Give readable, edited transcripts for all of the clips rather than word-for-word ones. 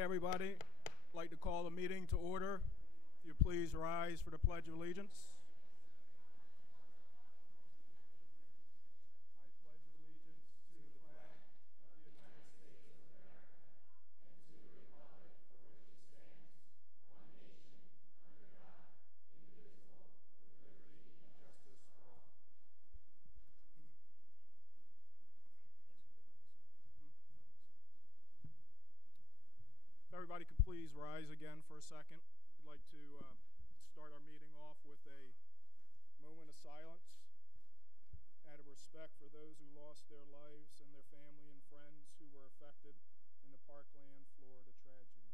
Hey everybody, I'd like to call the meeting to order. If you please rise for the Pledge of Allegiance. I pledge allegiance to the flag of the United States of America and to the republic for which it stands, one nation, under God, indivisible, with liberty and justice for all. If everybody could please rise again for a second. We'd like to start our meeting off with a moment of silence out of respect for those who lost their lives and their family and friends who were affected in the Parkland, Florida tragedy.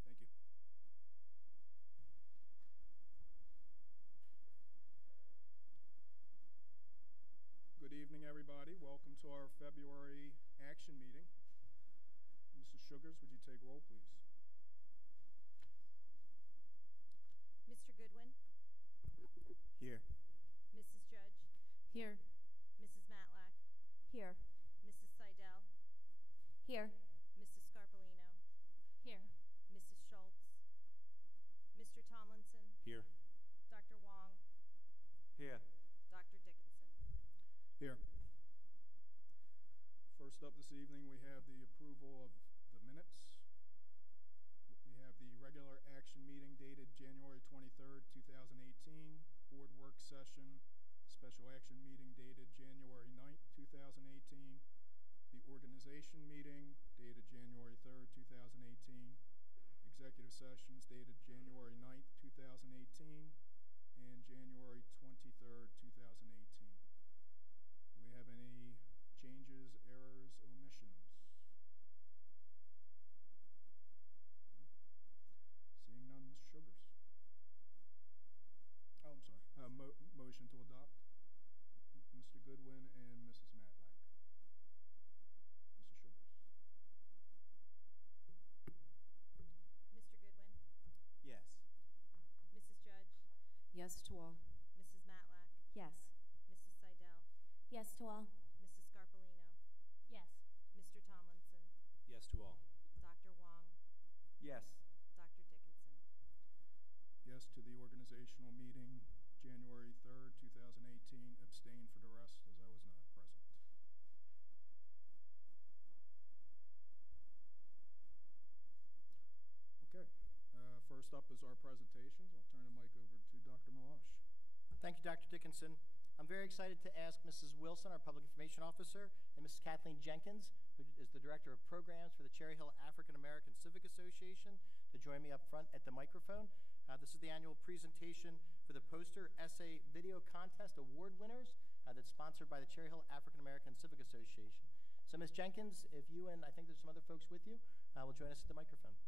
Thank you. Good evening, everybody. Welcome to our February action meeting. Mrs. Sugars, would you take roll, please? Mr. Goodwin? Here. Mrs. Judge? Here. Mrs. Matlack? Here. Mrs. Seidel? Here. Mrs. Scarpolino? Here. Mrs. Schultz? Mr. Tomlinson? Here. Dr. Wong? Here. Dr. Dickinson? Here. First up this evening, we have the approval of the minutes. We have the regular action meeting dated January 23rd, 2018, board work session, special action meeting dated January 9th, 2018, the organization meeting dated January 3rd, 2018, executive sessions dated January 9th, 2018, and January 23rd, 2018. Do we have any changes, errors, omissions? No? Seeing none, Ms. Sugars. Oh, I'm sorry. Motion to adopt. Mr. Goodwin and Mrs. Matlack. Mrs. Sugars. Mr. Goodwin? Yes. Mrs. Judge? Yes to all. Mrs. Matlack? Yes. Mrs. Seidel? Yes to all. Mrs. Scarpolino? Yes. Mr. Tomlinson? Yes to all. Dr. Wong? Yes. Dr. Dickinson? Yes to the organizational meeting January 3rd, 2018. Abstain for the rest as I was not present. Okay. First up is our presentations. I'll turn the mic over to Dr. Meloche. Thank you, Dr. Dickinson. I'm very excited to ask Mrs. Wilson, our Public Information Officer, and Mrs. Kathleen Jenkins, who is the Director of Programs for the Cherry Hill African American Civic Association, to join me up front at the microphone. This is the annual presentation for the Poster Essay Video Contest Award winners that's sponsored by the Cherry Hill African American Civic Association. So, Ms. Jenkins, if you and I think there's some other folks with you, will join us at the microphone.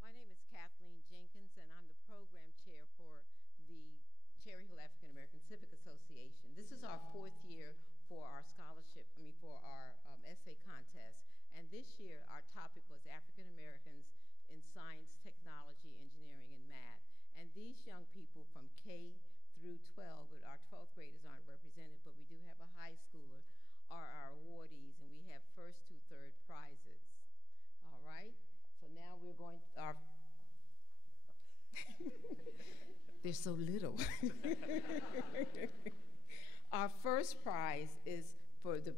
My name is Kathleen Jenkins, and I'm the program chair for the Cherry Hill African American Civic Association. This is our 4th year for our essay contest, and this year our topic was African Americans in Science, Technology, Engineering, and Math. And these young people from K through through 12, but our 12th graders aren't represented, but we do have a high schooler, are our awardees, and we have first to third prizes. All right? So now we're going, they're so little. Our first prize is for the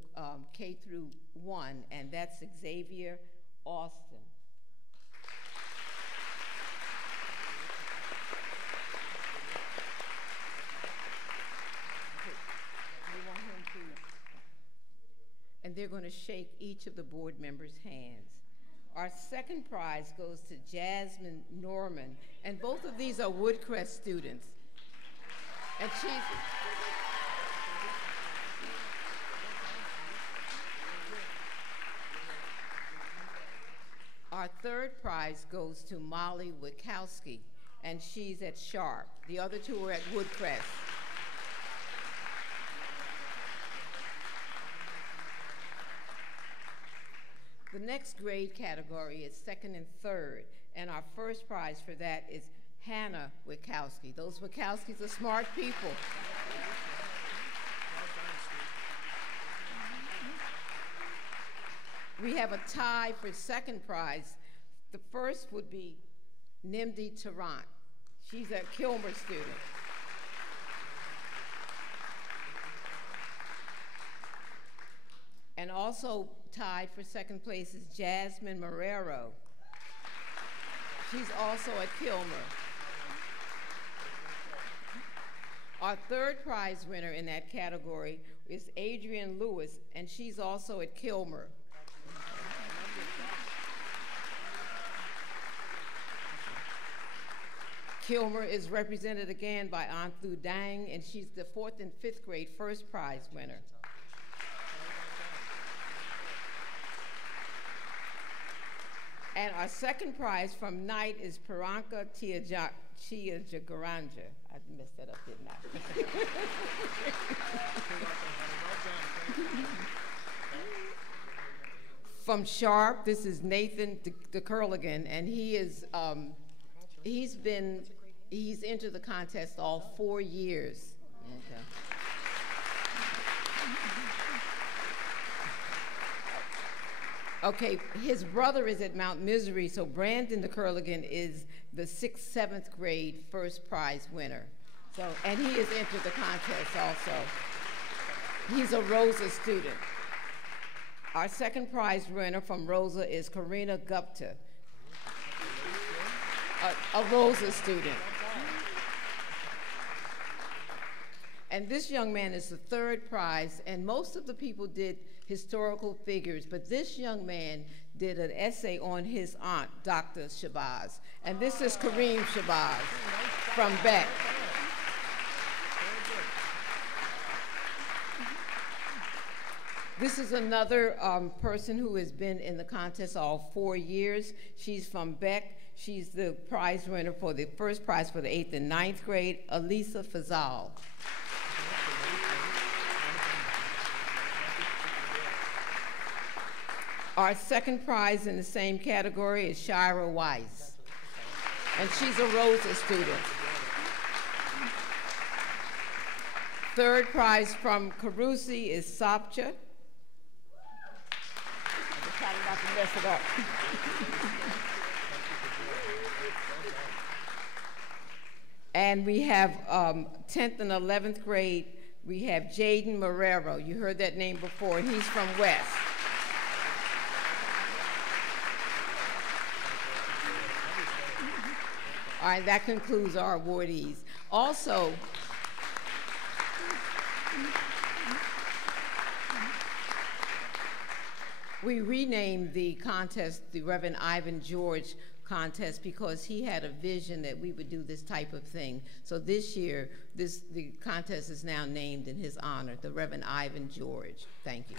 K through 1, and that's Xavier Austin. You want him to, and they're going to shake each of the board members' hands. Our second prize goes to Jasmine Norman, and both of these are Woodcrest students. And she's... Our third prize goes to Molly Wachowski, and she's at Sharp. The other two are at Woodcrest. The next grade category is second and third, and our first prize for that is Hannah Wachowski. Those Wachowskis are smart people. We have a tie for second prize. The first would be Nimdi Tarrant. She's a Kilmer student. And also tied for second place is Jasmine Marrero. She's also at Kilmer. Our third prize winner in that category is Adrienne Lewis, and she's also at Kilmer. Kilmer is represented again by Anthu Dang, and she's the 4th and 5th grade first prize winner. And our second prize from Knight is Paranka Chiajagaranja. I messed that up, didn't I? From Sharp, this is Nathan DeCurligan, and he is he's entered the contest all 4 years. Okay, his brother is at Mount Misery, so Brandon DeCurligan is the 6th, 7th grade first prize winner. So, and he has entered the contest also. He's a Rosa student. Our second prize winner from Rosa is Karina Gupta, a Rosa student. And this young man is the third prize, and most of the people did historical figures, but this young man did an essay on his aunt, Dr. Shabazz. And this is Kareem Shabazz from Beck. This is another person who has been in the contest all 4 years. She's from Beck. She's the prize winner for the first prize for the 8th and 9th grade, Elisa Fazal. Our second prize in the same category is Shira Weiss, and she's a Rosa student. Third prize from Carusi is Sapcha. I'm just trying not to mess it up. And we have 10th and 11th grade, we have Jaden Marrero. You heard that name before, and he's from West. All right, that concludes our awardees. Also, we renamed the contest the Reverend Ivan George contest because he had a vision that we would do this type of thing. So this year, the contest is now named in his honor, the Reverend Ivan George. Thank you.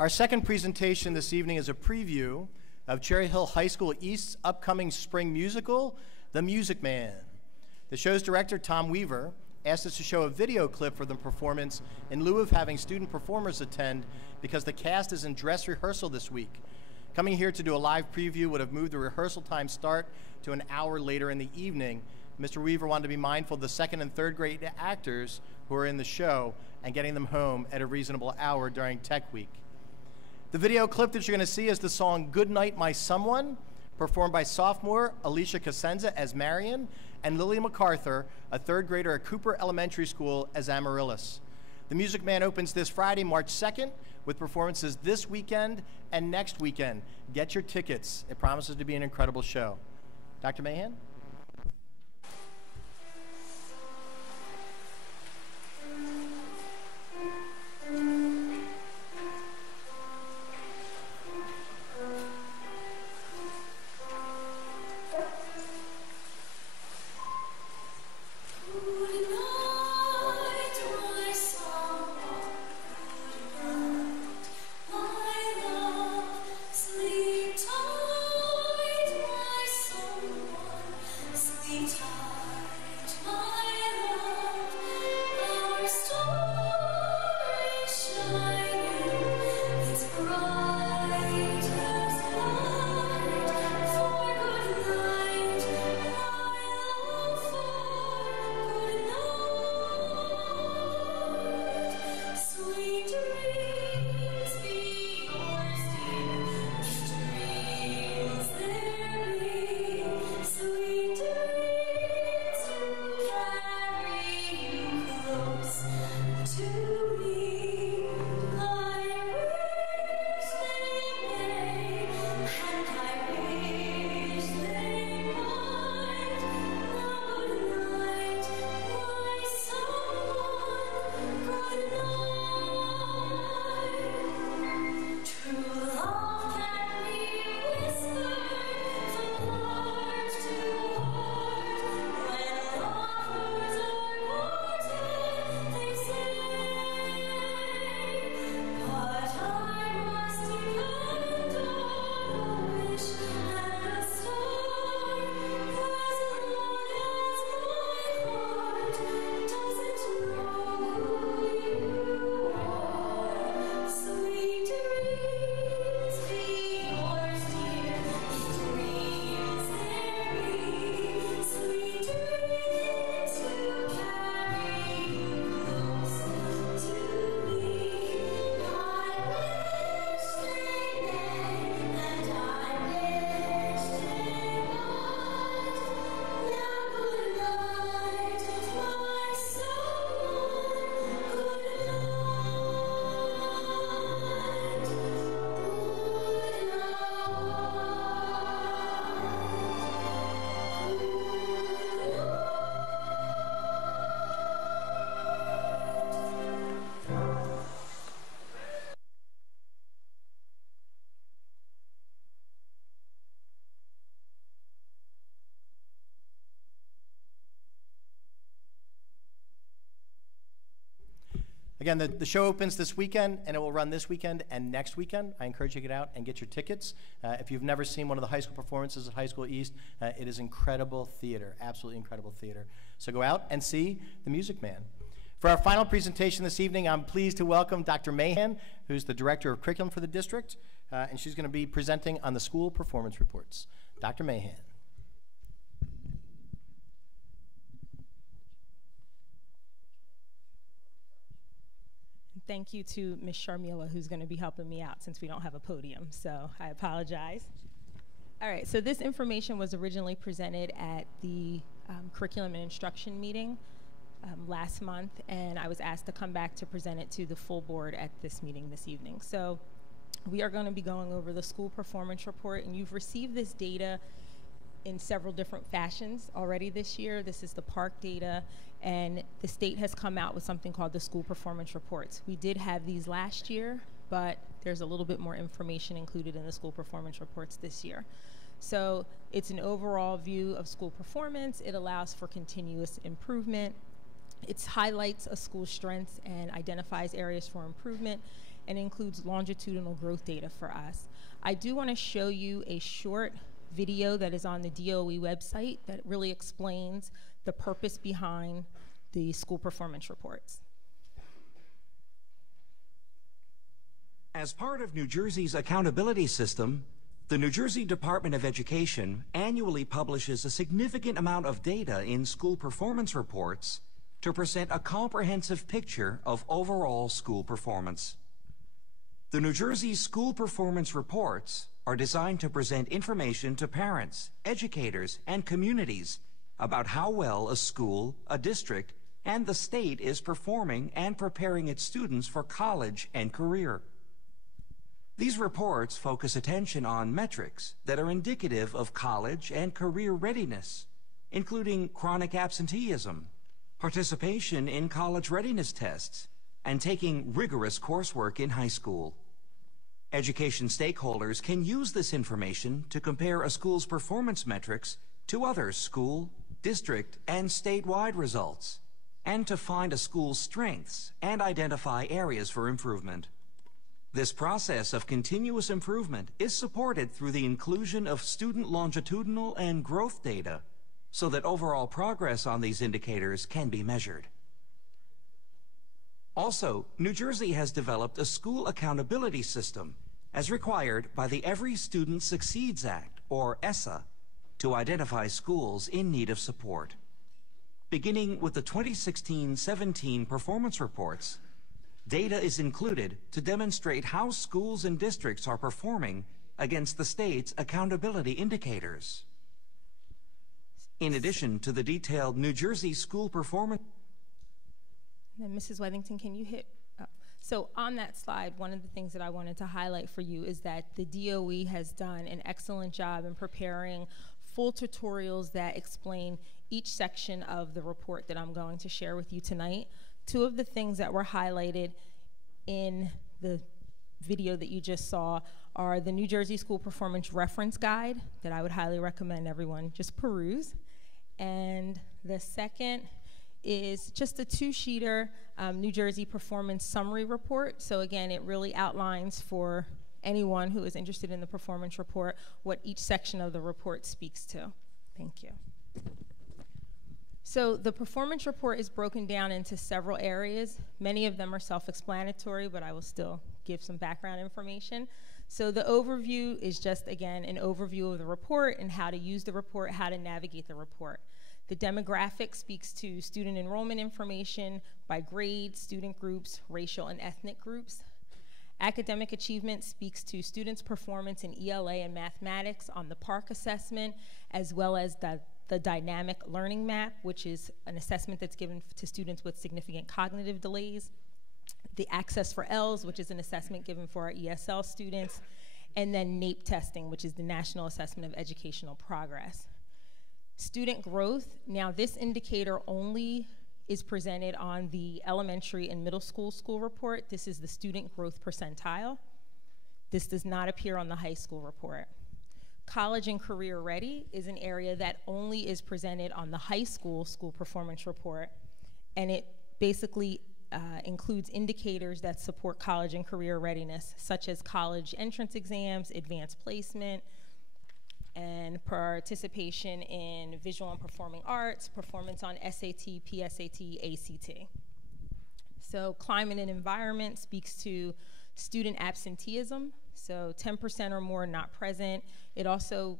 Our second presentation this evening is a preview of Cherry Hill High School East's upcoming spring musical, The Music Man. The show's director, Tom Weaver, asked us to show a video clip for the performance in lieu of having student performers attend because the cast is in dress rehearsal this week. Coming here to do a live preview would have moved the rehearsal time start to an hour later in the evening. Mr. Weaver wanted to be mindful of the second and third grade actors who are in the show and getting them home at a reasonable hour during Tech Week. The video clip that you're going to see is the song Good Night, My Someone, performed by sophomore Alicia Casenza as Marion and Lily MacArthur, a third grader at Cooper Elementary School, as Amaryllis. The Music Man opens this Friday, March 2nd, with performances this weekend and next weekend. Get your tickets. It promises to be an incredible show. Dr. Mahan? Again, the show opens this weekend, and it will run this weekend and next weekend. I encourage you to get out and get your tickets. If you've never seen one of the high school performances at High School East, it is incredible theater, absolutely incredible theater. So go out and see The Music Man. For our final presentation this evening, I'm pleased to welcome Dr. Mahan, who's the Director of Curriculum for the district, and she's going to be presenting on the school performance reports. Dr. Mahan. Thank you to Ms. Sharmila, who's going to be helping me out since we don't have a podium, so I apologize. All right, so this information was originally presented at the curriculum and instruction meeting last month, and I was asked to come back to present it to the full board at this meeting this evening. So we are going to be going over the school performance report, and you've received this data in several different fashions already this year. This is the park data, and the state has come out with something called the school performance reports. We did have these last year, but there's a little bit more information included in the school performance reports this year. So it's an overall view of school performance. It allows for continuous improvement. It highlights a school's strengths and identifies areas for improvement. and includes longitudinal growth data for us. I do want to show you a short video that is on the DOE website that really explains the purpose behind the school performance reports. As part of New Jersey's accountability system, the New Jersey Department of Education annually publishes a significant amount of data in school performance reports to present a comprehensive picture of overall school performance. The New Jersey School Performance Reports are designed to present information to parents, educators, and communities about how well a school, a district, and the state is performing and preparing its students for college and career. These reports focus attention on metrics that are indicative of college and career readiness, including chronic absenteeism, participation in college readiness tests, and taking rigorous coursework in high school. Education stakeholders can use this information to compare a school's performance metrics to other school, district, and statewide results, and to find a school's strengths and identify areas for improvement. This process of continuous improvement is supported through the inclusion of student longitudinal and growth data so that overall progress on these indicators can be measured. Also, New Jersey has developed a school accountability system as required by the Every Student Succeeds Act, or ESSA, to identify schools in need of support. Beginning with the 2016-17 performance reports, data is included to demonstrate how schools and districts are performing against the state's accountability indicators. In addition to the detailed New Jersey school performance... Then Mrs. Wethington, can you hit... So on that slide, one of the things that I wanted to highlight for you is that the DOE has done an excellent job in preparing full tutorials that explain each section of the report that I'm going to share with you tonight. Two of the things that were highlighted in the video that you just saw are the New Jersey School Performance Reference Guide that I would highly recommend everyone just peruse. And the second is just a two-sheeter New Jersey Performance Summary Report. So again, it really outlines for anyone who is interested in the performance report what each section of the report speaks to. Thank you. So the performance report is broken down into several areas. Many of them are self-explanatory, but I will still give some background information. So the overview is just, again, an overview of the report and how to use the report, how to navigate the report. The demographic speaks to student enrollment information by grade, student groups, racial and ethnic groups. Academic achievement speaks to students' performance in ELA and mathematics on the PARCC assessment, as well as the dynamic learning map, which is an assessment that's given to students with significant cognitive delays. The Access for Ls, which is an assessment given for our ESL students. And then NAEP testing, which is the National Assessment of Educational Progress. Student growth, now this indicator only is presented on the elementary and middle school report. This is the student growth percentile. This does not appear on the high school report. College and career ready is an area that only is presented on the high school performance report, and it basically includes indicators that support college and career readiness, such as college entrance exams, advanced placement, and participation in visual and performing arts, performance on SAT, PSAT, ACT. So climate and environment speaks to student absenteeism, so 10% or more not present. It also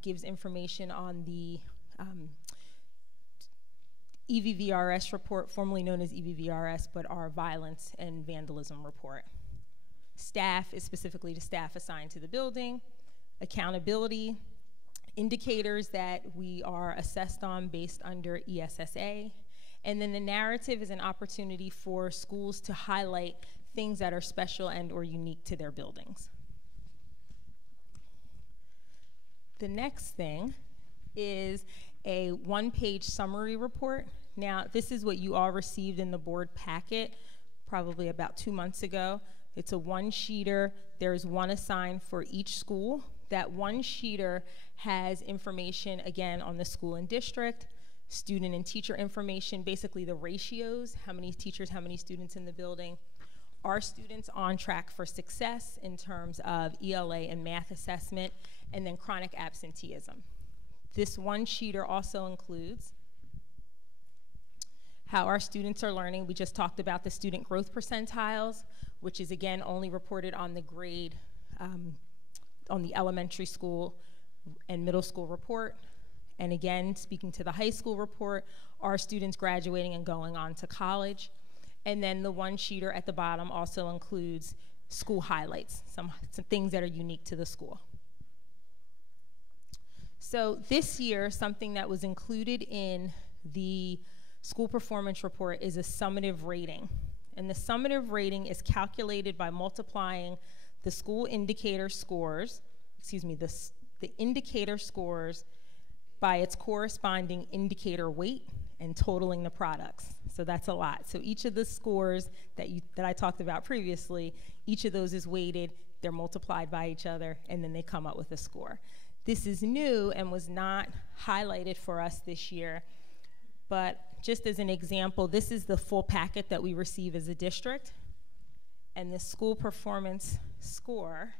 gives information on the EVVRS report, formerly known as EVVRS, but our violence and vandalism report. Staff is specifically the staff assigned to the building. Accountability, indicators that we are assessed on based under ESSA. And then the narrative is an opportunity for schools to highlight things that are special and or unique to their buildings. The next thing is a one-page summary report. Now, this is what you all received in the board packet probably about 2 months ago. It's a one-sheeter. There's one assigned for each school. That one-sheeter has information, again, on the school and district, student and teacher information, basically the ratios, how many teachers, how many students in the building, Are students on track for success in terms of ELA and math assessment, and then chronic absenteeism? This one-sheeter also includes how our students are learning. We just talked about the student growth percentiles, which is again only reported on the grade, on the elementary school and middle school report. And again, speaking to the high school report, are students graduating and going on to college? And then the one-sheeter at the bottom also includes school highlights, some things that are unique to the school. So this year, something that was included in the school performance report is a summative rating. And the summative rating is calculated by multiplying the school indicator scores, the indicator scores by its corresponding indicator weight and totaling the products. So that's a lot. So each of the scores that I talked about previously, each of those is weighted, they're multiplied by each other, and then they come up with a score. This is new and was not highlighted for us this year, but just as an example, this is the full packet that we receive as a district, and the school performance score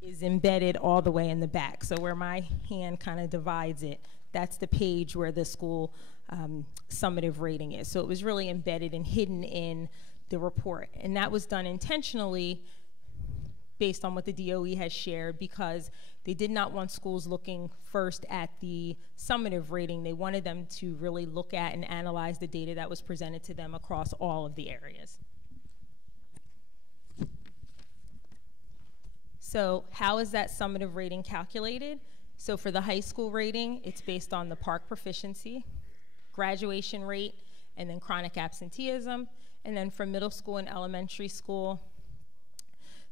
is embedded all the way in the back. So where my hand kind of divides it, that's the page where the school summative rating is. So it was really embedded and hidden in the report. And that was done intentionally based on what the DOE has shared, because they did not want schools looking first at the summative rating. They wanted them to really look at and analyze the data that was presented to them across all of the areas. So how is that summative rating calculated? So for the high school rating, it's based on the PARCC proficiency, graduation rate, and then chronic absenteeism. And then for middle school and elementary school,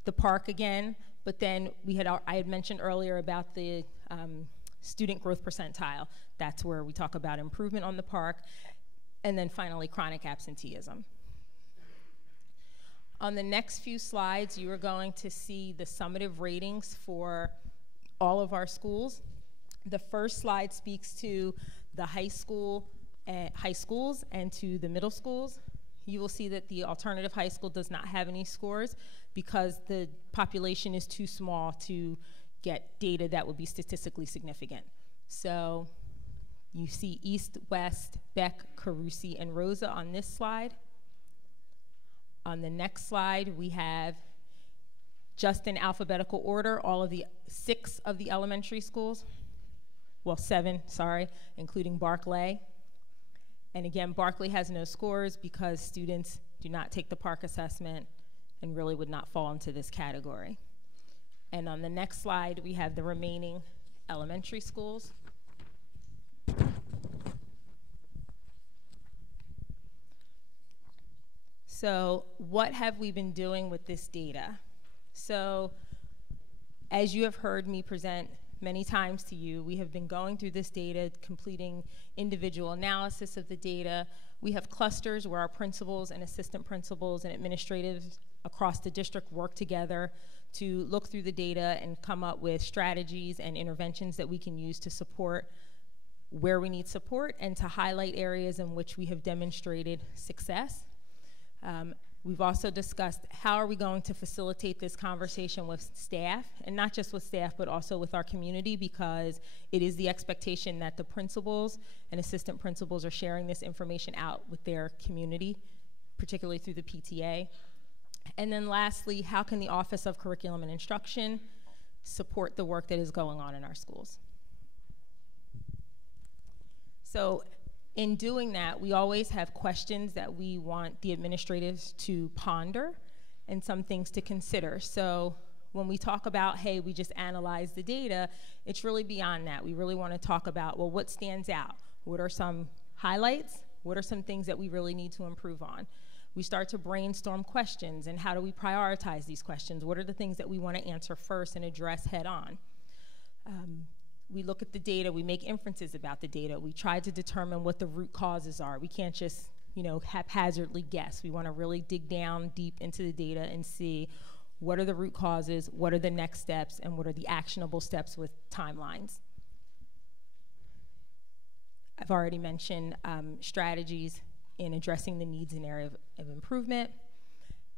the PARCC again, but then I had mentioned earlier about the student growth percentile. That's where we talk about improvement on the PARCC. And then finally, chronic absenteeism. On the next few slides, you are going to see the summative ratings for all of our schools. The first slide speaks to the high schools and to the middle schools. You will see that the alternative high school does not have any scores because the population is too small to get data that would be statistically significant. So you see East, West, Beck, Carusi, and Rosa on this slide. On the next slide, we have, just in alphabetical order, all of the 6 of the elementary schools. Well, 7, sorry, including Barclay. And again, Barclay has no scores because students do not take the PARCC assessment and really would not fall into this category. And on the next slide, we have the remaining elementary schools. So what have we been doing with this data? So as you have heard me present many times to you, we have been going through this data, completing individual analysis of the data. We have clusters where our principals and assistant principals and administratives across the district work together to look through the data and come up with strategies and interventions that we can use to support where we need support and to highlight areas in which we have demonstrated success. We've also discussed how are we going to facilitate this conversation with staff, and not just with staff, but also with our community, because it is the expectation that the principals and assistant principals are sharing this information out with their community, particularly through the PTA. And then lastly, how can the Office of Curriculum and Instruction support the work that is going on in our schools? So in doing that, we always have questions that we want the administrators to ponder and some things to consider. So when we talk about, hey, we just analyze the data, it's really beyond that. We really want to talk about, well, what stands out? What are some highlights? What are some things that we really need to improve on? We start to brainstorm questions, and how do we prioritize these questions? What are the things that we want to answer first and address head on? We look at the data, we make inferences about the data. We try to determine what the root causes are. We can't just, haphazardly guess. We want to really dig down deep into the data and see what are the root causes, what are the next steps, and what are the actionable steps with timelines. I've already mentioned strategies in addressing the needs and area of improvement.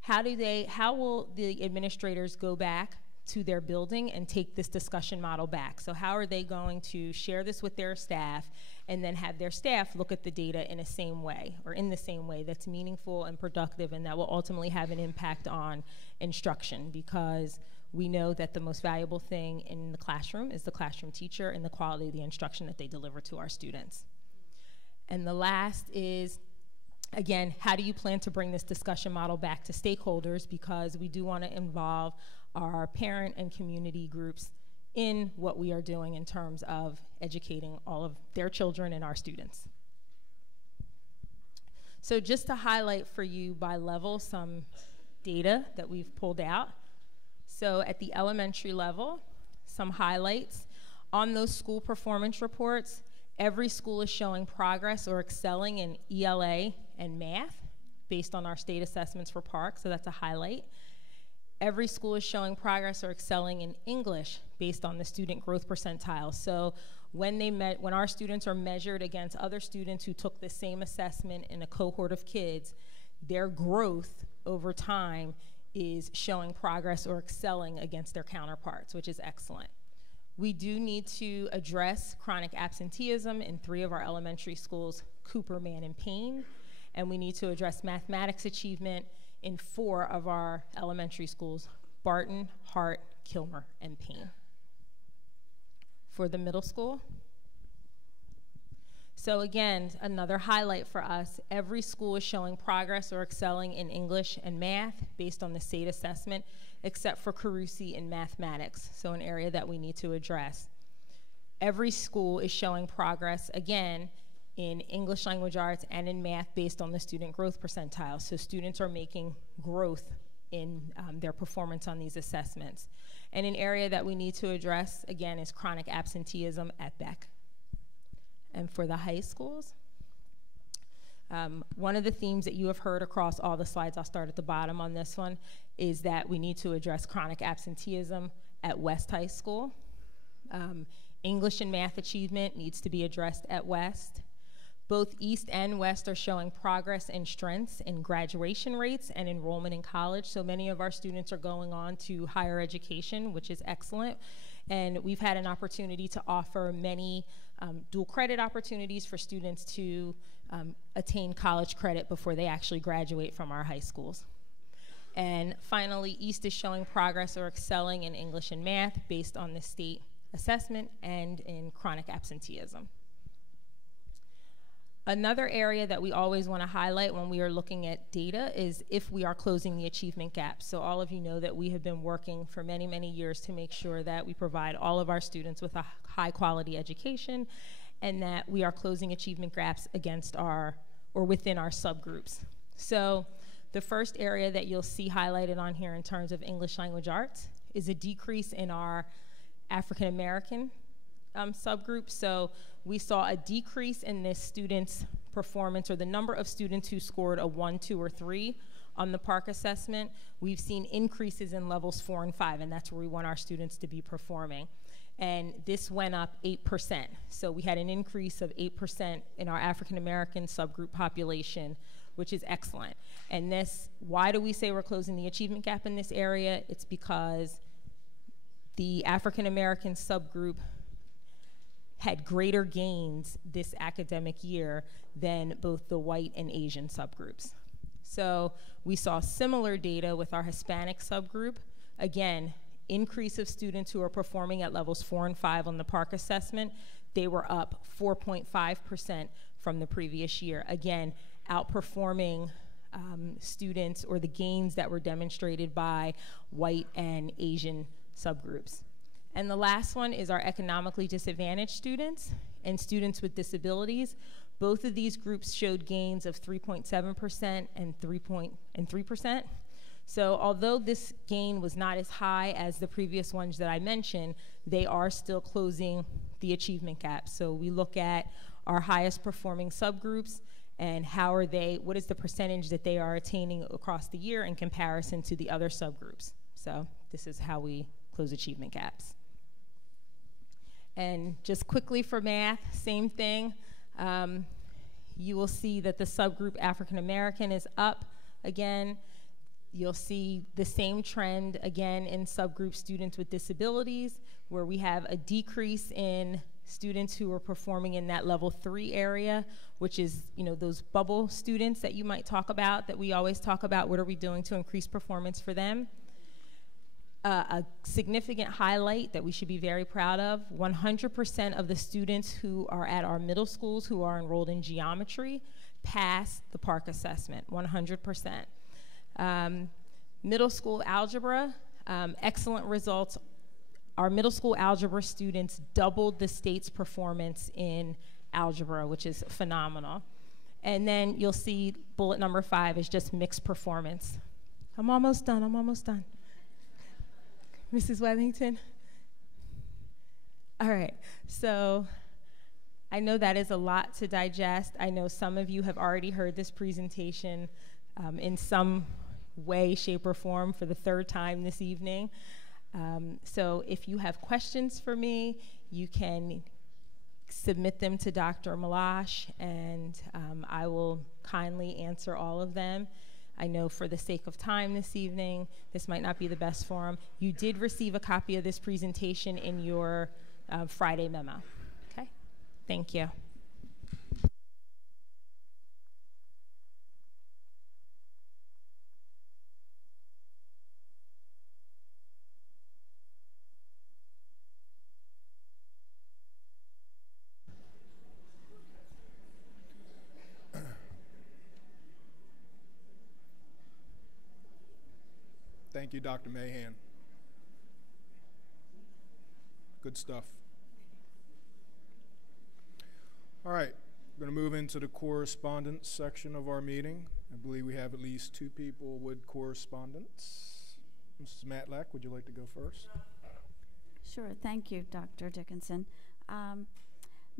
How will the administrators go back to their building and take this discussion model back? So how are they going to share this with their staff and then have their staff look at the data in the same way that's meaningful and productive and that will ultimately have an impact on instruction? Because we know that the most valuable thing in the classroom is the classroom teacher and the quality of the instruction that they deliver to our students. And the last is, again, how do you plan to bring this discussion model back to stakeholders? Because we do want to involve our parent and community groups in what we are doing in terms of educating all of their children and our students. So just to highlight for you by level some data that we've pulled out. So at the elementary level, some highlights. On those school performance reports, every school is showing progress or excelling in ELA and math based on our state assessments for PARCC, so that's a highlight. Every school is showing progress or excelling in English based on the student growth percentile. So when our students are measured against other students who took the same assessment in a cohort of kids, their growth over time is showing progress or excelling against their counterparts, which is excellent. We do need to address chronic absenteeism in 3 of our elementary schools, Cooper, Mann, and Payne, and we need to address mathematics achievement in 4 of our elementary schools, Barton, Hart, Kilmer, and Payne. For the middle school, so again, another highlight for us, every school is showing progress or excelling in English and math based on the state assessment, except for Carusi in mathematics, so an area that we need to address. Every school is showing progress, again, in English language arts and in math based on the student growth percentile. So students are making growth in their performance on these assessments. And an area that we need to address, again, is chronic absenteeism at Beck. And for the high schools, one of the themes that you have heard across all the slides, I'll start at the bottom on this one, is that we need to address chronic absenteeism at West High School. English and math achievement needs to be addressed at West. Both East and West are showing progress and strengths in graduation rates and enrollment in college. So many of our students are going on to higher education, which is excellent. And we've had an opportunity to offer many dual credit opportunities for students to attain college credit before they actually graduate from our high schools. And finally, East is showing progress or excelling in English and math based on the state assessment and in chronic absenteeism. Another area that we always want to highlight when we are looking at data is if we are closing the achievement gap. So all of you know that we have been working for many, many years to make sure that we provide all of our students with a high quality education and that we are closing achievement gaps against our, or within our subgroups. So the first area that you'll see highlighted on here in terms of English language arts is a decrease in our African American subgroup. So we saw a decrease in this student's performance, or the number of students who scored a 1, 2, or 3 on the PARCC assessment. We've seen increases in levels 4 and 5, and that's where we want our students to be performing. And this went up 8%. So we had an increase of 8% in our African American subgroup population, which is excellent. And this, why do we say we're closing the achievement gap in this area? It's because the African American subgroup had greater gains this academic year than both the white and Asian subgroups. So we saw similar data with our Hispanic subgroup. Again, increase of students who are performing at levels 4 and 5 on the PARCC assessment. They were up 4.5% from the previous year. Again, outperforming students, or the gains that were demonstrated by white and Asian subgroups. And the last one is our economically disadvantaged students and students with disabilities. Both of these groups showed gains of 3.7% and 3%. So although this gain was not as high as the previous ones that I mentioned, they are still closing the achievement gap. So we look at our highest performing subgroups and how are they, what is the percentage that they are attaining across the year in comparison to the other subgroups. So this is how we close achievement gaps. And just quickly for math, same thing. you will see that the subgroup African American is up again. You'll see the same trend again in subgroup students with disabilities, where we have a decrease in students who are performing in that level 3 area, which is, you know, those bubble students that you might talk about, that we always talk about, what are we doing to increase performance for them? A significant highlight that we should be very proud of, 100% of the students who are at our middle schools who are enrolled in geometry pass the PARCC assessment, 100%. Middle school algebra, excellent results. Our middle school algebra students doubled the state's performance in algebra, which is phenomenal. And then you'll see bullet number 5 is just mixed performance. I'm almost done, I'm almost done. Mrs. Wethington? All right, so I know that is a lot to digest. I know some of you have already heard this presentation in some way, shape, or form for the 3rd time this evening. So if you have questions for me, you can submit them to Dr. Malash, and I will kindly answer all of them. I know for the sake of time this evening, this might not be the best forum. You did receive a copy of this presentation in your Friday memo. Okay, thank you. Thank you, Dr. Mahan. Good stuff. All right, we're going to move into the correspondence section of our meeting. I believe we have at least 2 people with correspondence. Mrs. Matlack, would you like to go first? Sure, thank you, Dr. Dickinson.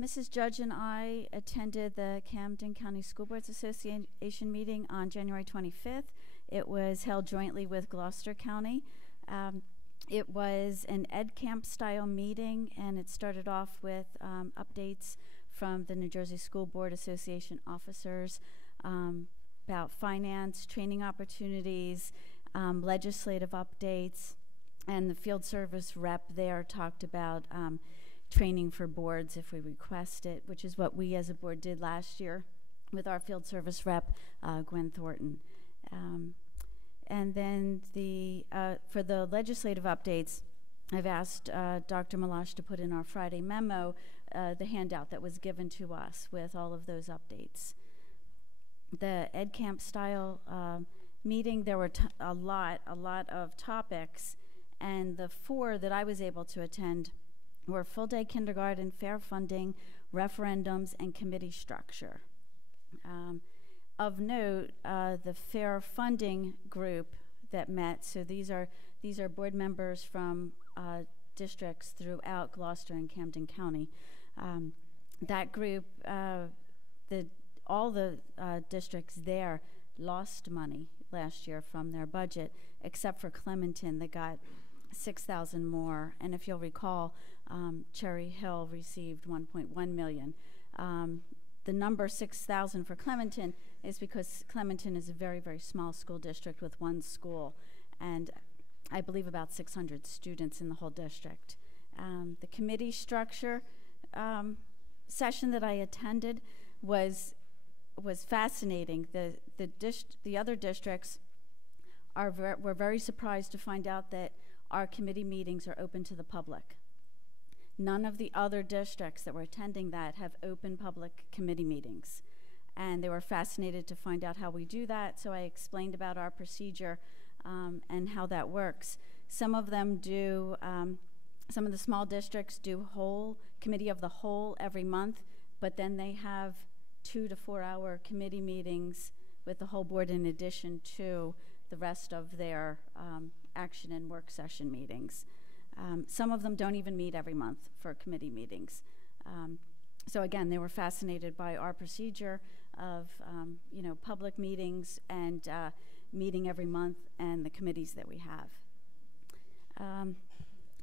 Mrs. Judge and I attended the Camden County School Boards Association meeting on January 25th. It was held jointly with Gloucester County. It was an Ed Camp style meeting, and it started off with updates from the New Jersey School Board Association officers about finance, training opportunities, legislative updates, and the field service rep there talked about training for boards if we request it, which is what we as a board did last year with our field service rep, Gwen Thornton. And then for the legislative updates, I've asked Dr. Malash to put in our Friday memo the handout that was given to us with all of those updates. The Ed Camp style meeting, there were a lot of topics, and the 4 that I was able to attend were full-day kindergarten, fair funding, referendums, and committee structure. Of note, the fair funding group that met, so these are board members from districts throughout Gloucester and Camden County. That group, all the districts there lost money last year from their budget, except for Clementon that got $6,000 more. And if you'll recall, Cherry Hill received $1.1 million. The number 6,000 for Clementon is because Clementon is a very, very small school district with 1 school, and I believe about 600 students in the whole district. The committee structure session that I attended was fascinating. The other districts were very surprised to find out that our committee meetings are open to the public. None of the other districts that were attending that have open public committee meetings. And they were fascinated to find out how we do that, so I explained about our procedure and how that works. Some of them do, some of the small districts do whole committee of the whole every month, but then they have 2 to 4 hour committee meetings with the whole board in addition to the rest of their action and work session meetings. Some of them don't even meet every month for committee meetings. So again, they were fascinated by our procedure of public meetings and meeting every month and the committees that we have.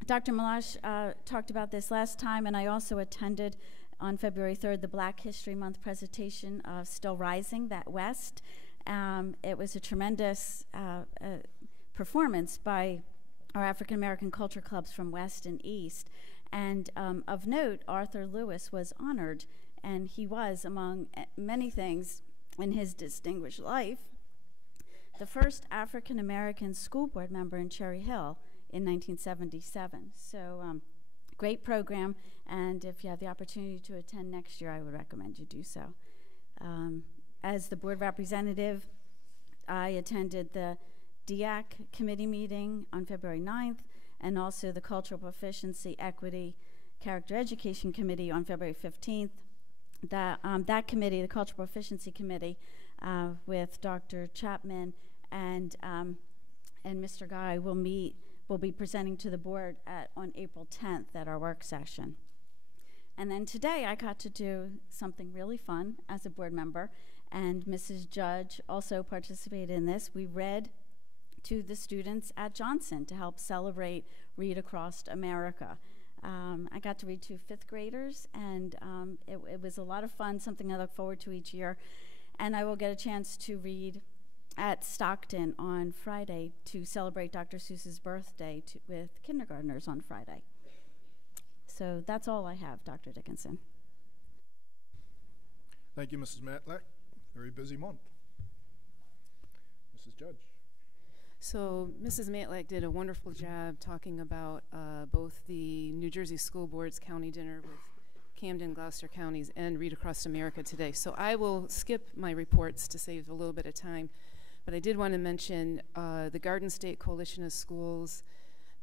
Dr. Malash talked about this last time, and I also attended on February 3rd, the Black History Month presentation of Still Rising, that West. It was a tremendous performance by our African American culture clubs from West and East. And of note, Arthur Lewis was honored, and he was, among many things in his distinguished life, the first African American school board member in Cherry Hill in 1977. So great program, and if you have the opportunity to attend next year, I would recommend you do so. As the board representative, I attended the DEAC committee meeting on February 9th, and also the Cultural Proficiency, Equity, Character Education Committee on February 15th. That committee, the Cultural Proficiency Committee, with Dr. Chapman and Mr. Guy will be presenting to the board on April 10th at our work session. And then today I got to do something really fun as a board member, and Mrs. Judge also participated in this. We read to the students at Johnson to help celebrate Read Across America. I got to read to 5th graders, and it was a lot of fun, something I look forward to each year. And I will get a chance to read at Stockton on Friday to celebrate Dr. Seuss's birthday with kindergartners on Friday. So that's all I have, Dr. Dickinson. Thank you, Mrs. Matlack. Very busy month. Mrs. Judge. So Mrs. Matlack did a wonderful job talking about both the New Jersey School Board's county dinner with Camden, Gloucester counties, and Read Across America today. So I will skip my reports to save a little bit of time, but I did want to mention the Garden State Coalition of Schools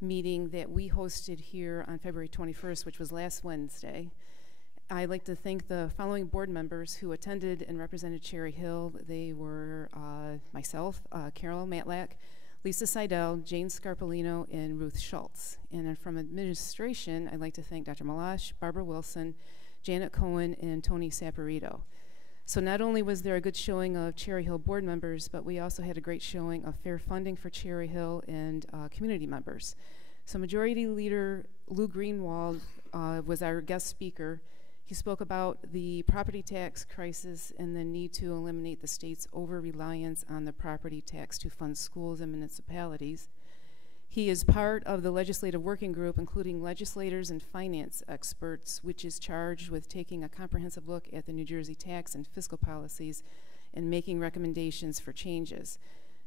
meeting that we hosted here on February 21st, which was last Wednesday. I'd like to thank the following board members who attended and represented Cherry Hill. They were myself, Carol Matlack, Lisa Seidel, Jane Scarpolino, and Ruth Schultz. And then from administration, I'd like to thank Dr. Malash, Barbara Wilson, Janet Cohen, and Tony Saporito. So not only was there a good showing of Cherry Hill board members, but we also had a great showing of fair funding for Cherry Hill and community members. So Majority Leader Lou Greenwald was our guest speaker. He spoke about the property tax crisis and the need to eliminate the state's over-reliance on the property tax to fund schools and municipalities. He is part of the legislative working group, including legislators and finance experts, which is charged with taking a comprehensive look at the New Jersey tax and fiscal policies and making recommendations for changes.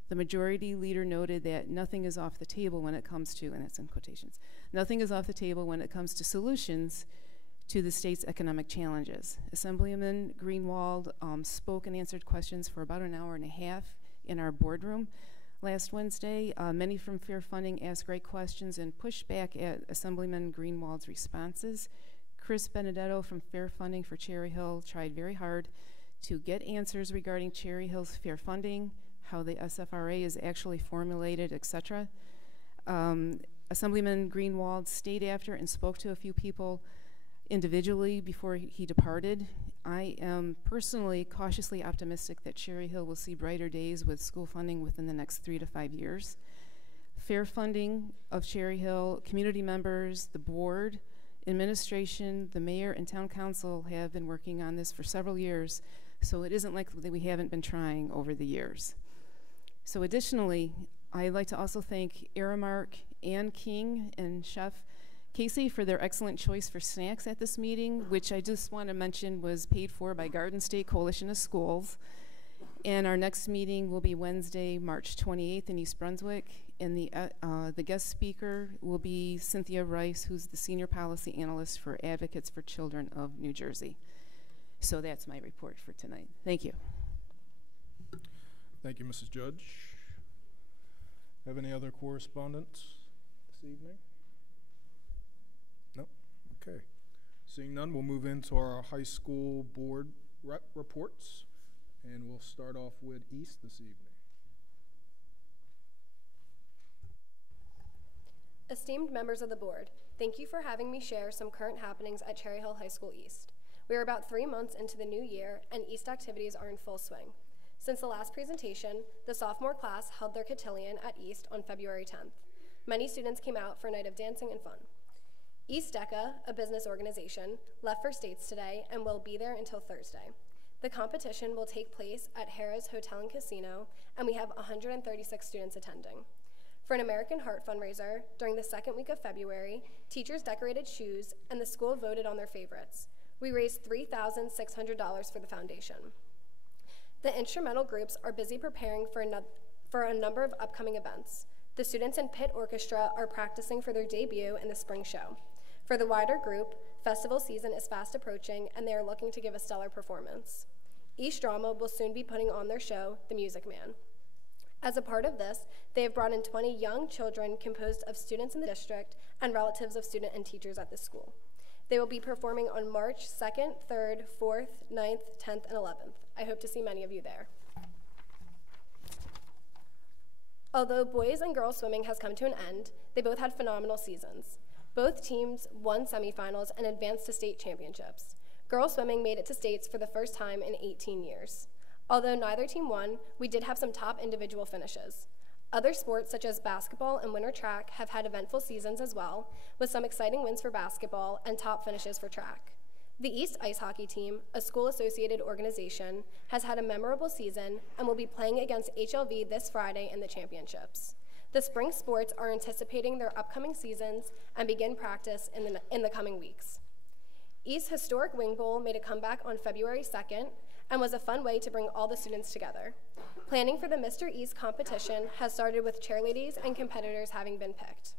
The majority leader noted that nothing is off the table when it comes to, and that's in quotations, nothing is off the table when it comes to solutions to the state's economic challenges. Assemblyman Greenwald spoke and answered questions for about an hour and a half in our boardroom last Wednesday. Many from Fair Funding asked great questions and pushed back at Assemblyman Greenwald's responses. Chris Benedetto from Fair Funding for Cherry Hill tried very hard to get answers regarding Cherry Hill's fair funding, how the SFRA is actually formulated, etc. Assemblyman Greenwald stayed after and spoke to a few people individually before he departed. I am personally cautiously optimistic that Cherry Hill will see brighter days with school funding within the next 3 to 5 years. Fair funding of Cherry Hill, community members, the board, administration, the mayor, and town council have been working on this for several years, so it isn't likely that we haven't been trying over the years. So additionally, I'd like to also thank Aramark, Ann King, and Chef Casey for their excellent choice for snacks at this meeting, which I just want to mention was paid for by Garden State Coalition of Schools. And our next meeting will be Wednesday, March 28th in East Brunswick. And the guest speaker will be Cynthia Rice, who's the Senior Policy Analyst for Advocates for Children of New Jersey. So that's my report for tonight. Thank you. Thank you, Mrs. Judge. Have any other correspondence this evening? No? Okay. Seeing none, we'll move into our high school board reports, and we'll start off with East this evening. Esteemed members of the board, thank you for having me share some current happenings at Cherry Hill High School East. We are about 3 months into the new year, and East activities are in full swing. Since the last presentation, the sophomore class held their cotillion at East on February 10th. Many students came out for a night of dancing and fun. East DECA, a business organization, left for states today and will be there until Thursday. The competition will take place at Harrah's Hotel and Casino, and we have 136 students attending. For an American Heart fundraiser, during the second week of February, teachers decorated shoes and the school voted on their favorites. We raised $3,600 for the foundation. The instrumental groups are busy preparing for a number of upcoming events. The students in Pit Orchestra are practicing for their debut in the spring show. For the wider group, festival season is fast approaching and they are looking to give a stellar performance. East Drama will soon be putting on their show, The Music Man. As a part of this, they have brought in 20 young children composed of students in the district and relatives of students and teachers at the school. They will be performing on March 2nd, 3rd, 4th, 9th, 10th, and 11th. I hope to see many of you there. Although boys and girls swimming has come to an end, they both had phenomenal seasons. Both teams won semifinals and advanced to state championships. Girls swimming made it to states for the first time in 18 years. Although neither team won, we did have some top individual finishes. Other sports such as basketball and winter track have had eventful seasons as well, with some exciting wins for basketball and top finishes for track. The East Ice Hockey Team, a school-associated organization, has had a memorable season and will be playing against HLV this Friday in the championships. The spring sports are anticipating their upcoming seasons and begin practice in the coming weeks. East's historic Wing Bowl made a comeback on February 2nd and was a fun way to bring all the students together. Planning for the Mr. East competition has started with cheerleaders and competitors having been picked.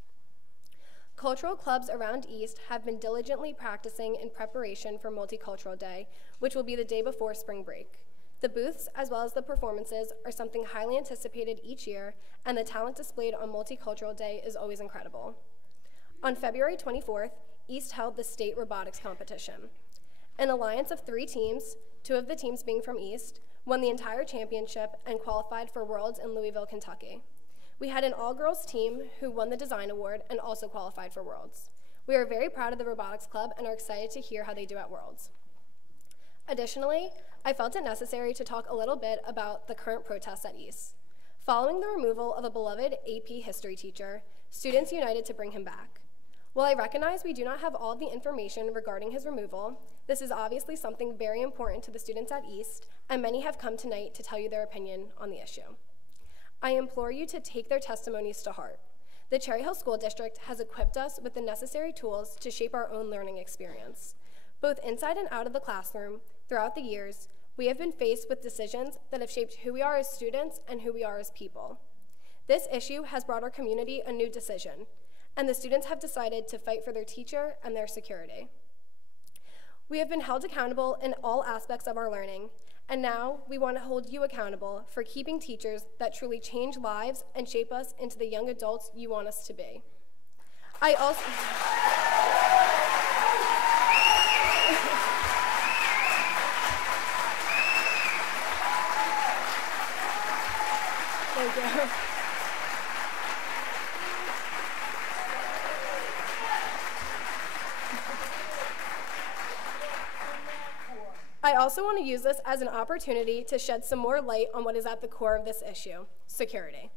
Cultural clubs around East have been diligently practicing in preparation for Multicultural Day, which will be the day before spring break. The booths, as well as the performances, are something highly anticipated each year, and the talent displayed on Multicultural Day is always incredible. On February 24th, East held the state robotics competition. An alliance of 3 teams, 2 of the teams being from East, won the entire championship and qualified for Worlds in Louisville, Kentucky. We had an all-girls team who won the design award and also qualified for Worlds. We are very proud of the robotics club and are excited to hear how they do at Worlds. Additionally, I felt it necessary to talk a little bit about the current protests at East. Following the removal of a beloved AP history teacher, students united to bring him back. While I recognize we do not have all of the information regarding his removal, this is obviously something very important to the students at East, and many have come tonight to tell you their opinion on the issue. I implore you to take their testimonies to heart. The Cherry Hill School District has equipped us with the necessary tools to shape our own learning experience. Both inside and out of the classroom, throughout the years, we have been faced with decisions that have shaped who we are as students and who we are as people. This issue has brought our community a new decision, and the students have decided to fight for their teacher and their security. We have been held accountable in all aspects of our learning, and now we want to hold you accountable for keeping teachers that truly change lives and shape us into the young adults you want us to be. I also... Thank you. I also want to use this as an opportunity to shed some more light on what is at the core of this issue, security.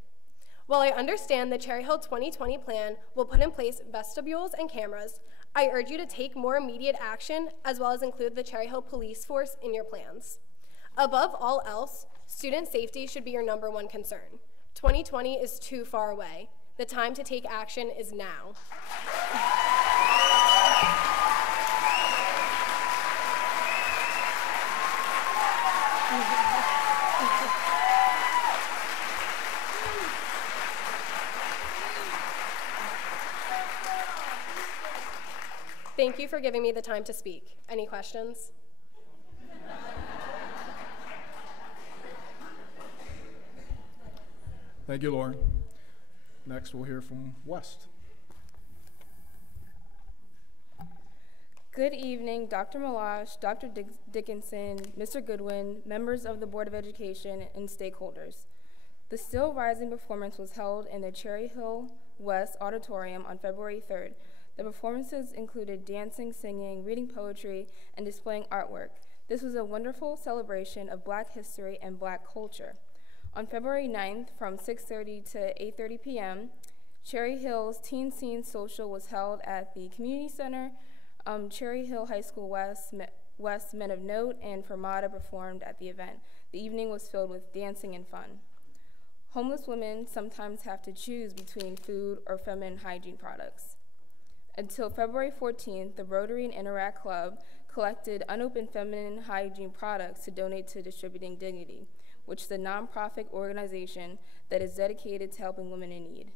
While I understand the Cherry Hill 2020 plan will put in place vestibules and cameras, I urge you to take more immediate action as well as include the Cherry Hill Police Force in your plans. Above all else, student safety should be your #1 concern. 2020 is too far away. The time to take action is now. Thank you for giving me the time to speak. Any questions? Thank you, Lauren. Next, we'll hear from West. Good evening, Dr. Malash, Dr. Dickinson, Mr. Goodwin, members of the Board of Education, and stakeholders. The Still Rising performance was held in the Cherry Hill West Auditorium on February 3rd. The performances included dancing, singing, reading poetry, and displaying artwork. This was a wonderful celebration of Black history and Black culture. On February 9th, from 6:30 to 8:30 p.m., Cherry Hill's Teen Scene Social was held at the Community Center. Cherry Hill High School West Men of Note and Fermata performed at the event. The evening was filled with dancing and fun. Homeless women sometimes have to choose between food or feminine hygiene products. Until February 14th, the Rotary and Interact Club collected unopened feminine hygiene products to donate to Distributing Dignity, which is a nonprofit organization that is dedicated to helping women in need.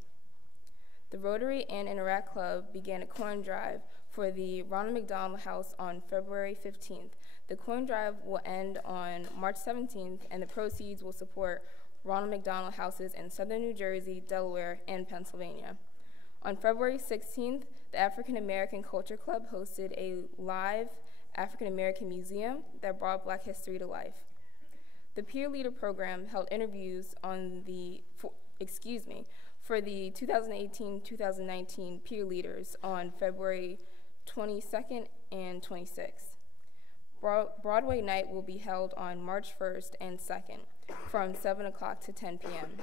The Rotary and Interact Club began a coin drive for the Ronald McDonald House on February 15th. The coin drive will end on March 17th, and the proceeds will support Ronald McDonald Houses in Southern New Jersey, Delaware, and Pennsylvania. On February 16th, the African American Culture Club hosted a live African American museum that brought Black history to life. The Peer Leader Program held interviews on for the 2018-2019 peer leaders on February 22nd and 26th. Broadway night will be held on March 1st and 2nd from 7 o'clock to 10 p.m.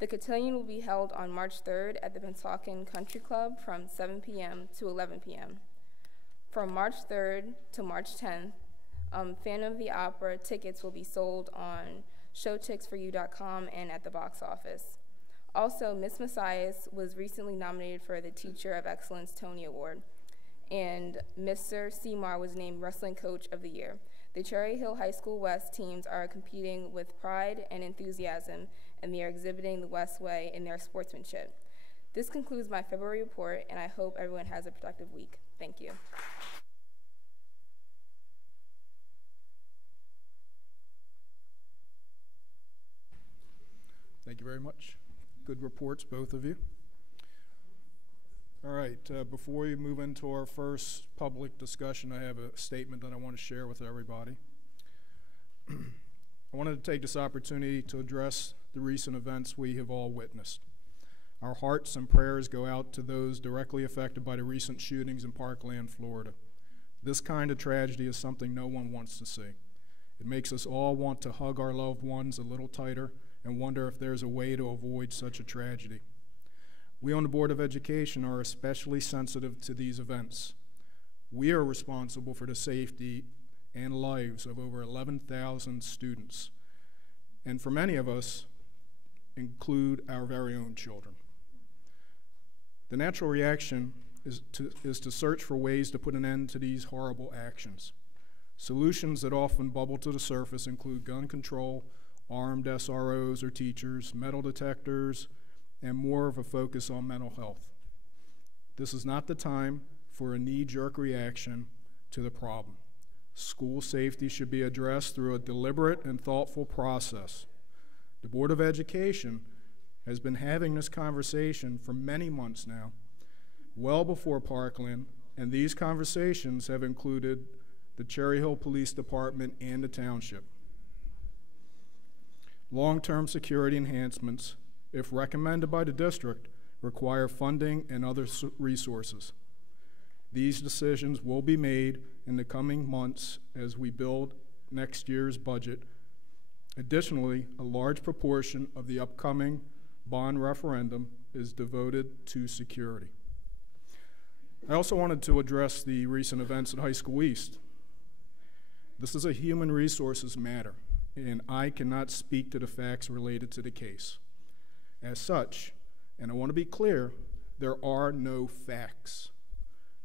The cotillion will be held on March 3rd at the Pennsauken Country Club from 7 p.m. to 11 p.m. From March 3rd to March 10th, Phantom of the Opera tickets will be sold on showticksforyou.com and at the box office. Also, Miss Messias was recently nominated for the Teacher of Excellence Tony Award, and Mr. Seymour was named Wrestling Coach of the Year. The Cherry Hill High School West teams are competing with pride and enthusiasm, and they are exhibiting the West way in their sportsmanship. This concludes my February report, and I hope everyone has a productive week. Thank you. Thank you very much. Good reports, both of you. All right, before we move into our first public discussion, I have a statement that I want to share with everybody. I wanted to take this opportunity to address the recent events we have all witnessed. Our hearts and prayers go out to those directly affected by the recent shootings in Parkland, Florida. This kind of tragedy is something no one wants to see. It makes us all want to hug our loved ones a little tighter and wonder if there's a way to avoid such a tragedy. We on the Board of Education are especially sensitive to these events. We are responsible for the safety and lives of over 11,000 students, and for many of us, include our very own children. The natural reaction is to search for ways to put an end to these horrible actions. Solutions that often bubble to the surface include gun control, armed SROs or teachers, metal detectors, and more of a focus on mental health. This is not the time for a knee-jerk reaction to the problem. School safety should be addressed through a deliberate and thoughtful process. The Board of Education has been having this conversation for many months now, well before Parkland, and these conversations have included the Cherry Hill Police Department and the township. Long-term security enhancements, if recommended by the district, require funding and other resources. These decisions will be made in the coming months as we build next year's budget. Additionally, a large proportion of the upcoming bond referendum is devoted to security. I also wanted to address the recent events at High School East. This is a human resources matter, and I cannot speak to the facts related to the case. As such, and I want to be clear, there are no facts.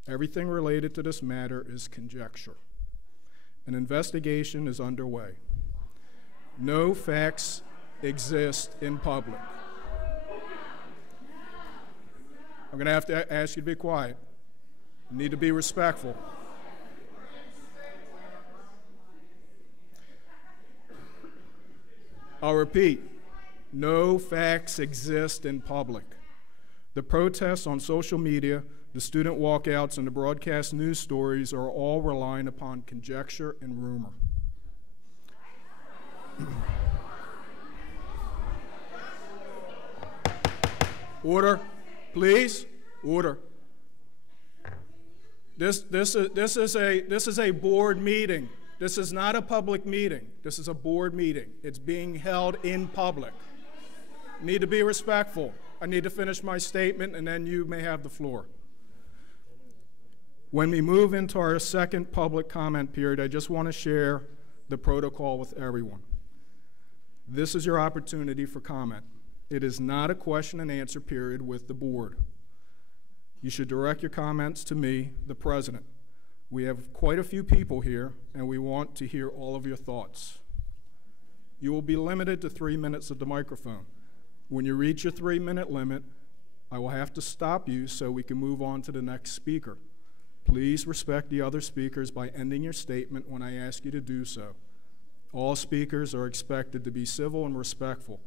Everything related to this matter is conjecture. An investigation is underway. No facts exist in public. I'm going to have to ask you to be quiet. You need to be respectful. I'll repeat, no facts exist in public. The protests on social media, the student walkouts, and the broadcast news stories are all relying upon conjecture and rumor. Order, please. Order. This is a board meeting. This is not a public meeting. This is a board meeting. It's being held in public. You need to be respectful. I need to finish my statement, and then you may have the floor. When we move into our second public comment period, I just want to share the protocol with everyone. This is your opportunity for comment. It is not a question and answer period with the board. You should direct your comments to me, the president. We have quite a few people here, and we want to hear all of your thoughts. You will be limited to 3 minutes at the microphone. When you reach your 3-minute limit, I will have to stop you so we can move on to the next speaker. Please respect the other speakers by ending your statement when I ask you to do so. All speakers are expected to be civil and respectful.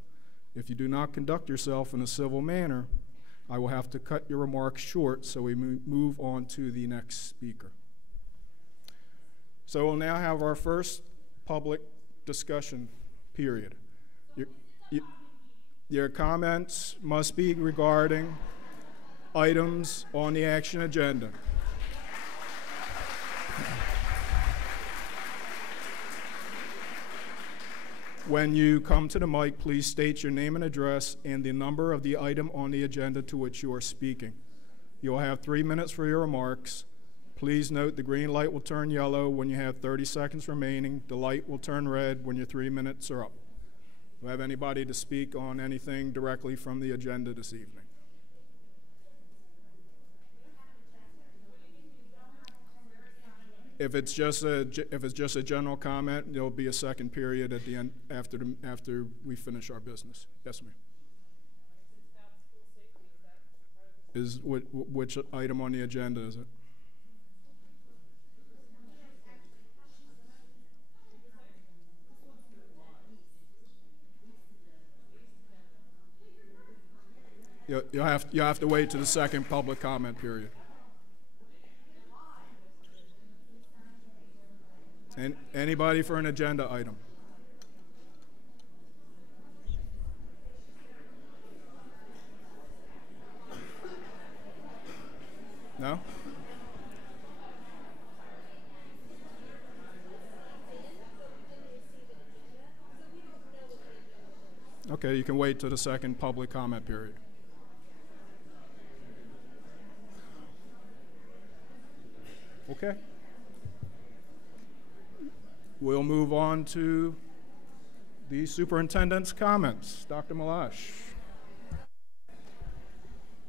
If you do not conduct yourself in a civil manner, I will have to cut your remarks short so we move on to the next speaker. So we'll now have our first public discussion period. Your comments must be regarding items on the action agenda. When you come to the mic, please state your name and address and the number of the item on the agenda to which you are speaking. You will have 3 minutes for your remarks. Please note the green light will turn yellow when you have 30 seconds remaining. The light will turn red when your 3 minutes are up. Do I have anybody to speak on anything directly from the agenda this evening? If it's just a general comment, there'll be a second period at the end after we finish our business. Yes, ma'am. Which item on the agenda is it? You'll have to wait to the second public comment period. And anybody for an agenda item? No? Okay, you can wait till the second public comment period. Okay. We'll move on to the superintendent's comments. Dr. Malash.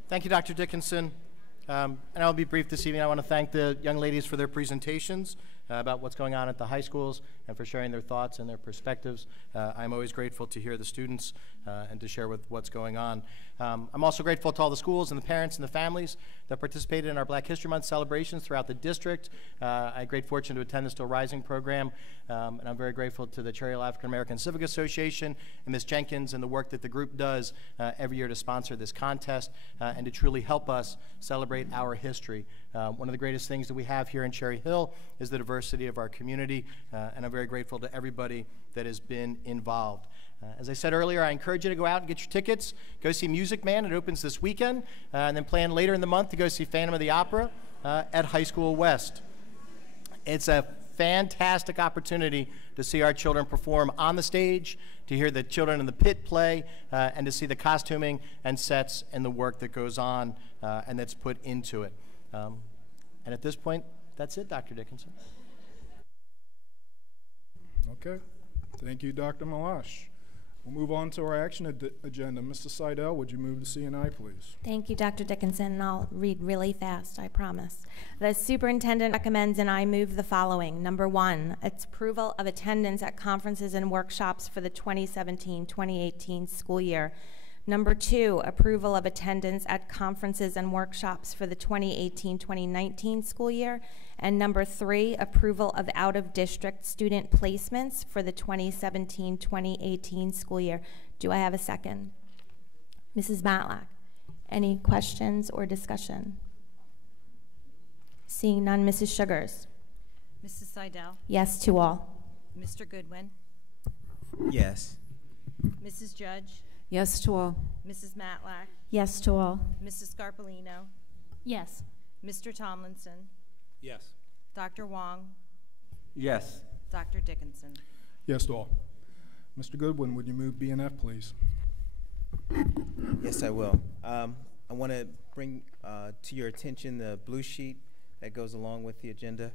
Thank you, Dr. Dickinson. And I'll be brief this evening. I want to thank the young ladies for their presentations about what's going on at the high schools and for sharing their thoughts and their perspectives. I'm always grateful to hear the students and to share with what's going on. I'm also grateful to all the schools and the parents and the families that participated in our Black History Month celebrations throughout the district. I had great fortune to attend the Still Rising program, and I'm very grateful to the Cherry Hill African American Civic Association and Ms. Jenkins and the work that the group does every year to sponsor this contest and to truly help us celebrate our history. One of the greatest things that we have here in Cherry Hill is the diversity of our community, and I'm very grateful to everybody that has been involved. As I said earlier, I encourage you to go out and get your tickets. Go see Music Man. It opens this weekend. And then plan later in the month to go see Phantom of the Opera at High School West. It's a fantastic opportunity to see our children perform on the stage, to hear the children in the pit play, and to see the costuming and sets and the work that goes on and that's put into it. And at this point, that's it, Dr. Dickinson. Okay. Thank you, Dr. Malash. We'll move on to our action agenda. Mr. Seidel, would you move to C&I, please? Thank you, Dr. Dickinson, and I'll read really fast, I promise. The superintendent recommends and I move the following. Number 1, its approval of attendance at conferences and workshops for the 2017-2018 school year. Number 2, approval of attendance at conferences and workshops for the 2018-2019 school year. And number 3, approval of out-of-district student placements for the 2017-2018 school year. Do I have a second? Mrs. Matlack, any questions or discussion? Seeing none, Mrs. Sugars. Mrs. Seidel. Yes to all. Mr. Goodwin. Yes. Mrs. Judge. Yes to all. Mrs. Matlack. Yes to all. Mrs. Scarpellino. Yes. Mr. Tomlinson. Yes. Dr. Wong. Yes. Dr. Dickinson. Yes to all. Mr. Goodwin, would you move B&F, please? Yes, I will. I want to bring to your attention the blue sheet that goes along with the agenda.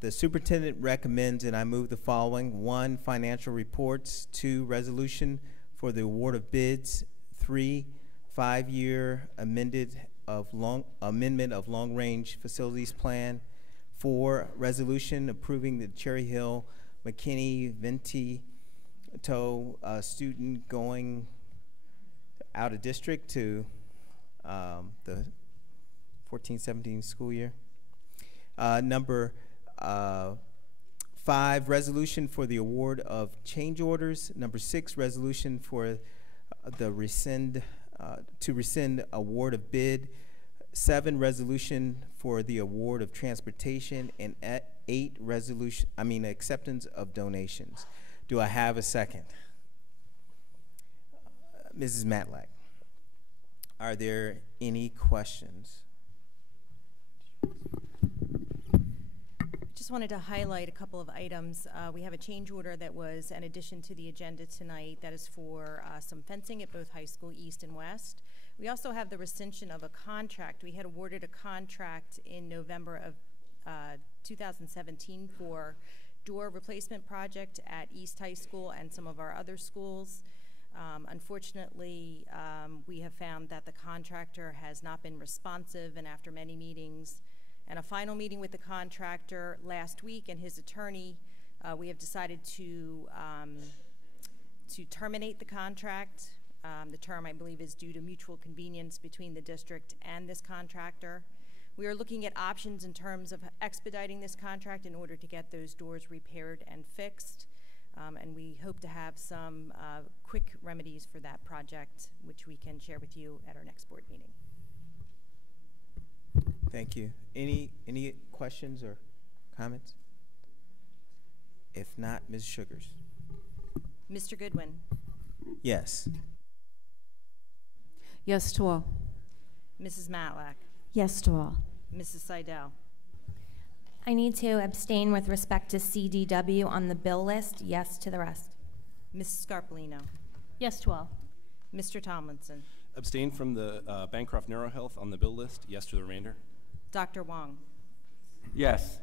The superintendent recommends, and I move the following: 1, financial reports; 2, resolution for the award of bids; 3, 5-year amendment of long-range facilities plan; 4, resolution approving the Cherry Hill McKinney Venti student going out of district to the 14-17 school year. Number 5, resolution for the award of change orders. Number 6, resolution for the rescind award of bid. 7, resolution for the award of transportation, and 8, acceptance of donations. Do I have a second? Mrs. Matlack, are there any questions? Just wanted to highlight a couple of items. We have a change order that was an addition to the agenda tonight that is for some fencing at both high school east and west. We also have the rescission of a contract. We had awarded a contract in November of 2017 for door replacement project at East High School and some of our other schools. Unfortunately, we have found that the contractor has not been responsive, and after many meetings and a final meeting with the contractor last week and his attorney, we have decided to terminate the contract. The term, I believe, is due to mutual convenience between the district and this contractor. We are looking at options in terms of expediting this contract in order to get those doors repaired and fixed. And we hope to have some quick remedies for that project, which we can share with you at our next board meeting. Thank you. Any questions or comments? If not, Ms. Sugars. Mr. Goodwin. Yes. Yes to all. Mrs. Matlack. Yes to all. Mrs. Seidel. I need to abstain with respect to CDW on the bill list. Yes to the rest. Mrs. Scarpolino. Yes to all. Mr. Tomlinson. Abstain from the Bancroft NeuroHealth on the bill list. Yes to the remainder. Dr. Wong. Yes.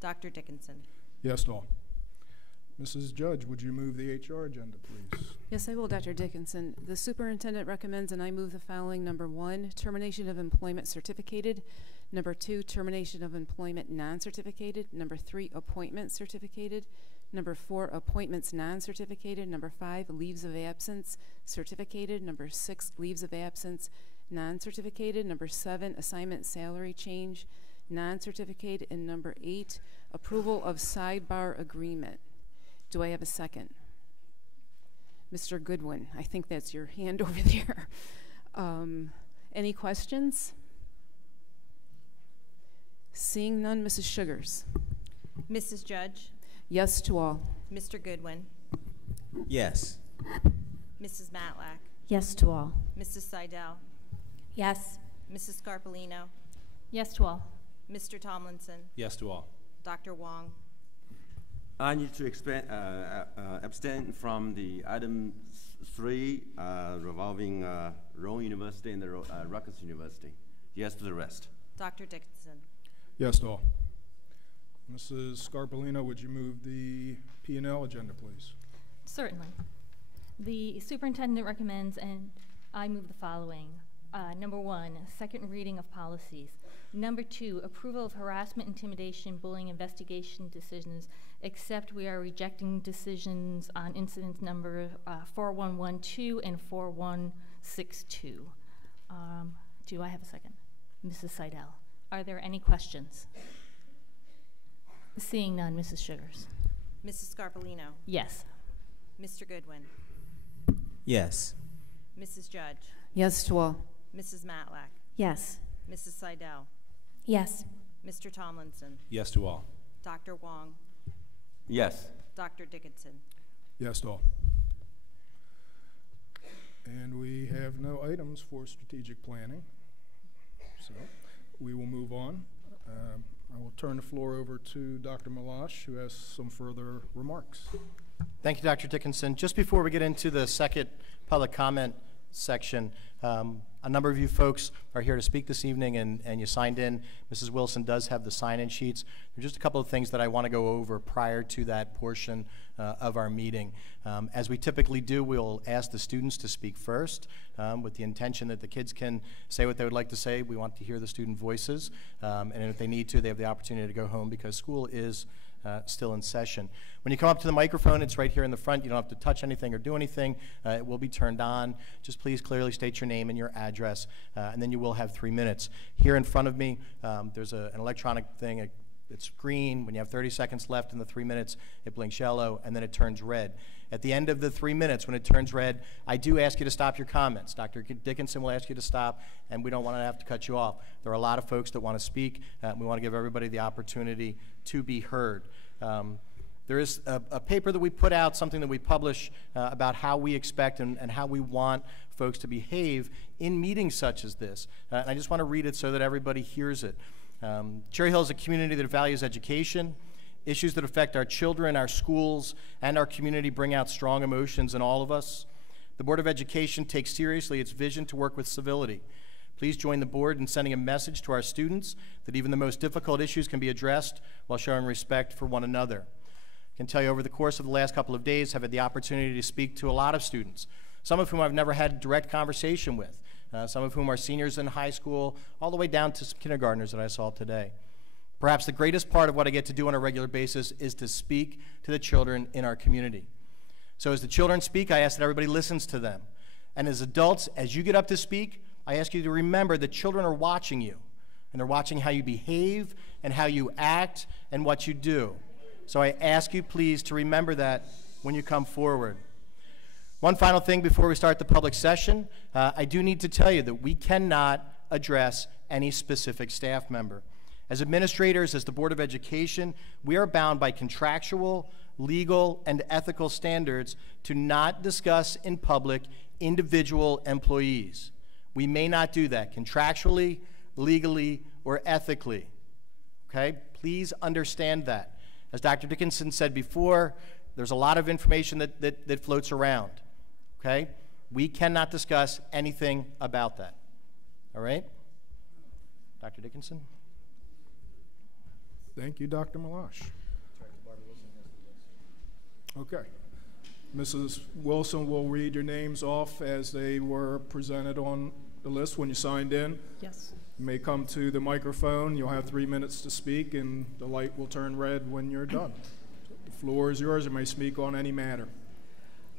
Dr. Dickinson. Yes to all. Mrs. Judge, would you move the HR agenda, please? Yes, I will, Dr. Dickinson. The superintendent recommends, and I move the following: number 1, termination of employment certificated; number 2, termination of employment non-certificated; number 3, appointment certificated; number 4, appointments non-certificated; number 5, leaves of absence certificated; number 6, leaves of absence non-certificated; number 7, assignment salary change non-certificated; and number 8, approval of sidebar agreement. Do I have a second? Mr. Goodwin, I think that's your hand over there. Any questions? Seeing none, Mrs. Sugars. Mrs. Judge. Yes to all. Mr. Goodwin. Yes. Mrs. Matlack. Yes to all. Mrs. Seidel. Yes. Mrs. Scarpolino. Yes to all. Mr. Tomlinson. Yes to all. Dr. Wong. I need to abstain from the item 3 revolving Rowan University and the Rutgers University. Yes to the rest. Dr. Dickinson. Yes to all. Mrs. Scarpolino, would you move the P&L agenda, please? Certainly. The superintendent recommends, and I move the following. Number 1, second reading of policies. Number 2, approval of harassment, intimidation, bullying investigation decisions, except we are rejecting decisions on incidents number 4112 and 4162. Do I have a second? Mrs. Seidel. Are there any questions? Seeing none, Mrs. Sugars. Mrs. Scarpolino. Yes. Mr. Goodwin. Yes. Mrs. Judge. Yes to all. Mrs. Matlack. Yes. Mrs. Seidel. Yes. Mr. Tomlinson. Yes to all. Dr. Wong. Yes. Dr. Dickinson. Yes to all. And we have no items for strategic planning, so we will move on. I will turn the floor over to Dr. Malash, who has some further remarks. Thank you, Dr. Dickinson. Just before we get into the second public comment section. A number of you folks are here to speak this evening, and you signed in. Mrs. Wilson does have the sign-in sheets. There's just a couple of things that I want to go over prior to that portion of our meeting. As we typically do, we'll ask the students to speak first with the intention that the kids can say what they would like to say. We want to hear the student voices, and if they need to, they have the opportunity to go home because school is still in session. When you come up to the microphone, it's right here in the front. You don't have to touch anything or do anything. It will be turned on. Just please clearly state your name and your address, and then you will have 3 minutes. Here in front of me, there's an electronic thing. It's green. When you have 30 seconds left in the 3 minutes, it blinks yellow, and then it turns red. At the end of the 3 minutes, when it turns red, I do ask you to stop your comments. Dr. Dickinson will ask you to stop, and we don't want to have to cut you off. There are a lot of folks that want to speak. We want to give everybody the opportunity to be heard. There is a paper that we put out, something that we publish about how we expect and how we want folks to behave in meetings such as this. And I just want to read it so that everybody hears it. Cherry Hill is a community that values education. Issues that affect our children, our schools, and our community bring out strong emotions in all of us. The Board of Education takes seriously its vision to work with civility. Please join the board in sending a message to our students that even the most difficult issues can be addressed while showing respect for one another. I can tell you over the course of the last couple of days, I've had the opportunity to speak to a lot of students, some of whom I've never had direct conversation with, some of whom are seniors in high school, all the way down to some kindergartners that I saw today. Perhaps the greatest part of what I get to do on a regular basis is to speak to the children in our community. So as the children speak, I ask that everybody listens to them. And as adults, as you get up to speak, I ask you to remember that children are watching you, and they're watching how you behave and how you act and what you do. So I ask you, please, to remember that when you come forward. One final thing before we start the public session, I do need to tell you that we cannot address any specific staff member. As administrators, as the Board of Education, we are bound by contractual, legal, and ethical standards to not discuss in public individual employees. We may not do that contractually, legally, or ethically. Okay? Please understand that. As Dr. Dickinson said before, there's a lot of information that floats around. Okay? We cannot discuss anything about that. All right? Dr. Dickinson? Thank you, Dr. Malash. Okay. Mrs. Wilson will read your names off as they were presented on the list when you signed in. Yes. You may come to the microphone. You'll have 3 minutes to speak, and the light will turn red when you're done. The floor is yours. You may speak on any matter.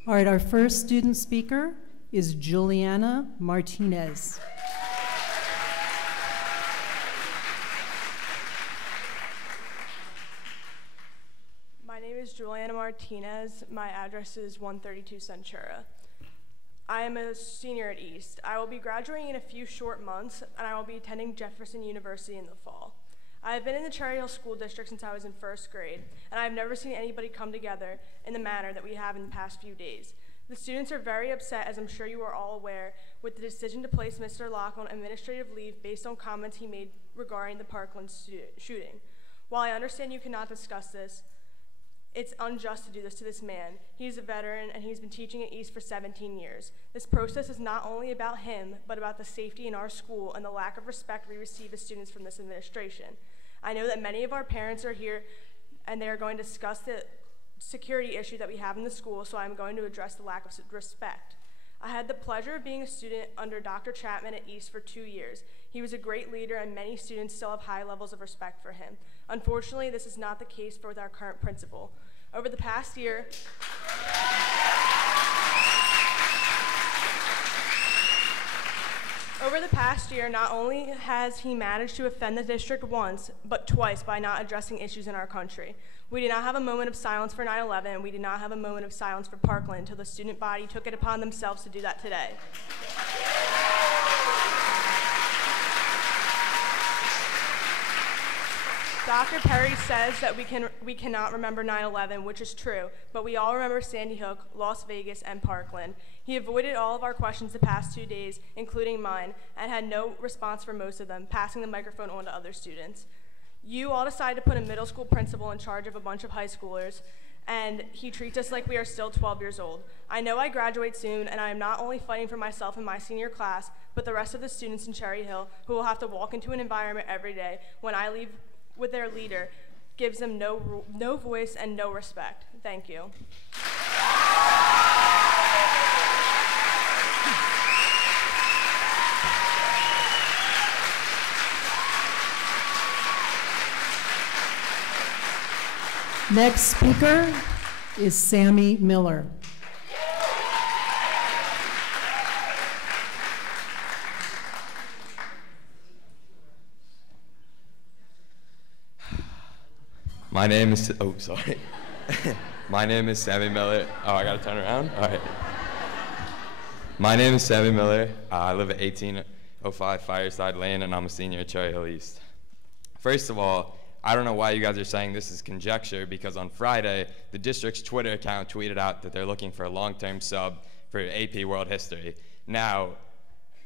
All right, our first student speaker is Juliana Martinez. My name is Juliana Martinez. My address is 132 Centura. I am a senior at East. I will be graduating in a few short months, and I will be attending Jefferson University in the fall. I have been in the Cherry Hill School District since I was in first grade, and I have never seen anybody come together in the manner that we have in the past few days. The students are very upset, as I'm sure you are all aware, with the decision to place Mr. Locke on administrative leave based on comments he made regarding the Parkland shooting. While I understand you cannot discuss this, it's unjust to do this to this man. He's a veteran, and he's been teaching at East for 17 years. This process is not only about him, but about the safety in our school and the lack of respect we receive as students from this administration. I know that many of our parents are here, and they are going to discuss the security issue that we have in the school, so I'm going to address the lack of respect. I had the pleasure of being a student under Dr. Chapman at East for 2 years. He was a great leader, and many students still have high levels of respect for him. Unfortunately, this is not the case with our current principal. Over the past year, not only has he managed to offend the district once, but twice by not addressing issues in our country. We did not have a moment of silence for 9/11, and we did not have a moment of silence for Parkland until the student body took it upon themselves to do that today. Dr. Perry says that we cannot remember 9/11, which is true, but we all remember Sandy Hook, Las Vegas, and Parkland. He avoided all of our questions the past 2 days, including mine, and had no response for most of them, passing the microphone on to other students. You all decided to put a middle school principal in charge of a bunch of high schoolers, and he treats us like we are still 12 years old. I know I graduate soon, and I am not only fighting for myself and my senior class, but the rest of the students in Cherry Hill who will have to walk into an environment every day when I leave with their leader gives them no voice and no respect. Thank you. Next speaker is Sammy Miller. My name is, My name is Sammy Miller. Oh, I gotta turn around? All right. My name is Sammy Miller. I live at 1805 Fireside Lane, and I'm a senior at Cherry Hill East. First of all, I don't know why you guys are saying this is conjecture, because on Friday, the district's Twitter account tweeted out that they're looking for a long-term sub for AP World History. Now,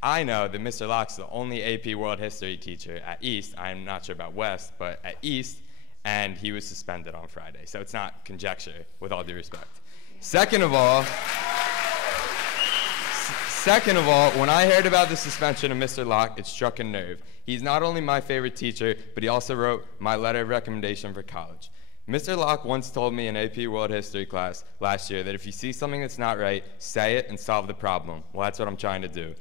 I know that Mr. Locke's the only AP World History teacher at East. I'm not sure about West, but at East, and he was suspended on Friday. So it's not conjecture, with all due respect. Second of all, when I heard about the suspension of Mr. Locke, it struck a nerve. He's not only my favorite teacher, but he also wrote my letter of recommendation for college. Mr. Locke once told me in AP World History class last year that if you see something that's not right, say it and solve the problem. Well, that's what I'm trying to do.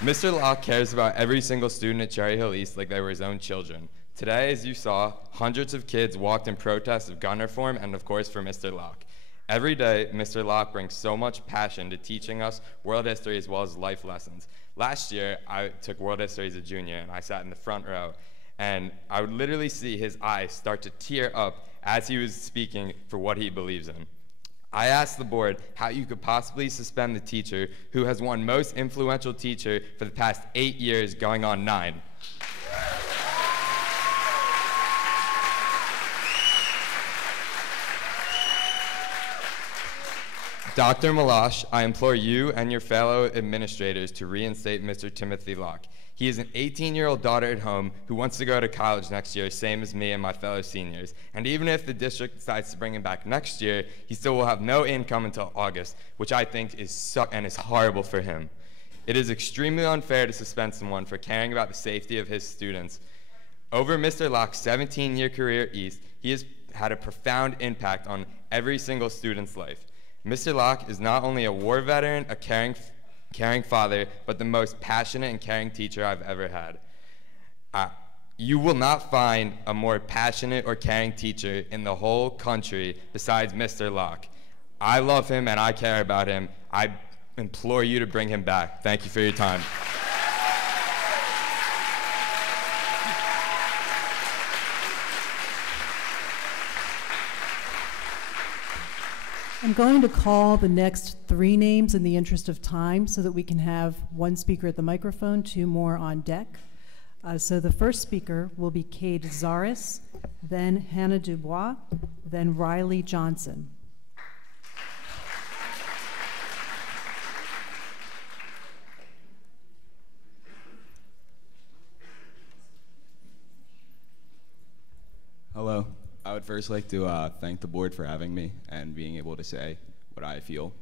Mr. Locke cares about every single student at Cherry Hill East like they were his own children. Today, as you saw, hundreds of kids walked in protest of gun reform and, of course, for Mr. Locke. Every day, Mr. Locke brings so much passion to teaching us world history as well as life lessons. Last year, I took world history as a junior, and I sat in the front row, and I would literally see his eyes start to tear up as he was speaking for what he believes in. I asked the board how you could possibly suspend the teacher who has won most influential teacher for the past 8 years, going on 9. Dr. Malash, I implore you and your fellow administrators to reinstate Mr. Timothy Locke. He is an 18-year-old daughter at home who wants to go to college next year, same as me and my fellow seniors. And even if the district decides to bring him back next year, he still will have no income until August, which I think is horrible for him. It is extremely unfair to suspend someone for caring about the safety of his students. Over Mr. Locke's 17-year career at East, he has had a profound impact on every single student's life. Mr. Locke is not only a war veteran, a caring father, but the most passionate and caring teacher I've ever had. You will not find a more passionate or caring teacher in the whole country besides Mr. Locke. I love him and I care about him. I implore you to bring him back. Thank you for your time. I'm going to call the next 3 names in the interest of time so that we can have 1 speaker at the microphone, 2 more on deck. So the first speaker will be Cade Zaris, then Hannah Dubois, then Riley Johnson. Hello. I would first like to thank the board for having me and being able to say what I feel.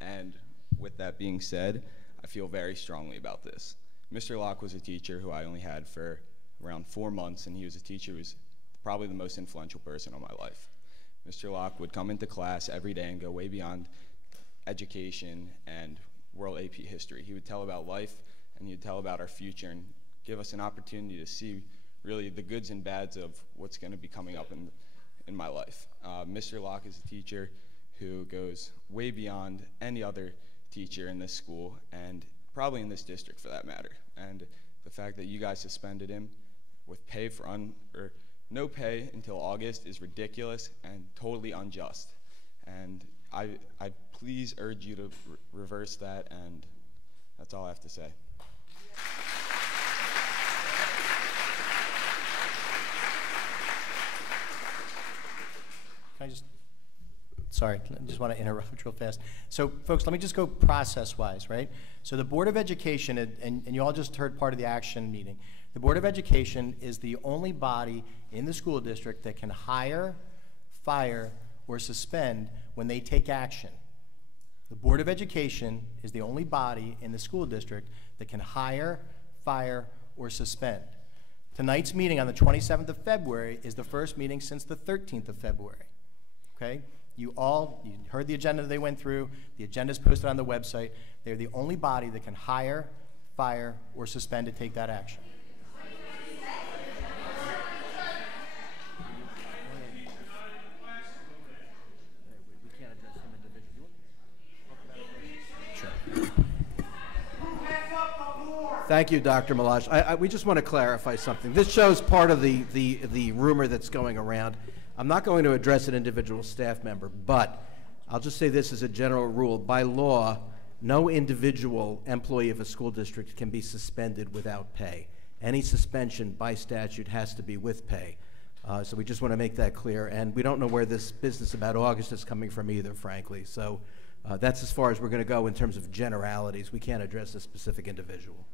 And with that being said, I feel very strongly about this. Mr. Locke was a teacher who I only had for around 4 months, and he was a teacher who was probably the most influential person in my life. Mr. Locke would come into class every day and go way beyond education and world AP history. He would tell about life, and he would tell about our future and give us an opportunity to see really the goods and bads of what's going to be coming up in my life. Mr. Locke is a teacher who goes way beyond any other teacher in this school and probably in this district for that matter. And the fact that you guys suspended him with pay for or no pay until August is ridiculous and totally unjust. And I please urge you to reverse that, and that's all I have to say. Sorry, I just want to interrupt real fast. So folks, let me just go process-wise, right? So the Board of Education, and you all just heard part of the action meeting, The Board of Education is the only body in the school district that can hire, fire, or suspend when they take action. The Board of Education is the only body in the school district that can hire, fire, or suspend. Tonight's meeting on the 27th of February is the first meeting since the 13th of February. Okay? You heard the agenda they went through. The agenda is posted on the website. They're the only body that can hire, fire, or suspend to take that action. Thank you, Dr. Malaj. We just want to clarify something. This shows part of the rumor that's going around. I'm not going to address an individual staff member, but I'll just say this as a general rule. By law, no individual employee of a school district can be suspended without pay. Any suspension by statute has to be with pay. So we just want to make that clear. And we don't know where this business about August is coming from either, frankly. So that's as far as we're going to go in terms of generalities. We can't address a specific individual.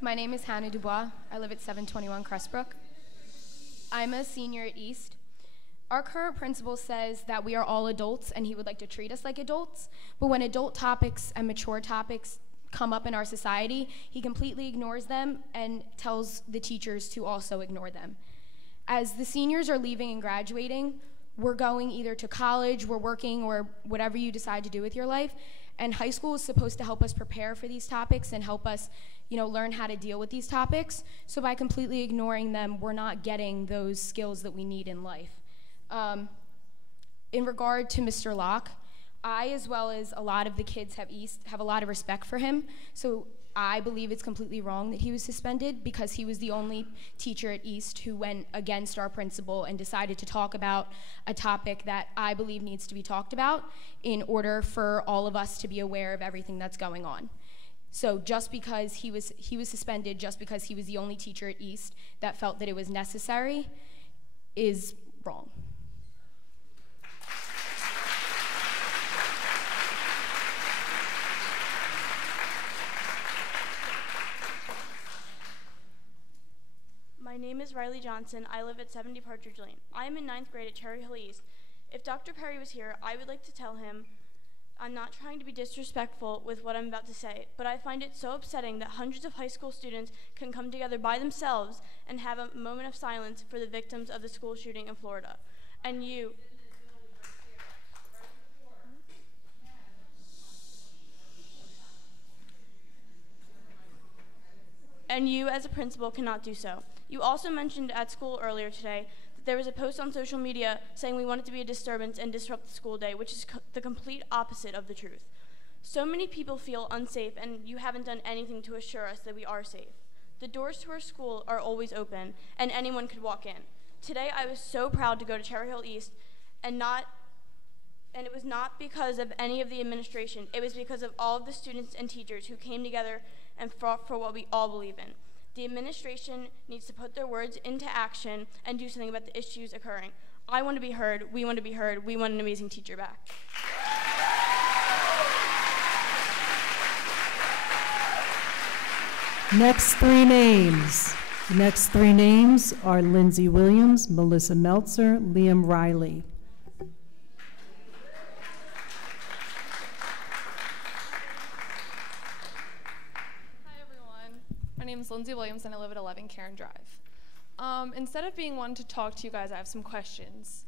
My name is Hannah Dubois. I live at 721 Crestbrook. I'm a senior at East. Our current principal says that we are all adults and he would like to treat us like adults, but when adult topics and mature topics come up in our society, he completely ignores them and tells the teachers to also ignore them. As the seniors are leaving and graduating, we're going either to college, we're working, or whatever you decide to do with your life, and high school is supposed to help us prepare for these topics and help us, learn how to deal with these topics. So by completely ignoring them, we're not getting those skills that we need in life. In regard to Mr. Locke, I, as well as a lot of the kids have a lot of respect for him. So I believe it's completely wrong that he was suspended because he was the only teacher at East who went against our principal and decided to talk about a topic that I believe needs to be talked about in order for all of us to be aware of everything that's going on. So just because he was suspended, just because he was the only teacher at East that felt that it was necessary, is wrong. My name is Riley Johnson. I live at 70 Partridge Lane. I am in 9th grade at Cherry Hill East. If Dr. Perry was here, I would like to tell him I'm not trying to be disrespectful with what I'm about to say, but I find it so upsetting that hundreds of high school students can come together by themselves and have a moment of silence for the victims of the school shooting in Florida. And you as a principal cannot do so. You also mentioned at school earlier today that there was a post on social media saying we want it to be a disturbance and disrupt the school day, which is the complete opposite of the truth. So many people feel unsafe, and you haven't done anything to assure us that we are safe. The doors to our school are always open, and anyone could walk in. Today, I was so proud to go to Cherry Hill East, and it was not because of any of the administration. It was because of all of the students and teachers who came together and fought for what we all believe in. The administration needs to put their words into action and do something about the issues occurring. I want to be heard. We want to be heard. We want an amazing teacher back. Next three names. The next three names are Lindsay Williams, Melissa Meltzer, Liam Riley. My name is Lindsay Williams and I live at 11 Karen Drive. Instead of being one to talk to you guys, I have some questions.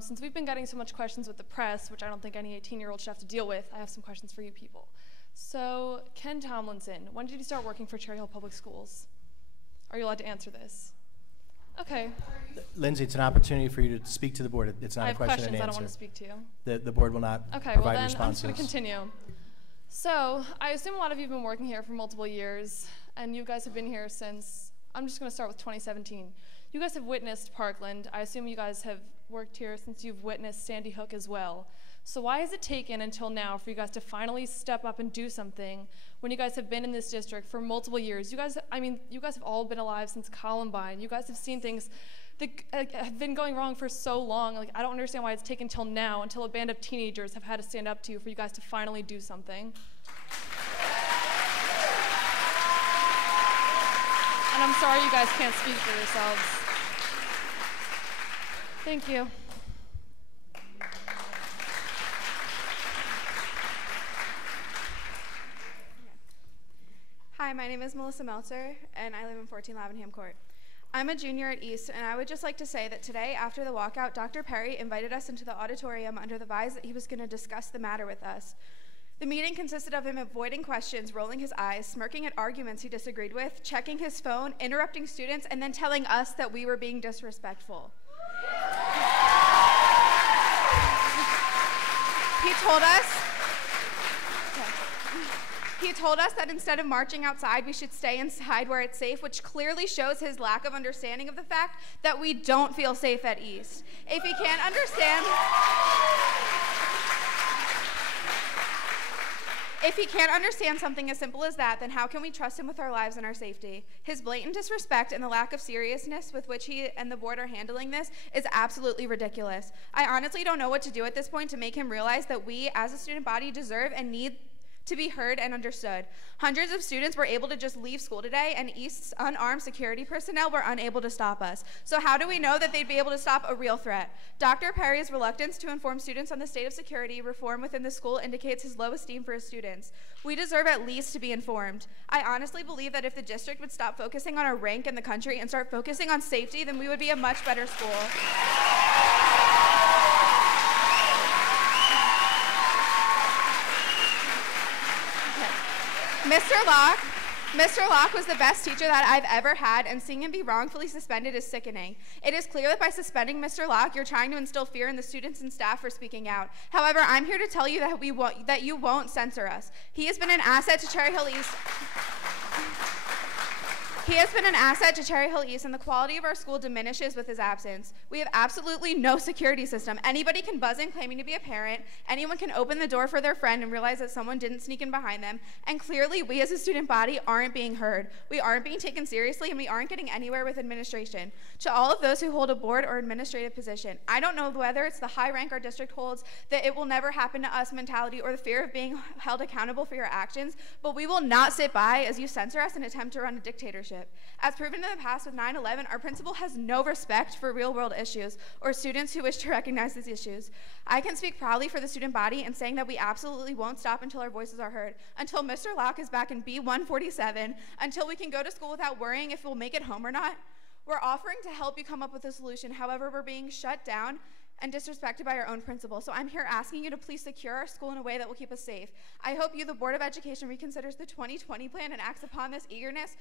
Since we've been getting so much questions with the press, which I don't think any 18-year-old should have to deal with, I have some questions for you people. So, Ken Tomlinson, when did you start working for Cherry Hill Public Schools? Are you allowed to answer this? Okay. Lindsay, it's an opportunity for you to speak to the board. It's not a question and answer. I have questions I don't want to speak to. The board will not provide responses. I'm just going to continue. So, I assume a lot of you have been working here for multiple years, and you guys have been here since, I'm just going to start with 2017. You guys have witnessed Parkland. I assume you guys have worked here since you've witnessed Sandy Hook as well. So why has it taken until now for you guys to finally step up and do something when you guys have been in this district for multiple years? You guys have all been alive since Columbine. You guys have seen things that have been going wrong for so long. Like, I don't understand why it's taken till now, until a band of teenagers have had to stand up to you for you guys to finally do something. And I'm sorry you guys can't speak for yourselves. Thank you. Hi, my name is Melissa Meltzer, and I live in 14 Lavenham Court. I'm a junior at East, and I would just like to say that today, after the walkout, Dr. Perry invited us into the auditorium under the guise that he was going to discuss the matter with us. The meeting consisted of him avoiding questions, rolling his eyes, smirking at arguments he disagreed with, checking his phone, interrupting students, and then telling us that we were being disrespectful. He told us that instead of marching outside, we should stay inside where it's safe, which clearly shows his lack of understanding of the fact that we don't feel safe at East. If he can't understand something as simple as that, then how can we trust him with our lives and our safety? His blatant disrespect and the lack of seriousness with which he and the board are handling this is absolutely ridiculous. I honestly don't know what to do at this point to make him realize that we, as a student body, deserve and need to be heard and understood. Hundreds of students were able to just leave school today, and East's unarmed security personnel were unable to stop us. So how do we know that they'd be able to stop a real threat? Dr. Perry's reluctance to inform students on the state of security reform within the school indicates his low esteem for his students. We deserve at least to be informed. I honestly believe that if the district would stop focusing on our rank in the country and start focusing on safety, then we would be a much better school. Mr. Locke was the best teacher that I've ever had, and seeing him be wrongfully suspended is sickening. It is clear that by suspending Mr. Locke, you're trying to instill fear in the students and staff for speaking out. However, I'm here to tell you that you won't censor us. He has been an asset to Cherry Hill East. He has been an asset to Cherry Hill East, and the quality of our school diminishes with his absence. We have absolutely no security system. Anybody can buzz in claiming to be a parent. Anyone can open the door for their friend and realize that someone didn't sneak in behind them. And clearly, we as a student body aren't being heard. We aren't being taken seriously, and we aren't getting anywhere with administration. To all of those who hold a board or administrative position, I don't know whether it's the high rank our district holds, that it will never happen to us mentality, or the fear of being held accountable for your actions, but we will not sit by as you censor us and attempt to run a dictatorship. As proven in the past with 9/11, our principal has no respect for real-world issues or students who wish to recognize these issues. I can speak proudly for the student body in saying that we absolutely won't stop until our voices are heard, until Mr. Locke is back in B147, until we can go to school without worrying if we'll make it home or not. We're offering to help you come up with a solution. However, we're being shut down and disrespected by our own principal. So I'm here asking you to please secure our school in a way that will keep us safe. I hope you, the Board of Education, reconsiders the 2020 plan and acts upon this eagerness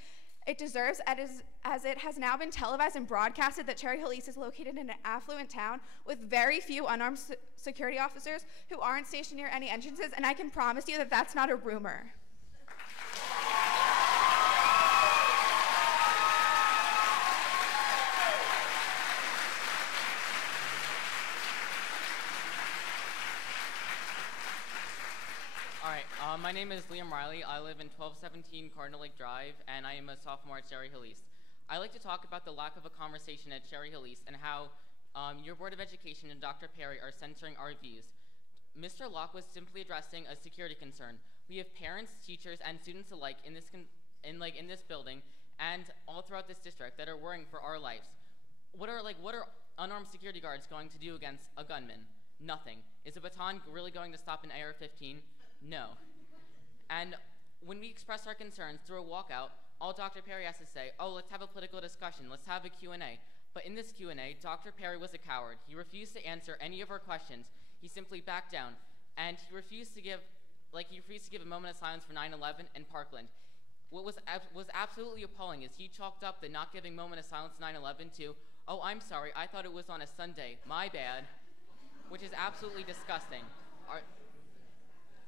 it deserves, as it has now been televised and broadcasted that Cherry Hill East is located in an affluent town with very few unarmed security officers who aren't stationed near any entrances, and I can promise you that that's not a rumor. My name is Liam Riley. I live in 1217 Cardinal Lake Drive, and I am a sophomore at Cherry Hill East. I like to talk about the lack of a conversation at Cherry Hill East and how your Board of Education and Dr. Perry are censoring our views. Mr. Locke was simply addressing a security concern. We have parents, teachers, and students alike in this building and all throughout this district that are worrying for our lives. What are unarmed security guards going to do against a gunman? Nothing. Is a baton really going to stop an AR-15? No. And when we express our concerns through a walkout, all Dr. Perry has to say, oh, let's have a political discussion, let's have a Q&A. But in this Q&A, Dr. Perry was a coward. He refused to answer any of our questions. He simply backed down, and he refused to give a moment of silence for 9/11 and Parkland. What was absolutely appalling is he chalked up the not giving moment of silence 9/11 to, oh, I'm sorry, I thought it was on a Sunday, my bad, which is absolutely disgusting.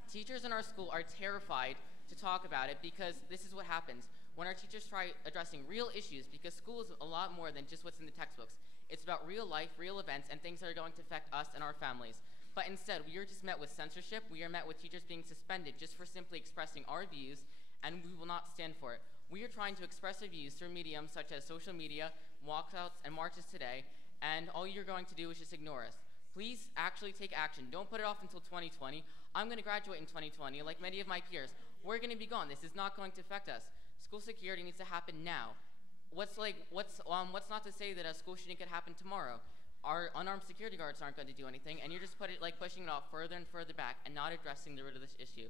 Teachers in our school are terrified to talk about it because this is what happens when our teachers try addressing real issues, because school is a lot more than just what's in the textbooks. It's about real life, real events, and things that are going to affect us and our families. But instead, we are just met with censorship. We are met with teachers being suspended just for simply expressing our views, and we will not stand for it. We are trying to express our views through mediums such as social media, walkouts and marches today, and all you're going to do is just ignore us. Please actually take action. Don't put it off until 2020. I'm going to graduate in 2020, like many of my peers. We're going to be gone. This is not going to affect us. School security needs to happen now. What's not to say that a school shooting could happen tomorrow? Our unarmed security guards aren't going to do anything, and you're just pushing it off further and further back and not addressing the root of this issue.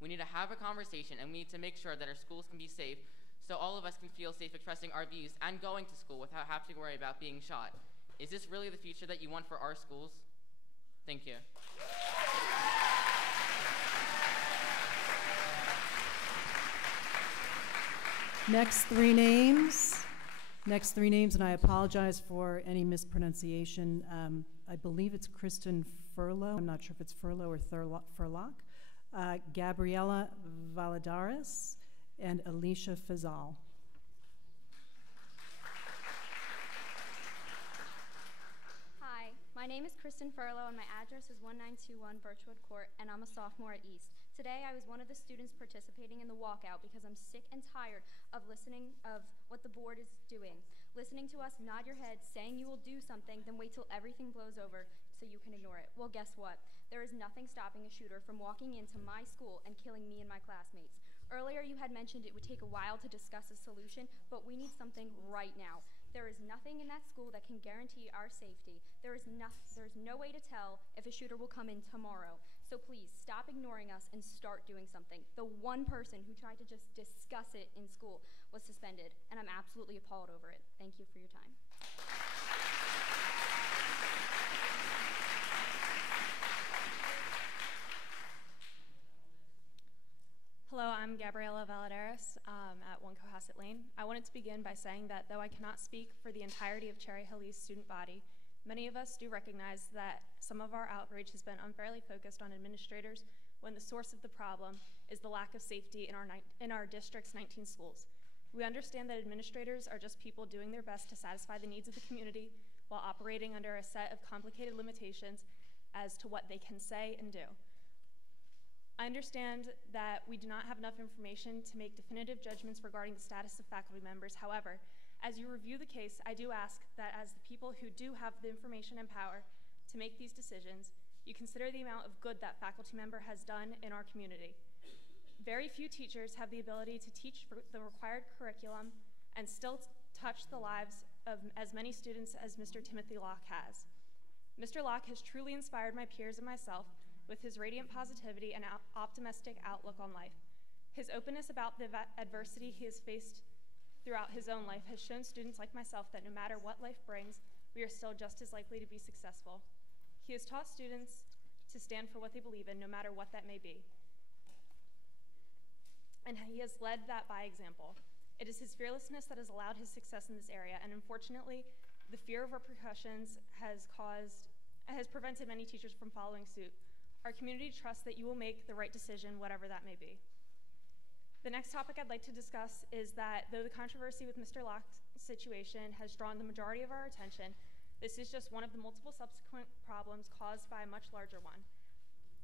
We need to have a conversation, and we need to make sure that our schools can be safe so all of us can feel safe expressing our views and going to school without having to worry about being shot. Is this really the future that you want for our schools? Thank you. Next three names, and I apologize for any mispronunciation. I believe it's Kristen Furlow. I'm not sure if it's Furlow or Furlock. Gabriela Valadares and Alicia Fazal. Hi, my name is Kristen Furlow and my address is 1921 Birchwood Court and I'm a sophomore at East. Today I was one of the students participating in the walkout because I'm sick and tired of listening of what the board is doing. Listening to us nod your head, saying you will do something, then wait till everything blows over so you can ignore it. Well, guess what? There is nothing stopping a shooter from walking into my school and killing me and my classmates. Earlier you had mentioned it would take a while to discuss a solution, but we need something right now. There is nothing in that school that can guarantee our safety. There's no way to tell if a shooter will come in tomorrow. So please, stop ignoring us and start doing something. The one person who tried to just discuss it in school was suspended, and I'm absolutely appalled over it. Thank you for your time. Hello, I'm Gabriela Valadares at 1 Cohasset Lane. I wanted to begin by saying that though I cannot speak for the entirety of Cherry Hill East student body, many of us do recognize that some of our outrage has been unfairly focused on administrators when the source of the problem is the lack of safety in our district's 19 schools. We understand that administrators are just people doing their best to satisfy the needs of the community while operating under a set of complicated limitations as to what they can say and do. I understand that we do not have enough information to make definitive judgments regarding the status of faculty members. However, as you review the case, I do ask that as the people who do have the information and power to make these decisions, you consider the amount of good that faculty member has done in our community. Very few teachers have the ability to teach the required curriculum and still touch the lives of as many students as Mr. Timothy Locke has. Mr. Locke has truly inspired my peers and myself with his radiant positivity and optimistic outlook on life. His openness about the adversity he has faced throughout his own life has shown students like myself that no matter what life brings, we are still just as likely to be successful. He has taught students to stand for what they believe in, no matter what that may be. And he has led that by example. It is his fearlessness that has allowed his success in this area, and unfortunately, the fear of repercussions has prevented many teachers from following suit. Our community trusts that you will make the right decision, whatever that may be. The next topic I'd like to discuss is that though the controversy with Mr. Locke's situation has drawn the majority of our attention, this is just one of the multiple subsequent problems caused by a much larger one.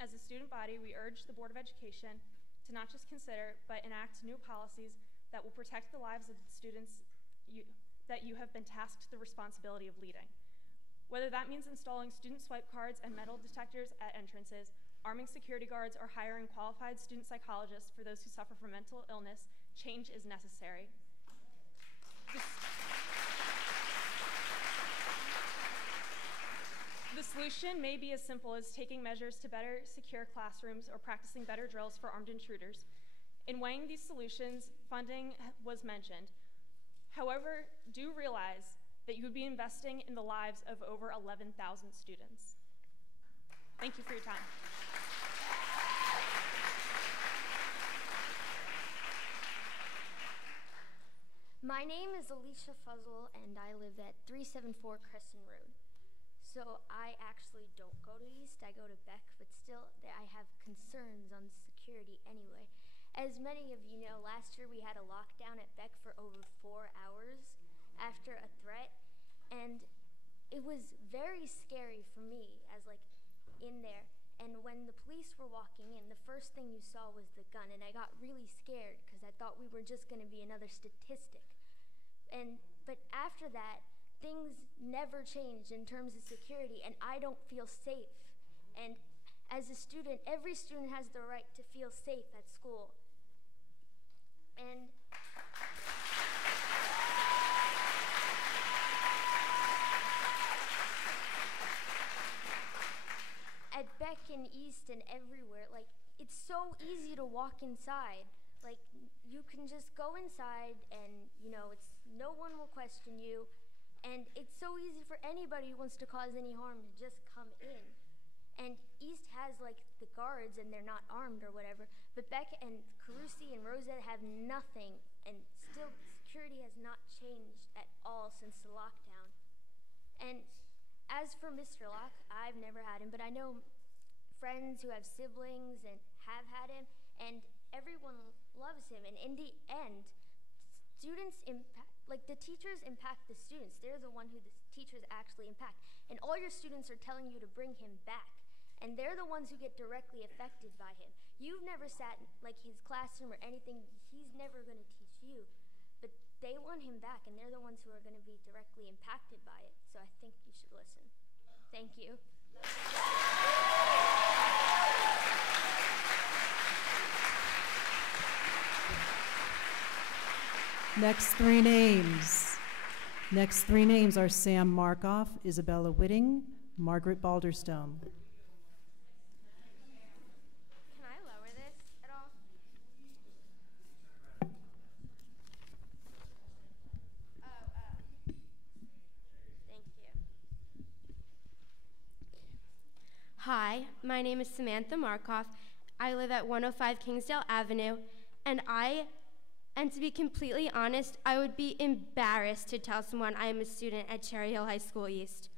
As a student body, we urge the Board of Education to not just consider, but enact new policies that will protect the lives of the students that you have been tasked the responsibility of leading. Whether that means installing student swipe cards and metal detectors at entrances, arming security guards, or hiring qualified student psychologists for those who suffer from mental illness, change is necessary. The solution may be as simple as taking measures to better secure classrooms or practicing better drills for armed intruders. In weighing these solutions, funding was mentioned. However, do realize that you would be investing in the lives of over 11,000 students. Thank you for your time. My name is Alicia Fuzzle, and I live at 374 Crescent Road. So I actually don't go to East, I go to Beck, but still I have concerns on security anyway. As many of you know, last year we had a lockdown at Beck for over 4 hours after a threat, and it was very scary for me as in there. And when the police were walking in, the first thing you saw was the gun, and I got really scared because I thought we were just going to be another statistic. And But after that, things never changed in terms of security, and I don't feel safe. And as a student, every student has the right to feel safe at school. And at Beck and East and everywhere, like, it's so easy to walk inside. Like, you can just go inside and, you know, no one will question you. And it's so easy for anybody who wants to cause any harm to just come in. And East has, like, the guards and they're not armed or whatever. But Beck and Carusi and Rosette have nothing. And still, security has not changed at all since the lockdown. And as for Mr. Locke, I've never had him, but I know friends who have siblings and have had him, and everyone loves him. And in the end, the teachers impact the students. They're the one who the teachers actually impact. And all your students are telling you to bring him back. And they're the ones who get directly affected by him. You've never sat in, like, his classroom or anything. He's never going to teach you. But they want him back, and they're the ones who are going to be directly impacted by it. So I think you should listen. Thank you. Next three names. Next three names are Sam Markoff, Isabella Whitting, Margaret Balderstone. Can I lower this at all? Thank you. Hi, my name is Samantha Markoff. I live at 105 Kingsdale Avenue, and to be completely honest, I would be embarrassed to tell someone I am a student at Cherry Hill High School East.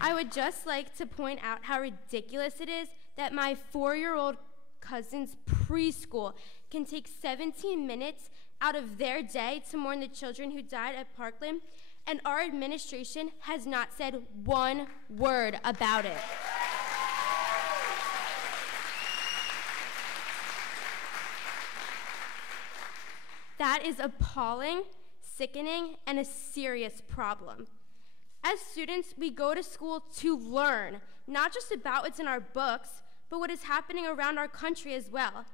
I would just like to point out how ridiculous it is that my 4-year-old cousin's preschool can take 17 minutes out of their day to mourn the children who died at Parkland, and our administration has not said one word about it. That is appalling, sickening, and a serious problem. As students, we go to school to learn, not just about what's in our books, but what is happening around our country as well.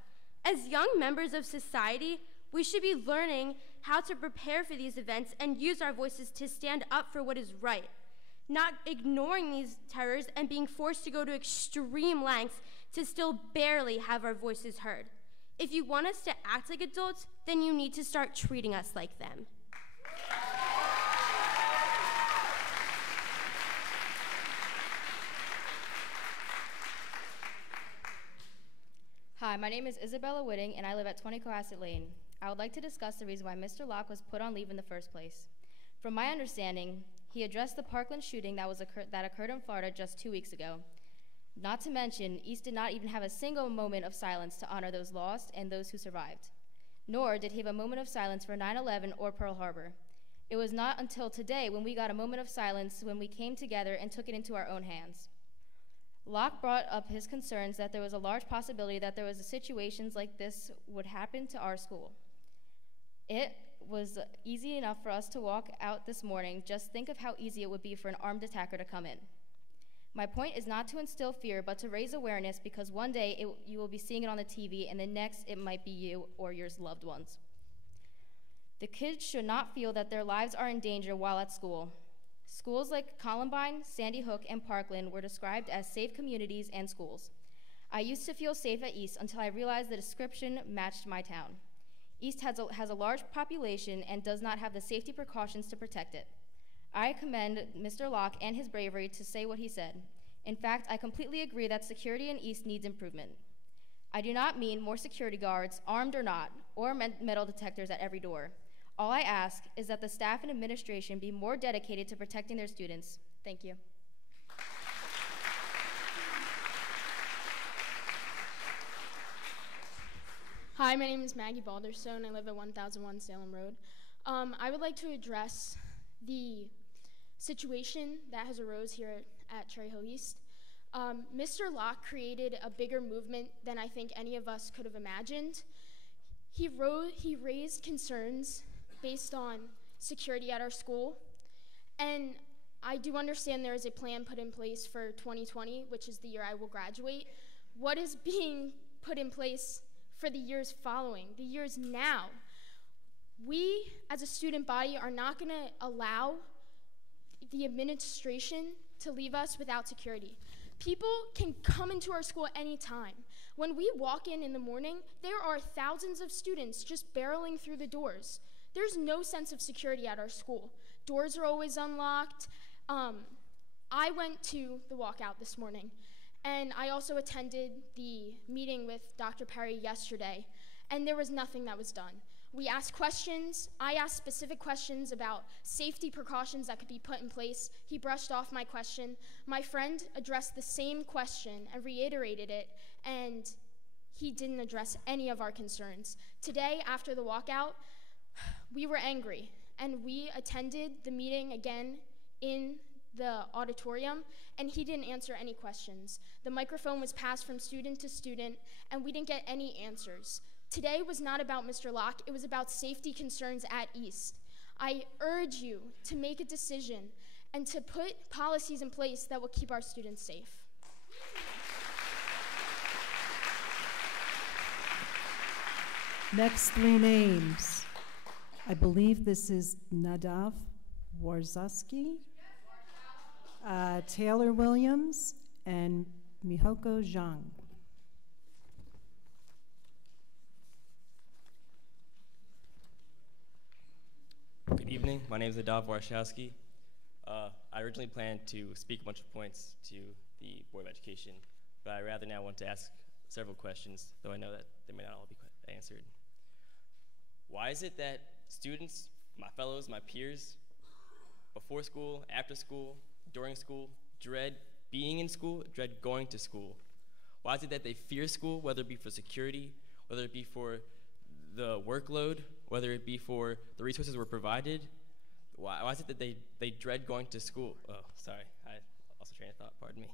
As young members of society, we should be learning how to prepare for these events and use our voices to stand up for what is right, not ignoring these terrors and being forced to go to extreme lengths to still barely have our voices heard. If you want us to act like adults, then you need to start treating us like them. Hi, my name is Isabella Whitting, and I live at 20 Cohasset Lane. I would like to discuss the reason why Mr. Locke was put on leave in the first place. From my understanding, he addressed the Parkland shooting that occurred in Florida just 2 weeks ago. Not to mention, East did not even have a single moment of silence to honor those lost and those who survived. Nor did he have a moment of silence for 9/11 or Pearl Harbor. It was not until today when we got a moment of silence when we came together and took it into our own hands. Locke brought up his concerns that there was a large possibility that there was situations like this would happen to our school. It was easy enough for us to walk out this morning. Just think of how easy it would be for an armed attacker to come in. My point is not to instill fear, but to raise awareness, because one day you will be seeing it on the TV, and the next it might be you or your loved ones. The kids should not feel that their lives are in danger while at school. Schools like Columbine, Sandy Hook, and Parkland were described as safe communities and schools. I used to feel safe at East until I realized the description matched my town. East has a large population and does not have the safety precautions to protect it. I commend Mr. Locke and his bravery to say what he said. In fact, I completely agree that security in East needs improvement. I do not mean more security guards, armed or not, or metal detectors at every door. All I ask is that the staff and administration be more dedicated to protecting their students. Thank you. Hi, my name is Maggie Balderstone. I live at 1001 Salem Road. I would like to address the situation that has arose here at Cherry Hill East. Mr. Locke created a bigger movement than I think any of us could have imagined. He raised concerns based on security at our school, and I do understand there is a plan put in place for 2020, which is the year I will graduate. What is being put in place for the years following, the years now? We, as a student body, are not going to allow the administration to leave us without security. People can come into our school anytime. When we walk in the morning, there are thousands of students just barreling through the doors. There's no sense of security at our school. Doors are always unlocked. I went to the walkout this morning, and I also attended the meeting with Dr. Perry yesterday, and there was nothing that was done. We asked questions. I asked specific questions about safety precautions that could be put in place. He brushed off my question. My friend addressed the same question and reiterated it, and he didn't address any of our concerns. Today, after the walkout, we were angry, and we attended the meeting again in the auditorium, and he didn't answer any questions. The microphone was passed from student to student, and we didn't get any answers. Today was not about Mr. Locke, it was about safety concerns at East. I urge you to make a decision and to put policies in place that will keep our students safe. Next three names. I believe this is Nadav Warzowski, Taylor Williams, and Mihoko Zhang. Good evening. My name is Nadav Warzowski. I originally planned to speak a bunch of points to the Board of Education, but I rather now want to ask several questions, though I know that they may not all be answered. Why is it that students, my fellows, my peers, before school, after school, during school, dread being in school, dread going to school? Why is it that they fear school, whether it be for security, whether it be for the workload, whether it be for the resources we're provided? Why is it that they dread going to school? Oh, sorry, I lost a train of thought, pardon me.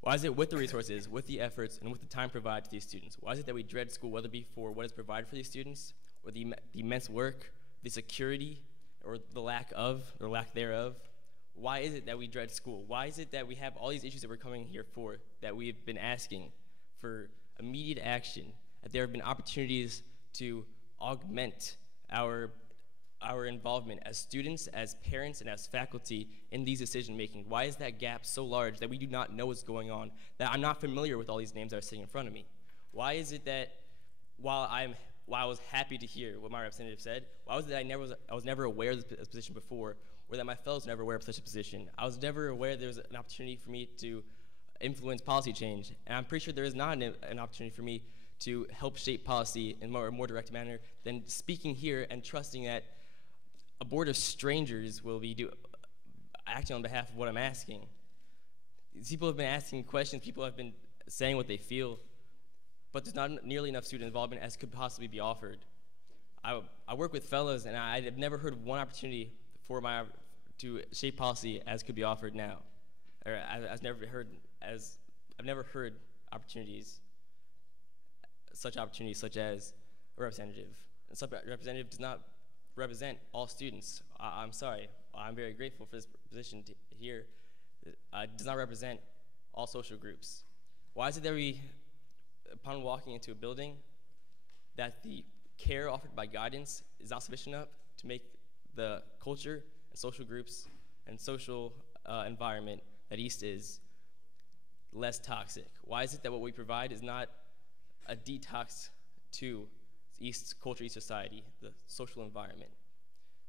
Why is it with the resources, with the efforts, and with the time provided to these students? Why is it that we dread school, whether it be for what is provided for these students, or the immense work, the security, or the lack of, or lack thereof? Why is it that we dread school? Why is it that we have all these issues that we're coming here for, that we've been asking for immediate action, that there have been opportunities to augment our involvement as students, as parents, and as faculty in these decision making? Why is that gap so large that we do not know what's going on, that I'm not familiar with all these names that are sitting in front of me? Why is it that while I was happy to hear what my representative said, why was it that I was never aware of this position before, or that my fellows were never aware of such a position? I was never aware there was an opportunity for me to influence policy change, and I'm pretty sure there is not an opportunity for me to help shape policy in a more direct manner than speaking here and trusting that a board of strangers will be acting on behalf of what I'm asking. People have been asking questions, people have been saying what they feel, but there's not nearly enough student involvement as could possibly be offered. I work with fellows, and I have never heard of one opportunity to shape policy as could be offered now. Or I've never heard opportunities such as a representative. And such a representative does not represent all students. I'm sorry. I'm very grateful for this position here. It does not represent all social groups. Why is it that we, upon walking into a building, that the care offered by guidance is not sufficient enough to make the culture and social groups and social environment that East is less toxic? Why is it that what we provide is not a detox to East's culture, East society, the social environment?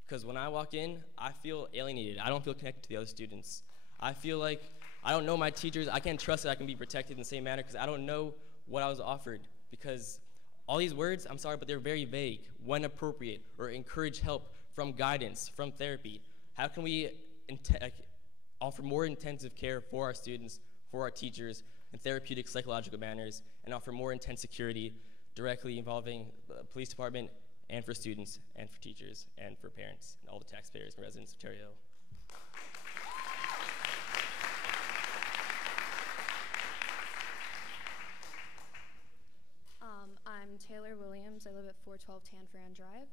Because when I walk in, I feel alienated. I don't feel connected to the other students. I feel like I don't know my teachers. I can't trust that I can be protected in the same manner because I don't know what I was offered. Because all these words, I'm sorry, but they're very vague. When appropriate, or encourage help from guidance, from therapy. How can we offer more intensive care for our students, for our teachers, in therapeutic psychological manners, and offer more intense security directly involving the police department, and for students, and for teachers, and for parents, and all the taxpayers and residents of Cherry Hill? I'm 412 Tanforan Drive.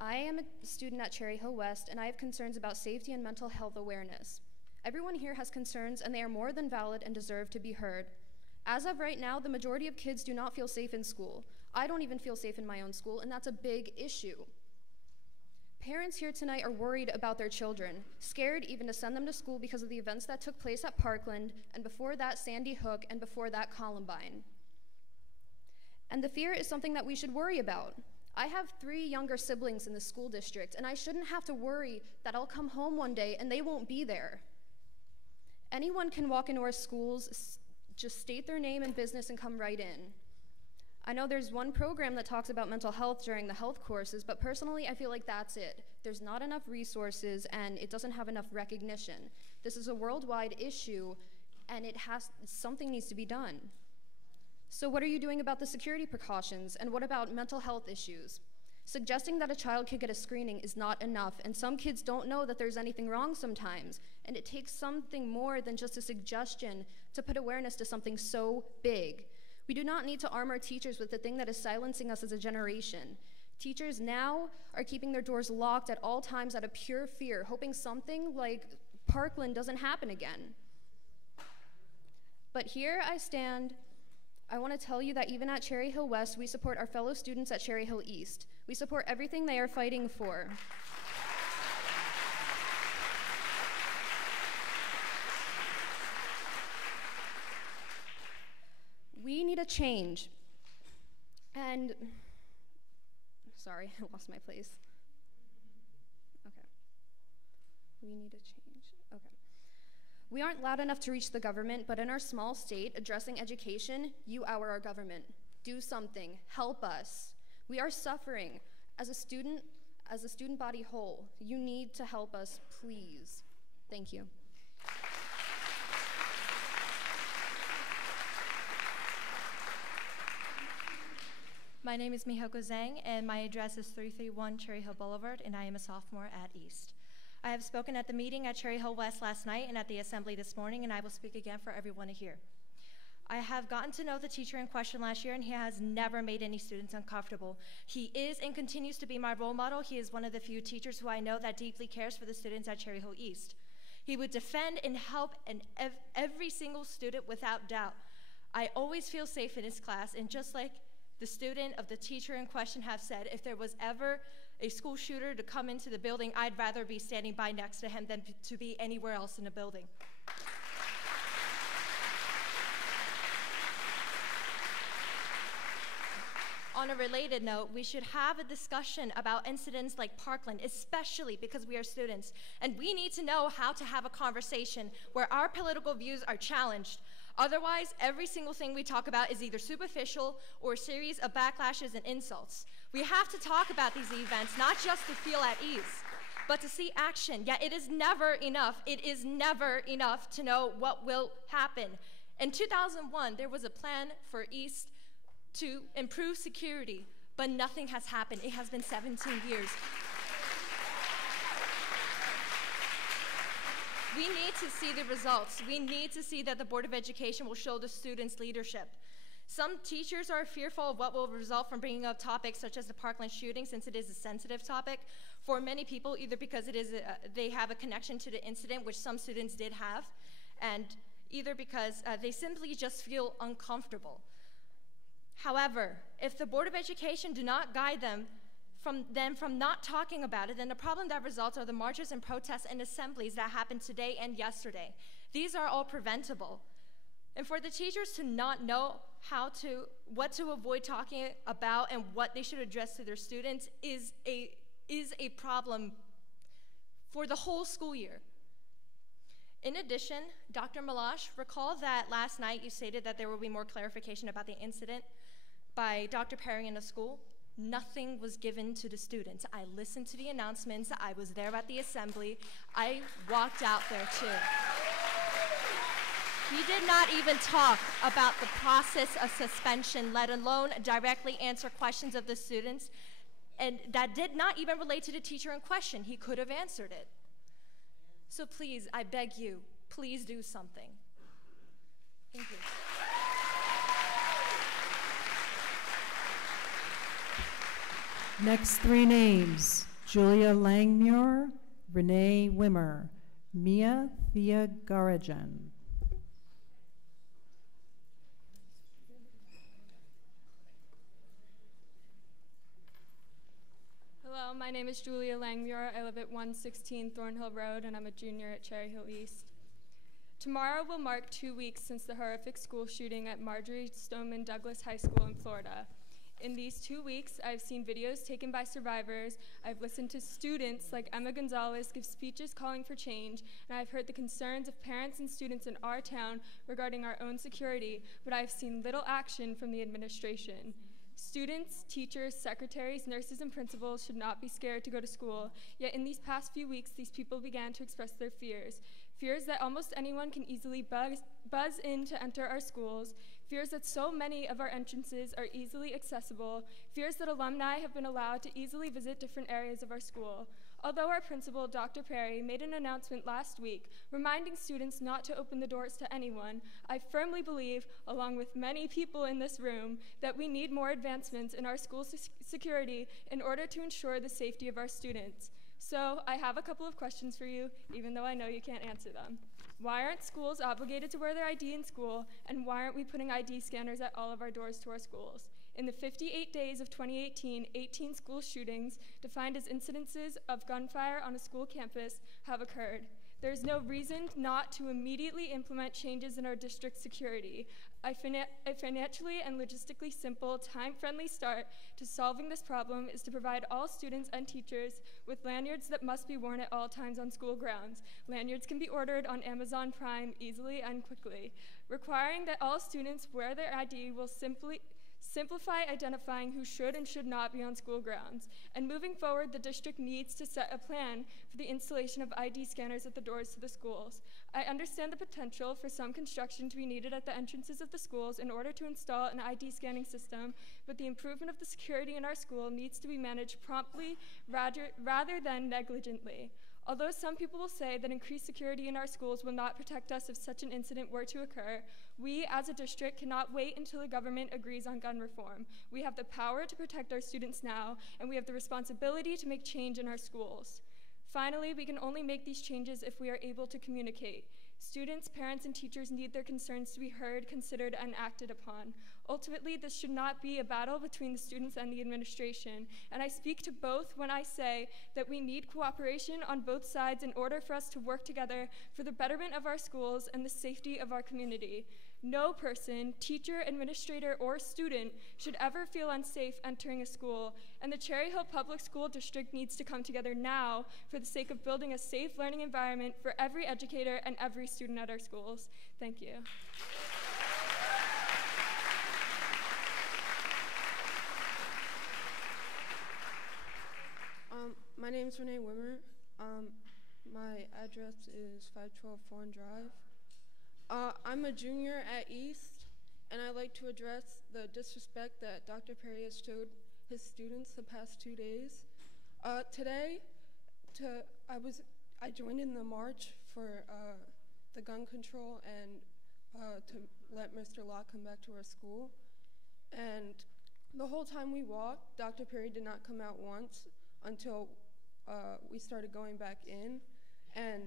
I am a student at Cherry Hill West, and I have concerns about safety and mental health awareness. Everyone here has concerns, and they are more than valid and deserve to be heard. As of right now, the majority of kids do not feel safe in school. I don't even feel safe in my own school, and that's a big issue. Parents here tonight are worried about their children, scared even to send them to school because of the events that took place at Parkland, and before that, Sandy Hook, and before that, Columbine. And the fear is something that we should worry about. I have 3 younger siblings in the school district, and I shouldn't have to worry that I'll come home one day and they won't be there. Anyone can walk into our schools, just state their name and business and come right in. I know there's one program that talks about mental health during the health courses, but personally I feel like that's it. There's not enough resources and it doesn't have enough recognition. This is a worldwide issue and something needs to be done. So what are you doing about the security precautions, and what about mental health issues? Suggesting that a child could get a screening is not enough, and some kids don't know that there's anything wrong sometimes, and it takes something more than just a suggestion to put awareness to something so big. We do not need to arm our teachers with the thing that is silencing us as a generation. Teachers now are keeping their doors locked at all times out of pure fear, hoping something like Parkland doesn't happen again. But here I stand. I want to tell you that even at Cherry Hill West, we support our fellow students at Cherry Hill East. We support everything they are fighting for. We need a change. And, sorry, I lost my place. Okay. We need a change. Okay. We aren't loud enough to reach the government, but in our small state, addressing education, you are our government. Do something. Help us. We are suffering. As a student body whole, you need to help us, please. Thank you. My name is Mihoko Zhang, and my address is 331 Cherry Hill Boulevard, and I am a sophomore at East. I have spoken at the meeting at Cherry Hill West last night and at the assembly this morning, and I will speak again for everyone to hear. I have gotten to know the teacher in question last year, and he has never made any students uncomfortable. He is and continues to be my role model. He is one of the few teachers who I know that deeply cares for the students at Cherry Hill East. He would defend and help every single student without doubt. I always feel safe in his class, and just like the student of the teacher in question have said, if there was ever a school shooter to come into the building, I'd rather be standing by next to him than to be anywhere else in the building. On a related note, we should have a discussion about incidents like Parkland, especially because we are students, and we need to know how to have a conversation where our political views are challenged. Otherwise, every single thing we talk about is either superficial or a series of backlashes and insults. We have to talk about these events, not just to feel at ease, but to see action. Yet it is never enough. It is never enough to know what will happen. In 2001, there was a plan for East to improve security, but nothing has happened. It has been 17 years. We need to see the results. We need to see that the Board of Education will show the students leadership. Some teachers are fearful of what will result from bringing up topics such as the Parkland shooting, since it is a sensitive topic for many people, either because it is they have a connection to the incident, which some students did have, and either because they simply just feel uncomfortable. However, if the Board of Education do not guide them from not talking about it, then the problem that results are the marches and protests and assemblies that happened today and yesterday. These are all preventable. And for the teachers to not know what to avoid talking about and what they should address to their students is a problem for the whole school year. In addition, Dr. Malash, recall that last night you stated that there will be more clarification about the incident by Dr. Perry in the school. Nothing was given to the students. I listened to the announcements. I was there at the assembly. I walked out there too. He did not even talk about the process of suspension, let alone directly answer questions of the students, and that did not even relate to the teacher in question. He could have answered it. So please, I beg you, please do something. Thank you. Next three names: Julia Langmuir, Renee Wimmer, Mia Thea Garajan. Hello, my name is Julia Langmuir. I live at 116 Thornhill Road, and I'm a junior at Cherry Hill East. Tomorrow will mark 2 weeks since the horrific school shooting at Marjorie Stoneman Douglas High School in Florida. In these 2 weeks, I've seen videos taken by survivors, I've listened to students like Emma Gonzalez give speeches calling for change, and I've heard the concerns of parents and students in our town regarding our own security, but I've seen little action from the administration. Students, teachers, secretaries, nurses, and principals should not be scared to go to school, yet in these past few weeks, these people began to express their fears. Fears that almost anyone can easily buzz in to enter our schools, fears that so many of our entrances are easily accessible, fears that alumni have been allowed to easily visit different areas of our school. Although our principal, Dr. Perry, made an announcement last week reminding students not to open the doors to anyone, I firmly believe, along with many people in this room, that we need more advancements in our school security in order to ensure the safety of our students. So I have a couple of questions for you, even though I know you can't answer them. Why aren't schools obligated to wear their ID in school, and why aren't we putting ID scanners at all of our doors to our schools? In the 58 days of 2018, 18 school shootings, defined as incidences of gunfire on a school campus, have occurred. There is no reason not to immediately implement changes in our district security. A financially and logistically simple, time-friendly start to solving this problem is to provide all students and teachers with lanyards that must be worn at all times on school grounds. Lanyards can be ordered on Amazon Prime easily and quickly. Requiring that all students wear their ID will simplify identifying who should and should not be on school grounds. And moving forward, the district needs to set a plan for the installation of ID scanners at the doors to the schools. I understand the potential for some construction to be needed at the entrances of the schools in order to install an ID scanning system, but the improvement of the security in our school needs to be managed promptly rather than negligently. Although some people will say that increased security in our schools will not protect us if such an incident were to occur, we as a district cannot wait until the government agrees on gun reform. We have the power to protect our students now, and we have the responsibility to make change in our schools. Finally, we can only make these changes if we are able to communicate. Students, parents, and teachers need their concerns to be heard, considered, and acted upon. Ultimately, this should not be a battle between the students and the administration, and I speak to both when I say that we need cooperation on both sides in order for us to work together for the betterment of our schools and the safety of our community. No person, teacher, administrator, or student should ever feel unsafe entering a school, and the Cherry Hill Public School District needs to come together now for the sake of building a safe learning environment for every educator and every student at our schools. Thank you. My name is Renee Wimmer. My address is 512 Fawn Drive. I'm a junior at East, and I'd like to address the disrespect that Dr. Perry has showed his students the past 2 days. Today, I joined in the march for the gun control and to let Mr. Locke come back to our school. And the whole time we walked, Dr. Perry did not come out once until we started going back in. And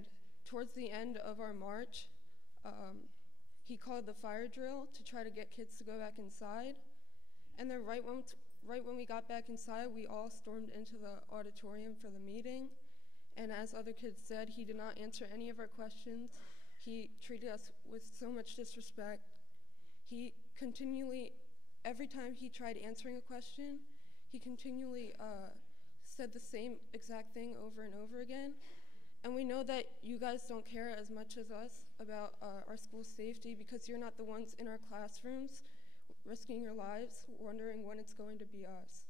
towards the end of our march, he called the fire drill to try to get kids to go back inside. And then right when we got back inside, we all stormed into the auditorium for the meeting. And as other kids said, he did not answer any of our questions. He treated us with so much disrespect. He continually, every time he tried answering a question, he continually said the same exact thing over and over again. And we know that you guys don't care as much as us about our school safety because you're not the ones in our classrooms risking your lives, wondering when it's going to be us.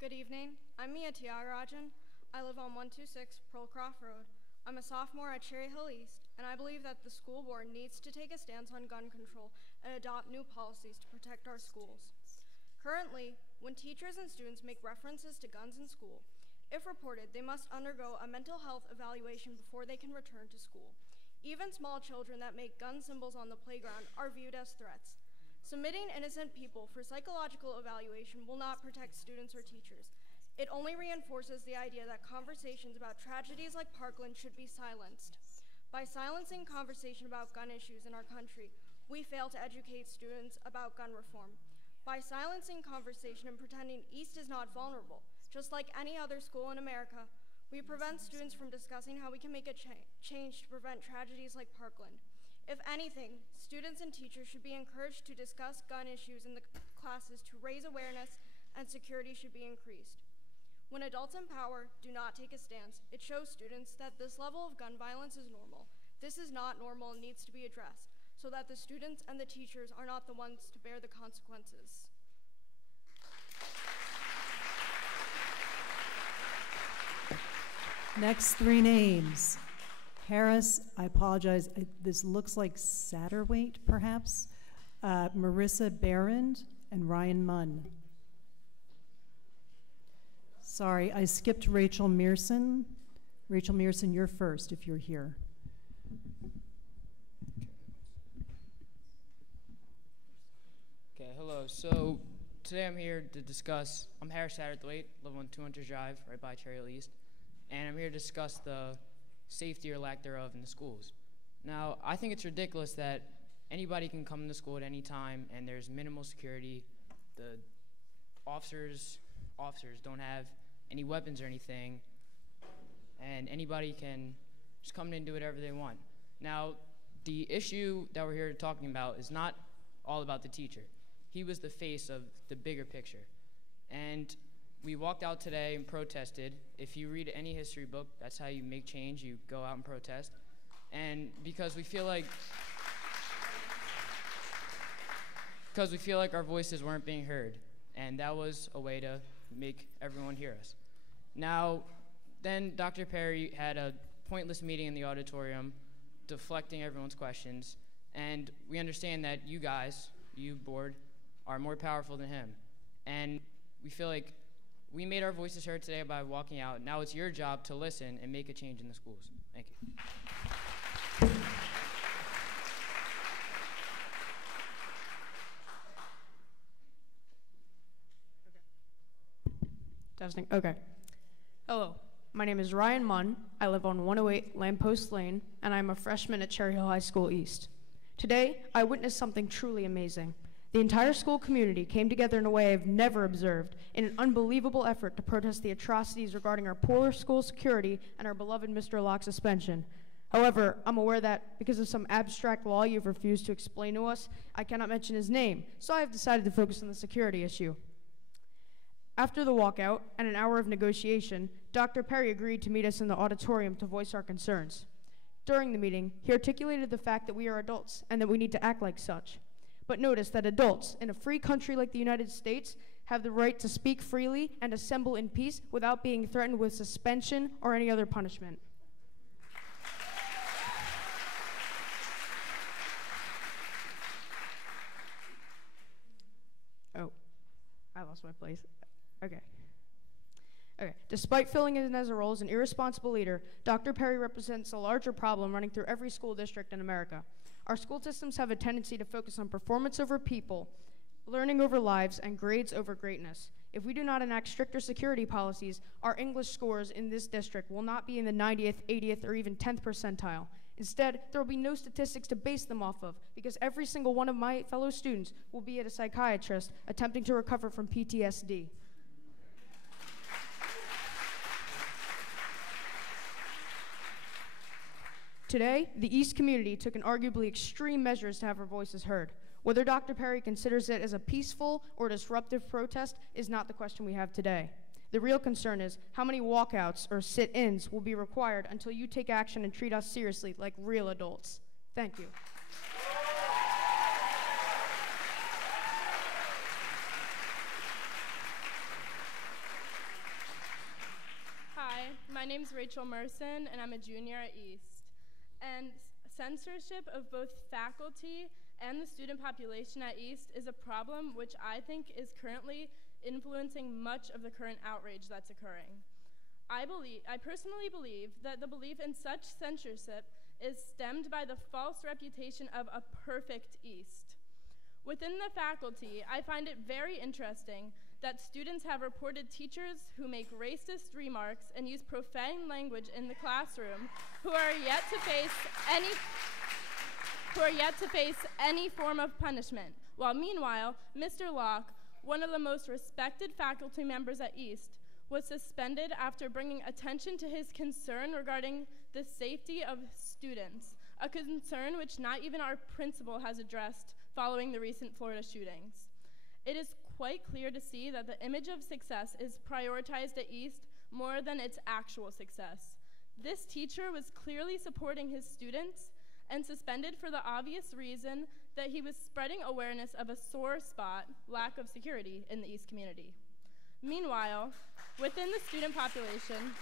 Good evening. I'm Mia Tiagarajan. I live on 126 Pearlcroft Road. I'm a sophomore at Cherry Hill East, and I believe that the school board needs to take a stance on gun control and adopt new policies to protect our schools. Currently, when teachers and students make references to guns in school, If reported, they must undergo a mental health evaluation before they can return to school. Even small children that make gun symbols on the playground are viewed as threats. Submitting innocent people for psychological evaluation will not protect students or teachers. It only reinforces the idea that conversations about tragedies like Parkland should be silenced. By silencing conversation about gun issues in our country, we fail to educate students about gun reform. By silencing conversation and pretending East is not vulnerable, just like any other school in America, we prevent students from discussing how we can make a change to prevent tragedies like Parkland. If anything, students and teachers should be encouraged to discuss gun issues in the classes to raise awareness, and security should be increased. When adults in power do not take a stance, it shows students that this level of gun violence is normal. This is not normal and needs to be addressed, so that the students and the teachers are not the ones to bear the consequences. Next three names. Harris, I apologize, this looks like Satterwaite, perhaps. Marissa Barrand and Ryan Munn. Sorry, I skipped Rachel Mearson. Rachel Mearson, you're first if you're here. Okay, hello. So today I'm here to discuss, I'm Harris Satterwaite, live on 200 Drive, right by Cherry Hill East, and I'm here to discuss the safety or lack thereof in the schools. Now, I think it's ridiculous that anybody can come to school at any time and there's minimal security. The officers don't have any weapons or anything, and anybody can just come in and do whatever they want. Now, the issue that we're here talking about is not all about the teacher. He was the face of the bigger picture. And we walked out today and protested. If you read any history book, that's how you make change. You go out and protest. And because we feel like our voices weren't being heard. And that was a way to make everyone hear us. Now, then Dr. Perry had a pointless meeting in the auditorium, deflecting everyone's questions. And we understand that you guys, you board, are more powerful than him. And we feel like we made our voices heard today by walking out. Now it's your job to listen and make a change in the schools. Thank you. Testing. Okay. Hello. My name is Ryan Munn. I live on 108 Lamppost Lane, and I'm a freshman at Cherry Hill High School East. Today, I witnessed something truly amazing. The entire school community came together in a way I've never observed in an unbelievable effort to protest the atrocities regarding our poor school security and our beloved Mr. Locke's suspension. However, I'm aware that because of some abstract law you've refused to explain to us, I cannot mention his name, so I have decided to focus on the security issue. After the walkout and an hour of negotiation, Dr. Perry agreed to meet us in the auditorium to voice our concerns. During the meeting, he articulated the fact that we are adults and that we need to act like such. But notice that adults in a free country like the United States have the right to speak freely and assemble in peace without being threatened with suspension or any other punishment. Oh, I lost my place. Okay. Despite filling in as a role as an irresponsible leader, Dr. Perry represents a larger problem running through every school district in America. Our school systems have a tendency to focus on performance over people, learning over lives, and grades over greatness. If we do not enact stricter security policies, our English scores in this district will not be in the 90th, 80th, or even 10th percentile. Instead, there will be no statistics to base them off of, because every single one of my fellow students will be at a psychiatrist attempting to recover from PTSD. Today, the East community took an arguably extreme measures to have our voices heard. Whether Dr. Perry considers it as a peaceful or disruptive protest is not the question we have today. The real concern is how many walkouts or sit-ins will be required until you take action and treat us seriously like real adults. Thank you. Hi, my name's Rachel Merson, and I'm a junior at East. And censorship of both faculty and the student population at East is a problem which I think is currently influencing much of the current outrage that's occurring. I personally believe that the belief in such censorship is stemmed by the false reputation of a perfect East. Within the faculty, I find it very interesting that students have reported teachers who make racist remarks and use profane language in the classroom who are yet to face any form of punishment, while meanwhile, Mr. Locke, one of the most respected faculty members at East, was suspended after bringing attention to his concern regarding the safety of students, a concern which not even our principal has addressed following the recent Florida shootings. It is quite clear to see that the image of success is prioritized at East more than its actual success. This teacher was clearly supporting his students and suspended for the obvious reason that he was spreading awareness of a sore spot, lack of security, in the East community. Meanwhile, within the student population,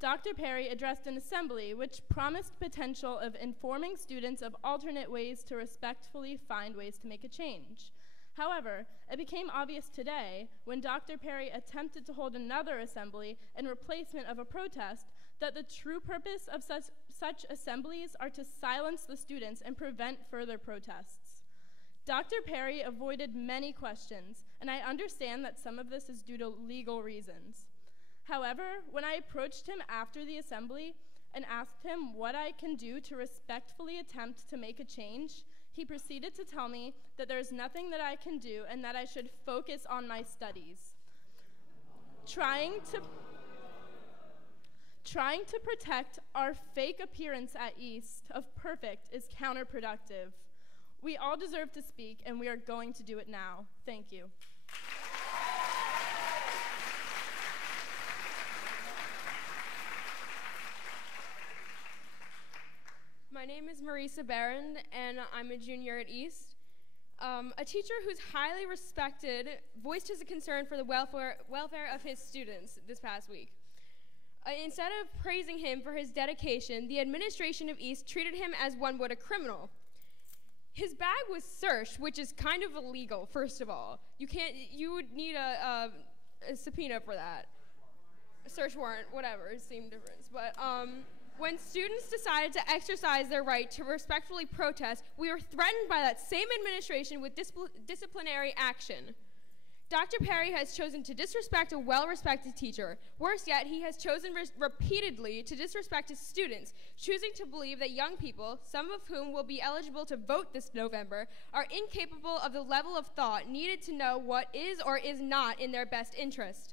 Dr. Perry addressed an assembly which promised potential of informing students of alternate ways to respectfully find ways to make a change. However, it became obvious today when Dr. Perry attempted to hold another assembly in replacement of a protest that the true purpose of such assemblies are to silence the students and prevent further protests. Dr. Perry avoided many questions, and I understand that some of this is due to legal reasons. However, when I approached him after the assembly and asked him what I can do to respectfully attempt to make a change, he proceeded to tell me that there's nothing that I can do and that I should focus on my studies. Trying to protect our fake appearance at East of perfect is counterproductive. We all deserve to speak, and we are going to do it now. Thank you. My name is Marisa Barron, and I'm a junior at East. A teacher who's highly respected voiced his concern for the welfare of his students this past week. Instead of praising him for his dedication, the administration of East treated him as one would a criminal. His bag was searched, which is kind of illegal, first of all. You would need a subpoena for that. A search warrant, whatever, same difference. But when students decided to exercise their right to respectfully protest, we were threatened by that same administration with disciplinary action. Dr. Perry has chosen to disrespect a well-respected teacher. Worse yet, he has chosen repeatedly to disrespect his students, choosing to believe that young people, some of whom will be eligible to vote this November, are incapable of the level of thought needed to know what is or is not in their best interest.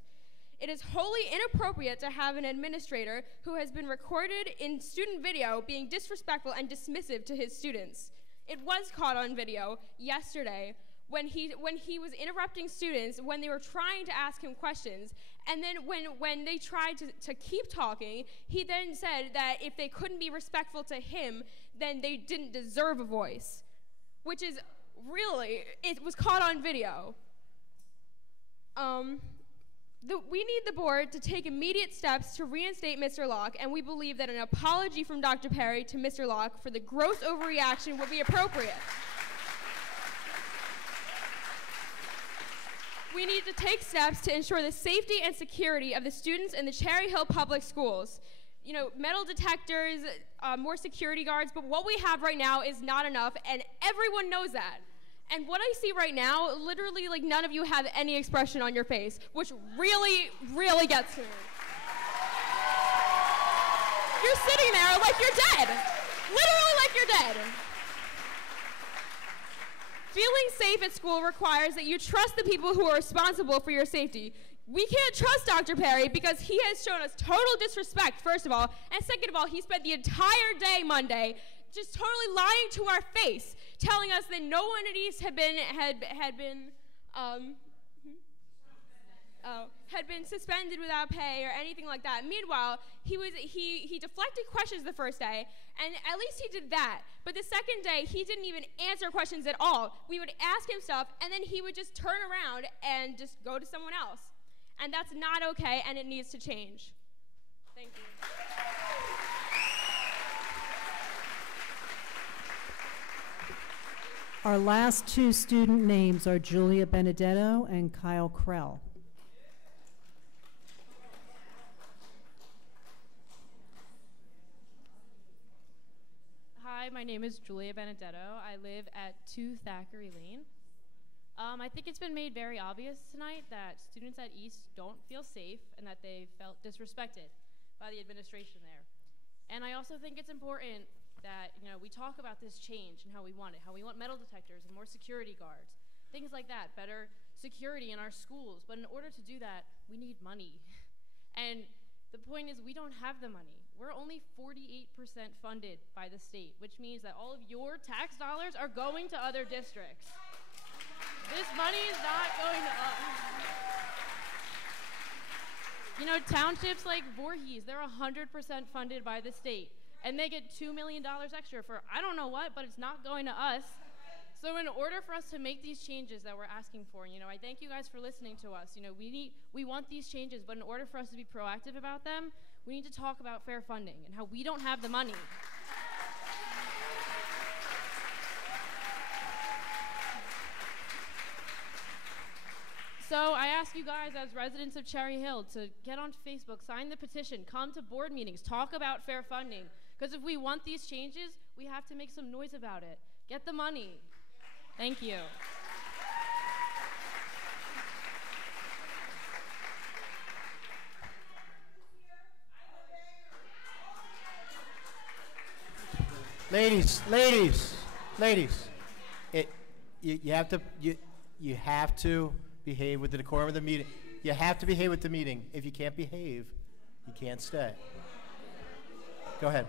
It is wholly inappropriate to have an administrator who has been recorded in student video being disrespectful and dismissive to his students. It was caught on video yesterday when he was interrupting students when they were trying to ask him questions, and then when they tried to keep talking, he then said that if they couldn't be respectful to him, then they didn't deserve a voice, which is really, it was caught on video. We need the board to take immediate steps to reinstate Mr. Locke, and we believe that an apology from Dr. Perry to Mr. Locke for the gross overreaction would be appropriate. We need to take steps to ensure the safety and security of the students in the Cherry Hill Public Schools. You know, metal detectors, more security guards, but what we have right now is not enough, and everyone knows that. And what I see right now, literally, like, none of you have any expression on your face, which really, really gets to me. You're sitting there like you're dead. Literally like you're dead. Feeling safe at school requires that you trust the people who are responsible for your safety. We can't trust Dr. Perry because he has shown us total disrespect, first of all, and second of all, he spent the entire day Monday just totally lying to our face, telling us that no one at East had been suspended without pay or anything like that. Meanwhile, he deflected questions the first day, and at least he did that. But the second day, he didn't even answer questions at all. We would ask him stuff, and then he would just turn around and just go to someone else. And that's not okay, and it needs to change. Thank you. Our last two student names are Julia Benedetto and Kyle Krell. name is Julia Benedetto. I live at 2 Thackeray Lane. I think it's been made very obvious tonight that students at East don't feel safe and that they felt disrespected by the administration there. And I also think it's important that we talk about this change and how we want it, how we want metal detectors and more security guards, things like that, better security in our schools. But in order to do that, we need money. And the point is we don't have the money. We're only 48% funded by the state, which means that all of your tax dollars are going to other districts. This money is not going to us. Townships like Voorhees, they're 100% funded by the state. And they get $2 million extra for I don't know what, but it's not going to us. So in order for us to make these changes that we're asking for, I thank you guys for listening to us. We want these changes, but in order for us to be proactive about them, we need to talk about fair funding and how we don't have the money. So I ask you guys as residents of Cherry Hill to get on Facebook, sign the petition, come to board meetings, talk about fair funding. Because if we want these changes, we have to make some noise about it. Get the money. Thank you. Ladies, you have to behave with the decorum of the meeting. You have to behave with the meeting. If you can't behave, you can't stay. Go ahead.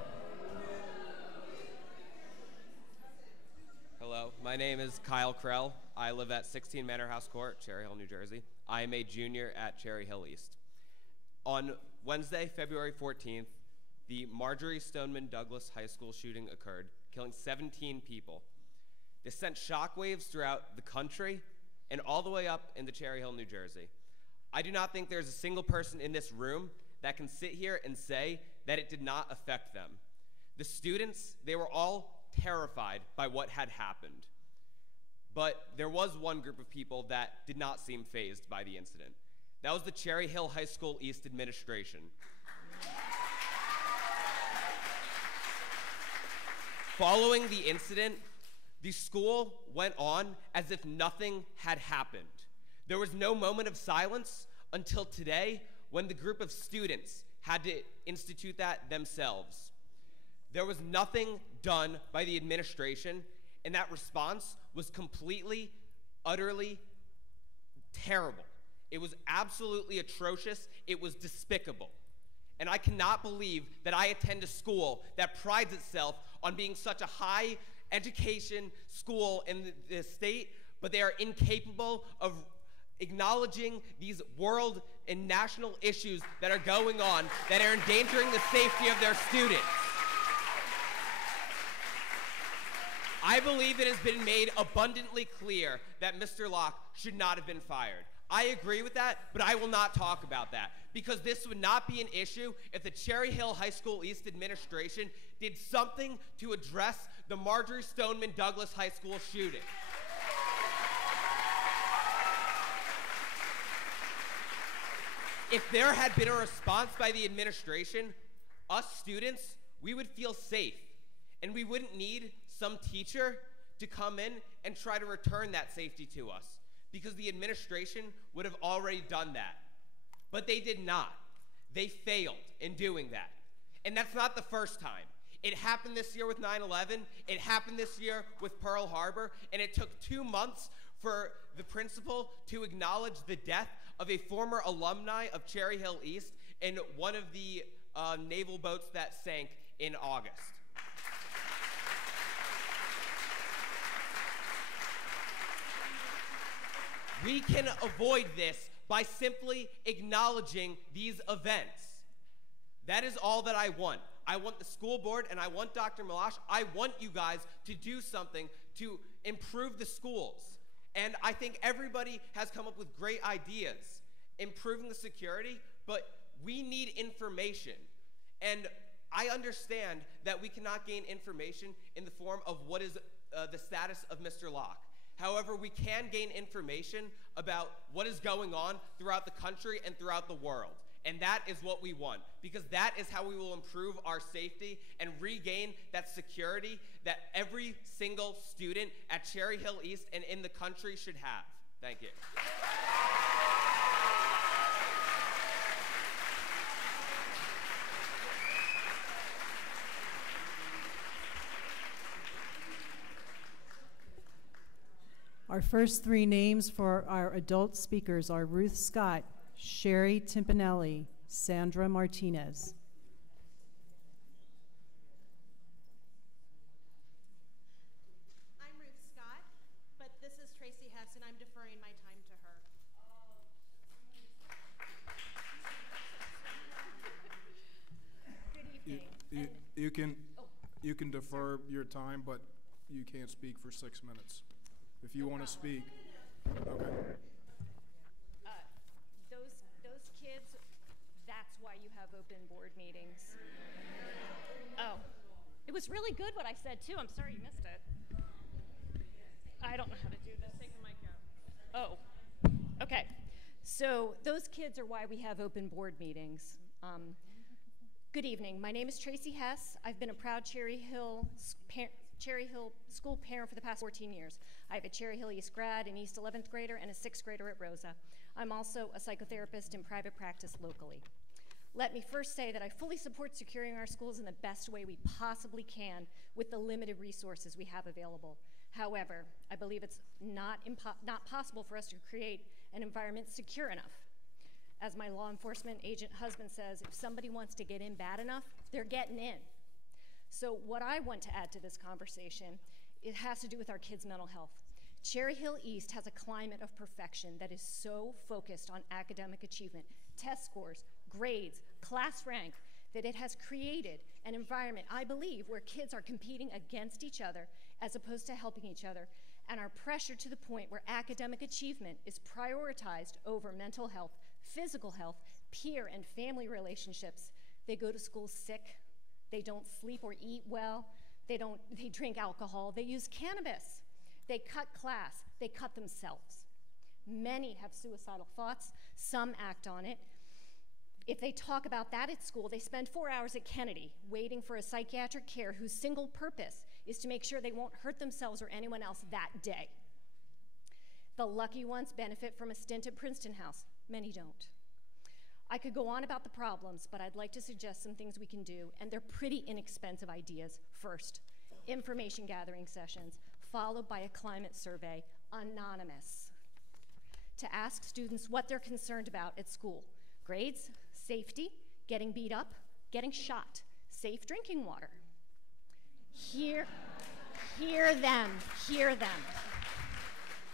Hello, my name is Kyle Krell. I live at 16 Manor House Court, Cherry Hill, New Jersey. I am a junior at Cherry Hill East. On Wednesday, February 14th, the Marjorie Stoneman Douglas High School shooting occurred, killing 17 people. This sent shockwaves throughout the country and all the way up into Cherry Hill, New Jersey. I do not think there's a single person in this room that can sit here and say that it did not affect them. The students, they were all terrified by what had happened. But there was one group of people that did not seem fazed by the incident. That was the Cherry Hill High School East administration. Following the incident, the school went on as if nothing had happened. There was no moment of silence until today when the group of students had to institute that themselves. There was nothing done by the administration, and that response was completely, utterly terrible. It was absolutely atrocious. It was despicable. And I cannot believe that I attend a school that prides itself on being such a high education school in the state, but they are incapable of acknowledging these world and national issues that are going on that are endangering the safety of their students. I believe it has been made abundantly clear that Mr. Locke should not have been fired. I agree with that, but I will not talk about that because this would not be an issue if the Cherry Hill High School East administration did something to address the Marjorie Stoneman Douglas High School shooting. If there had been a response by the administration, us students, we would feel safe, and we wouldn't need some teacher to come in and try to return that safety to us, because the administration would have already done that. But they did not. They failed in doing that. And that's not the first time. It happened this year with 9/11, it happened this year with Pearl Harbor, and it took 2 months for the principal to acknowledge the death of a former alumni of Cherry Hill East in one of the naval boats that sank in August. We can avoid this by simply acknowledging these events. That is all that I want. I want the school board and I want Dr. Malash, I want you guys to do something to improve the schools. And I think everybody has come up with great ideas, improving the security, but we need information. And I understand that we cannot gain information in the form of what is the status of Mr. Locke. However, we can gain information about what is going on throughout the country and throughout the world. And that is what we want, because that is how we will improve our safety and regain that security that every single student at Cherry Hill East and in the country should have. Thank you. Our first three names for our adult speakers are Ruth Scott, Sherry Timpanelli, Sandra Martinez. I'm Ruth Scott, but this is Tracy Hess, and I'm deferring my time to her. Good evening. You can defer your time, but you can't speak for 6 minutes. If you want to speak, okay. Those kids, that's why you have open board meetings. Oh, it was really good what I said too. I'm sorry you missed it. I don't know how to do this. Take the mic out. Oh, okay. So those kids are why we have open board meetings. Good evening. My name is Tracy Hess. I've been a proud Cherry Hill school parent for the past 14 years. I have a Cherry Hill East grad, an East 11th grader, and a 6th grader at Rosa. I'm also a psychotherapist in private practice locally. Let me first say that I fully support securing our schools in the best way we possibly can with the limited resources we have available. However, I believe it's not possible for us to create an environment secure enough. As my law enforcement agent husband says, if somebody wants to get in bad enough, they're getting in. So what I want to add to this conversation, it has to do with our kids' mental health. Cherry Hill East has a climate of perfection that is so focused on academic achievement, test scores, grades, class rank, that it has created an environment, I believe, where kids are competing against each other as opposed to helping each other, and are pressured to the point where academic achievement is prioritized over mental health, physical health, peer and family relationships. They go to school sick. They don't sleep or eat well. They drink alcohol. They use cannabis. They cut class. They cut themselves. Many have suicidal thoughts. Some act on it. If they talk about that at school, they spend 4 hours at Kennedy waiting for a psychiatric care whose single purpose is to make sure they won't hurt themselves or anyone else that day. The lucky ones benefit from a stint at Princeton House. Many don't. I could go on about the problems, but I'd like to suggest some things we can do, and they're pretty inexpensive ideas. First, information gathering sessions, followed by a climate survey, anonymous, to ask students what they're concerned about at school. Grades, safety, getting beat up, getting shot, safe drinking water. Hear them.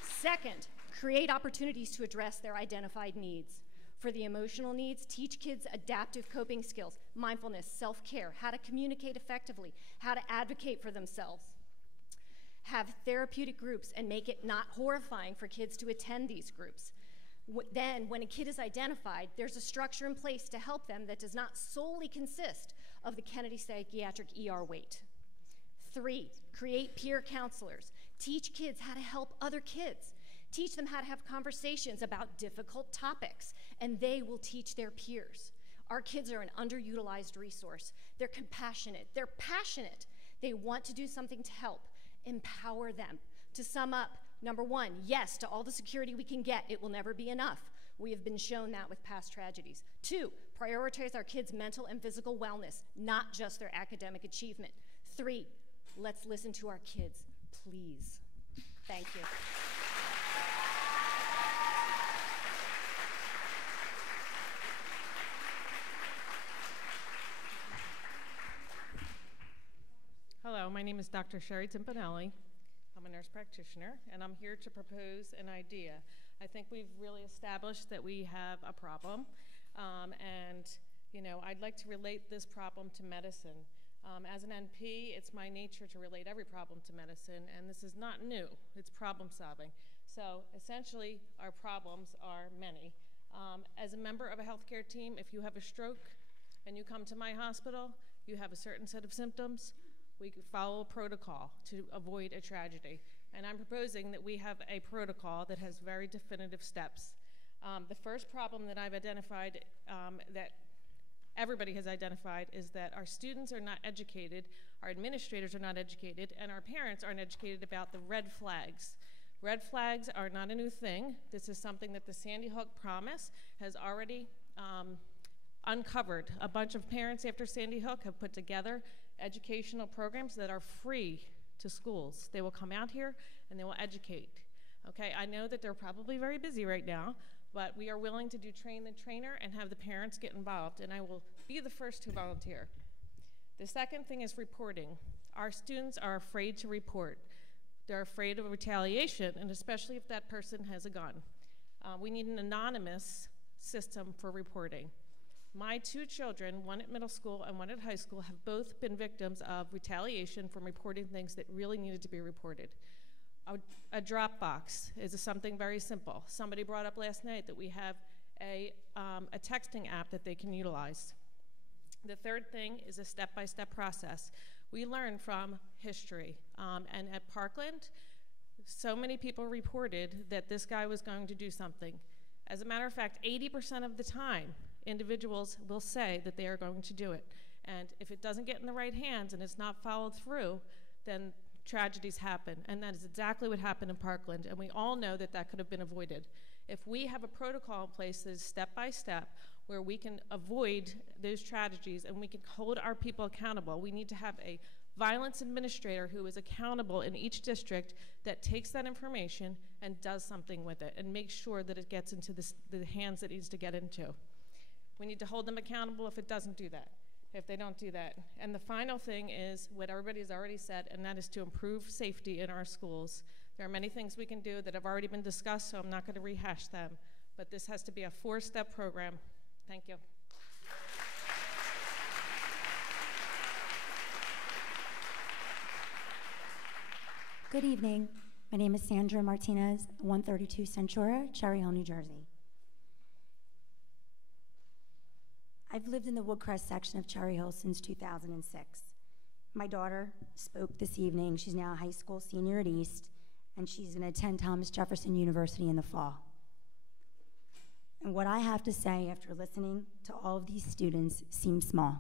Second, create opportunities to address their identified needs. For the emotional needs, teach kids adaptive coping skills, mindfulness, self-care, how to communicate effectively, how to advocate for themselves. Have therapeutic groups and make it not horrifying for kids to attend these groups. Then, when a kid is identified, there's a structure in place to help them that does not solely consist of the Kennedy Psychiatric ER wait. 3, create peer counselors. Teach kids how to help other kids. Teach them how to have conversations about difficult topics, and they will teach their peers. Our kids are an underutilized resource. They're compassionate. They're passionate. They want to do something to help. Empower them. To sum up, number 1, yes to all the security we can get. It will never be enough. We have been shown that with past tragedies. 2, prioritize our kids' mental and physical wellness, not just their academic achievement. 3, let's listen to our kids, please. Thank you. Hello, my name is Dr. Sherry Timpanelli. I'm a nurse practitioner, and I'm here to propose an idea. I think we've really established that we have a problem, and I'd like to relate this problem to medicine. As an NP, it's my nature to relate every problem to medicine, and this is not new. It's problem solving. So essentially, our problems are many. As a member of a healthcare team, if you have a stroke and you come to my hospital, you have a certain set of symptoms, we could follow a protocol to avoid a tragedy. And I'm proposing that we have a protocol that has very definitive steps. The first problem that I've identified, that everybody has identified, is that our students are not educated, our administrators are not educated, and our parents aren't educated about the red flags. Red flags are not a new thing. This is something that the Sandy Hook Promise has already uncovered. A bunch of parents after Sandy Hook have put together educational programs that are free to schools. They will come out here and they will educate. Okay, I know that they're probably very busy right now, but we are willing to do train the trainer and have the parents get involved, and I will be the first to volunteer. The second thing is reporting. Our students are afraid to report. They're afraid of retaliation, and especially if that person has a gun. We need an anonymous system for reporting. My two children, one at middle school and one at high school, have both been victims of retaliation from reporting things that really needed to be reported. A drop box is something very simple. Somebody brought up last night that we have a texting app that they can utilize. The third thing is a step-by-step process. We learn from history. And at Parkland, so many people reported that this guy was going to do something. As a matter of fact, 80% of the time, individuals will say that they are going to do it. And if it doesn't get in the right hands and it's not followed through, then tragedies happen. And that is exactly what happened in Parkland. And we all know that that could have been avoided. If we have a protocol in place that is step-by-step, where we can avoid those tragedies and we can hold our people accountable, we need to have a violence administrator who is accountable in each district that takes that information and does something with it and makes sure that it gets into the hands it needs to get into. We need to hold them accountable if it doesn't do that, if they don't do that. And the final thing is what everybody has already said, and that is to improve safety in our schools. There are many things we can do that have already been discussed, so I'm not going to rehash them, but this has to be a 4-step program. Thank you. Good evening. My name is Sandra Martinez, 132 Centura, Cherry Hill, New Jersey. I've lived in the Woodcrest section of Cherry Hill since 2006. My daughter spoke this evening. She's now a high school senior at East, and she's going to attend Thomas Jefferson University in the fall. And what I have to say after listening to all of these students seems small.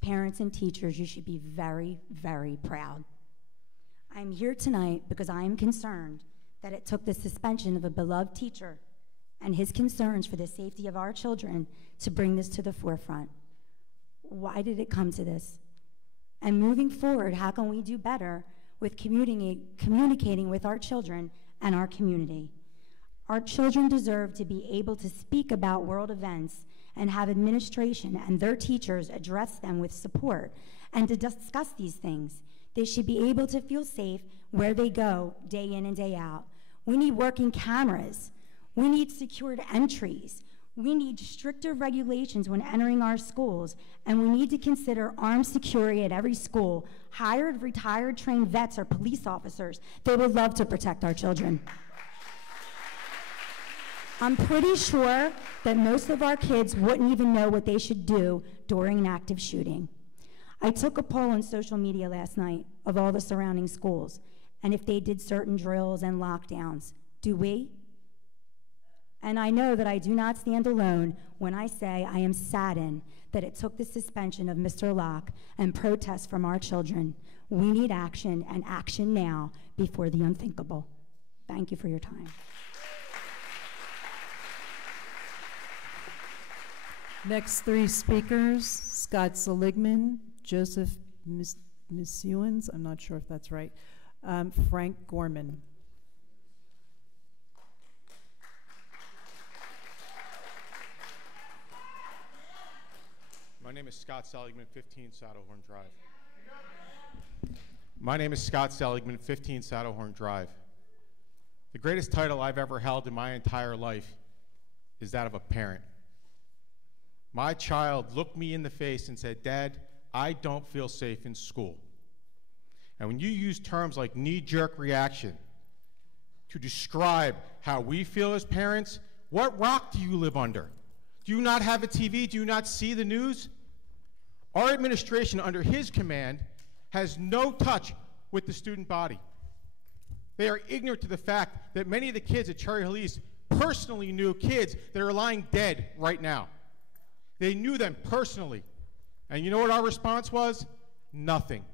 Parents and teachers, you should be very, very proud. I'm here tonight because I am concerned that it took the suspension of a beloved teacher and his concerns for the safety of our children to bring this to the forefront. Why did it come to this? And moving forward, how can we do better with communicating with our children and our community? Our children deserve to be able to speak about world events and have administration and their teachers address them with support and to discuss these things. They should be able to feel safe where they go day in and day out. We need working cameras. We need secured entries. We need stricter regulations when entering our schools, and we need to consider armed security at every school, hired, retired, trained vets or police officers. They would love to protect our children. I'm pretty sure that most of our kids wouldn't even know what they should do during an active shooting. I took a poll on social media last night of all the surrounding schools, and if they did certain drills and lockdowns. Do we? And I know that I do not stand alone when I say I am saddened that it took the suspension of Mr. Locke and protests from our children. We need action, and action now before the unthinkable. Thank you for your time. Next 3 speakers, Scott Seligman, Joseph Misuens, I'm not sure if that's right, Frank Gorman. My name is Scott Seligman, 15 Saddlehorn Drive. My name is Scott Seligman, 15 Saddlehorn Drive. The greatest title I've ever held in my entire life is that of a parent. My child looked me in the face and said, "Dad, I don't feel safe in school." And when you use terms like knee-jerk reaction to describe how we feel as parents, what rock do you live under? Do you not have a TV? Do you not see the news? Our administration, under his command, has no touch with the student body. They are ignorant to the fact that many of the kids at Cherry Hill East personally knew kids that are lying dead right now. They knew them personally. And you know what our response was? Nothing.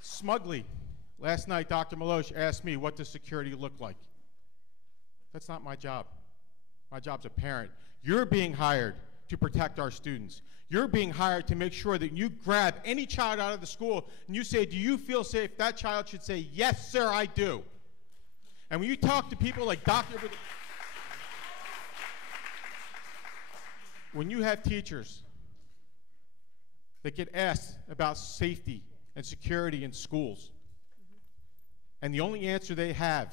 Smugly, last night Dr. Malosh asked me, what does security look like? That's not my job. My job's a parent. You're being hired to protect our students. You're being hired to make sure that you grab any child out of the school and you say, do you feel safe? That child should say, yes, sir, I do. And when you talk to people like when you have teachers that get asked about safety and security in schools, and the only answer they have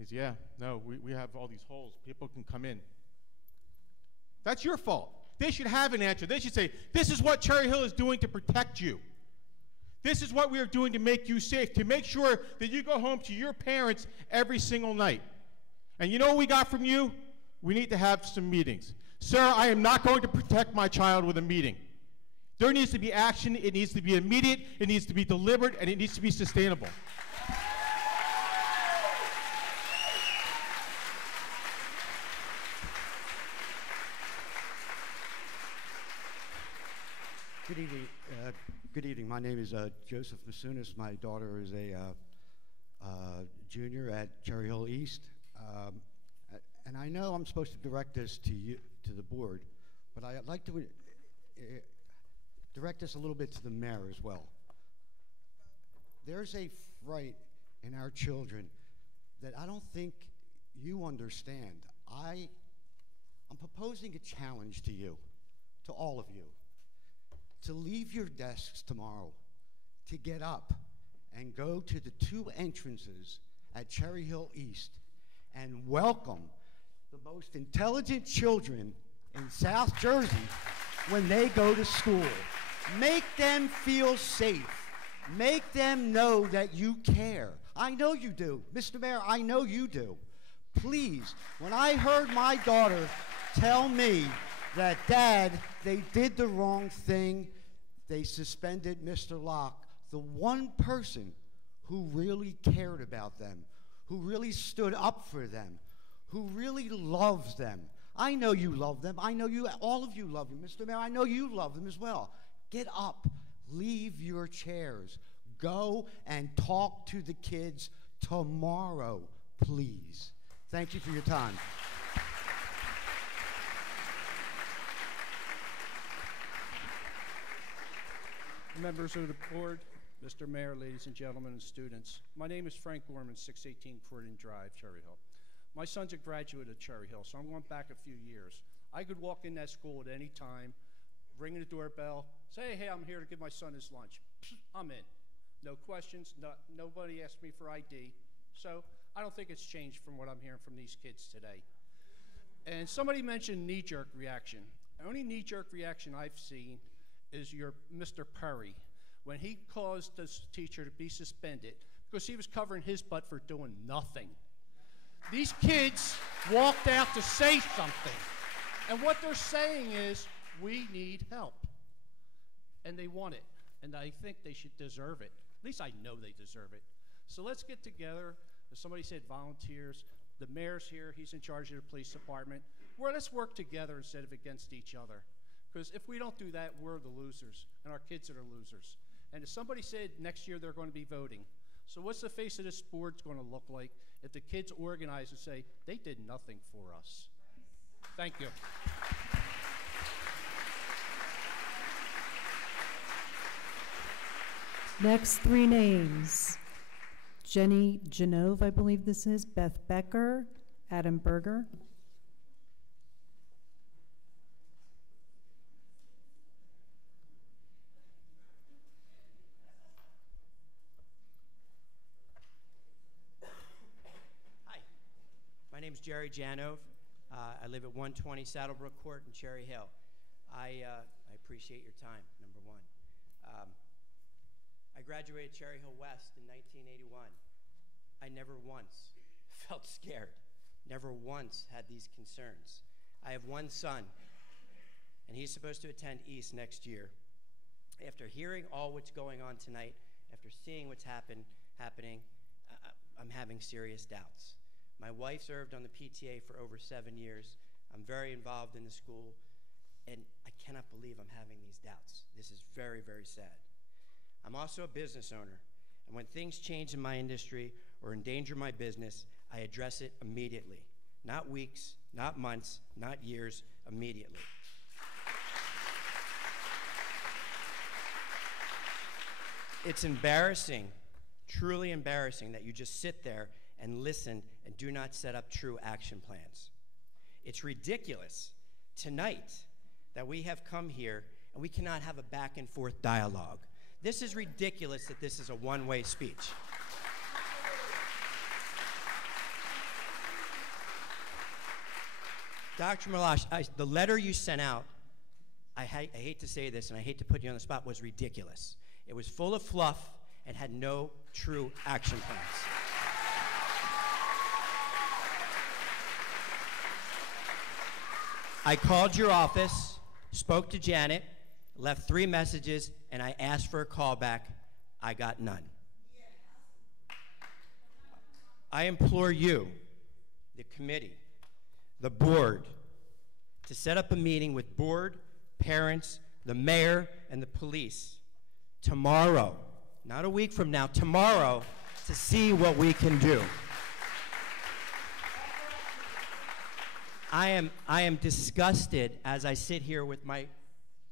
is, yeah, no, we have all these holes. People can come in. That's your fault. They should have an answer. They should say, this is what Cherry Hill is doing to protect you. This is what we are doing to make you safe, to make sure that you go home to your parents every single night. And you know what we got from you? We need to have some meetings. Sir, I am not going to protect my child with a meeting. There needs to be action. It needs to be immediate. It needs to be deliberate, and it needs to be sustainable. Good evening. Good evening. My name is Joseph Masunas. My daughter is a junior at Cherry Hill East, and I know I'm supposed to direct this to you, to the board, but I'd like to direct this a little bit to the mayor as well. There's a fright in our children that I don't think you understand. I'm proposing a challenge to you, to all of you, to leave your desks tomorrow, to get up and go to the 2 entrances at Cherry Hill East and welcome the most intelligent children in South Jersey when they go to school. Make them feel safe. Make them know that you care. I know you do. Mr. Mayor, I know you do. Please, when I heard my daughter tell me that, Dad, they did the wrong thing, they suspended Mr. Locke, the one person who really cared about them, who really stood up for them, who really loves them. I know you love them. I know you, all of you love them. Mr. Mayor, I know you love them as well. Get up. Leave your chairs. Go and talk to the kids tomorrow, please. Thank you for your time. Members of the board, Mr. Mayor, ladies and gentlemen, and students. My name is Frank Gorman, 618 Croydon Drive, Cherry Hill. My son's a graduate of Cherry Hill, so I'm going back a few years. I could walk in that school at any time, ring the doorbell, say, hey, I'm here to give my son his lunch. I'm in. No questions, nobody asked me for ID, so I don't think it's changed from what I'm hearing from these kids today. And somebody mentioned knee-jerk reaction. The only knee-jerk reaction I've seen is your Mr. Perry, when he caused this teacher to be suspended because he was covering his butt for doing nothing. These kids walked out to say something, and what they're saying is, we need help, and they want it, and I think they should deserve it. At least I know they deserve it. So let's get together. As somebody said, volunteers. The mayor's here. He's in charge of the police department. Let's work together instead of against each other. Because if we don't do that, we're the losers, and our kids are the losers. And as somebody said, next year they're going to be voting. So what's the face of this board going to look like if the kids organize and say, they did nothing for us? Thank you. Next 3 names. Jenny Genove, I believe this is, Beth Becker, Adam Berger. My name's Jerry Janove. I live at 120 Saddlebrook Court in Cherry Hill. I appreciate your time, number one. I graduated Cherry Hill West in 1981. I never once felt scared, never once had these concerns. I have one son, and he's supposed to attend East next year. After hearing all what's going on tonight, after seeing what's happening, I'm having serious doubts. My wife served on the PTA for over 7 years. I'm very involved in the school, and I cannot believe I'm having these doubts. This is very, very sad. I'm also a business owner, and when things change in my industry or endanger my business, I address it immediately. Not weeks, not months, not years, immediately. It's embarrassing, truly embarrassing, that you just sit there and listen and do not set up true action plans. It's ridiculous tonight that we have come here and we cannot have a back and forth dialogue. This is ridiculous that this is a one-way speech. Dr. Malash, the letter you sent out, I hate to say this and I hate to put you on the spot, was ridiculous. It was full of fluff and had no true action plans. I called your office, spoke to Janet, left 3 messages, and I asked for a call back. I got none. I implore you, the committee, the board, to set up a meeting with board, parents, the mayor, and the police tomorrow, not a week from now, tomorrow, to see what we can do. I am disgusted as I sit here with my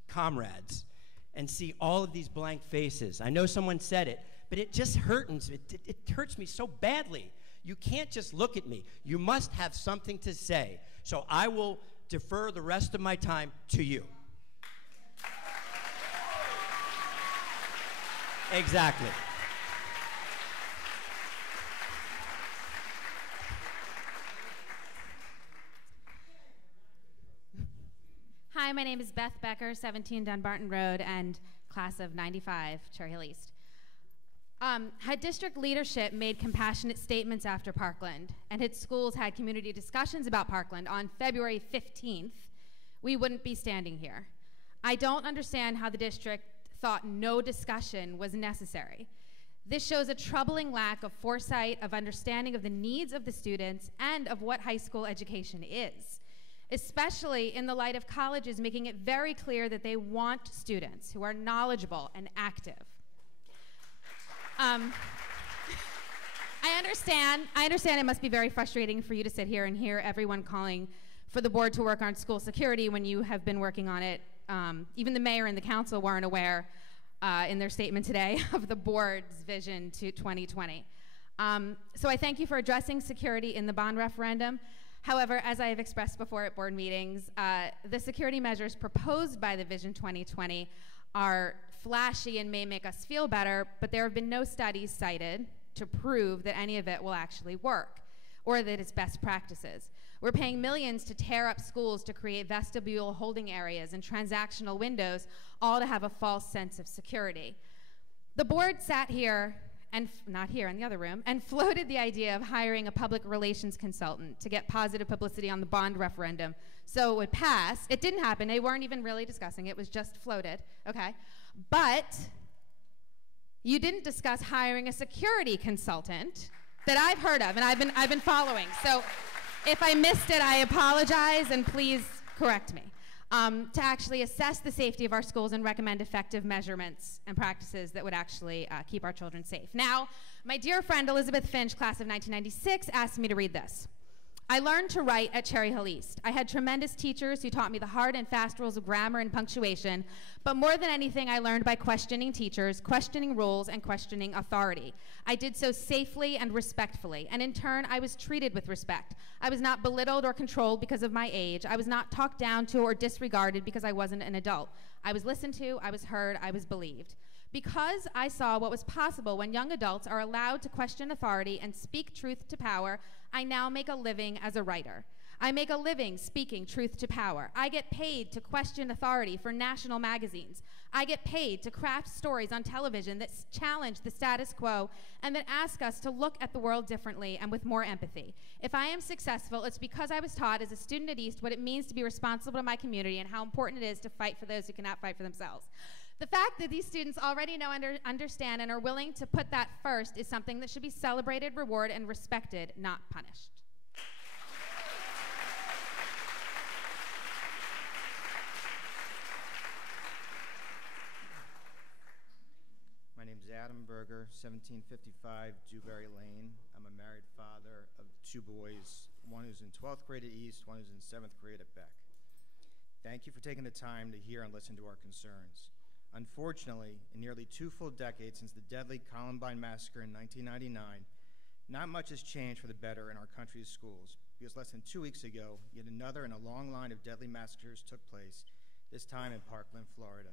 comrades and see all of these blank faces. I know someone said it, but it just hurts. It hurts me so badly. You can't just look at me. You must have something to say. So I will defer the rest of my time to you. Exactly. Hi, my name is Beth Becker, 17 Dunbarton Road, and class of 95, Cherry Hill East. Had district leadership made compassionate statements after Parkland, and had schools had community discussions about Parkland on February 15th, we wouldn't be standing here. I don't understand how the district thought no discussion was necessary. This shows a troubling lack of foresight, of understanding of the needs of the students, and of what high school education is, especially in the light of colleges making it very clear that they want students who are knowledgeable and active. I understand it must be very frustrating for you to sit here and hear everyone calling for the board to work on school security when you have been working on it. Even the mayor and the council weren't aware in their statement today of the board's vision to 2020. So I thank you for addressing security in the bond referendum. However, as I have expressed before at board meetings, the security measures proposed by the Vision 2020 are flashy and may make us feel better, but there have been no studies cited to prove that any of it will actually work or that it's best practices. We're paying millions to tear up schools to create vestibule holding areas and transactional windows, all to have a false sense of security. The board sat here, and not here in the other room, and floated the idea of hiring a public relations consultant to get positive publicity on the bond referendum so it would pass. It didn't happen. They weren't even really discussing it. It was just floated, okay? But you didn't discuss hiring a security consultant that I've heard of and I've been following. So if I missed it, I apologize, and please correct me. To actually assess the safety of our schools and recommend effective measurements and practices that would actually keep our children safe. Now, my dear friend Elizabeth Finch, class of 1996, asked me to read this. I learned to write at Cherry Hill East. I had tremendous teachers who taught me the hard and fast rules of grammar and punctuation, but more than anything, I learned by questioning teachers, questioning rules, and questioning authority. I did so safely and respectfully, and in turn, I was treated with respect. I was not belittled or controlled because of my age. I was not talked down to or disregarded because I wasn't an adult. I was listened to, I was heard, I was believed. Because I saw what was possible when young adults are allowed to question authority and speak truth to power, I now make a living as a writer. I make a living speaking truth to power. I get paid to question authority for national magazines. I get paid to craft stories on television that challenge the status quo and that ask us to look at the world differently and with more empathy. If I am successful, it's because I was taught as a student at East what it means to be responsible to my community and how important it is to fight for those who cannot fight for themselves. The fact that these students already know and understand and are willing to put that first is something that should be celebrated, rewarded, and respected, not punished. My name's Adam Berger, 1755 Dewberry Lane. I'm a married father of 2 boys, one who's in 12th grade at East, one who's in 7th grade at Beck. Thank you for taking the time to hear and listen to our concerns. Unfortunately, in nearly 2 full decades since the deadly Columbine massacre in 1999, not much has changed for the better in our country's schools, because less than 2 weeks ago, yet another in a long line of deadly massacres took place, this time in Parkland, Florida.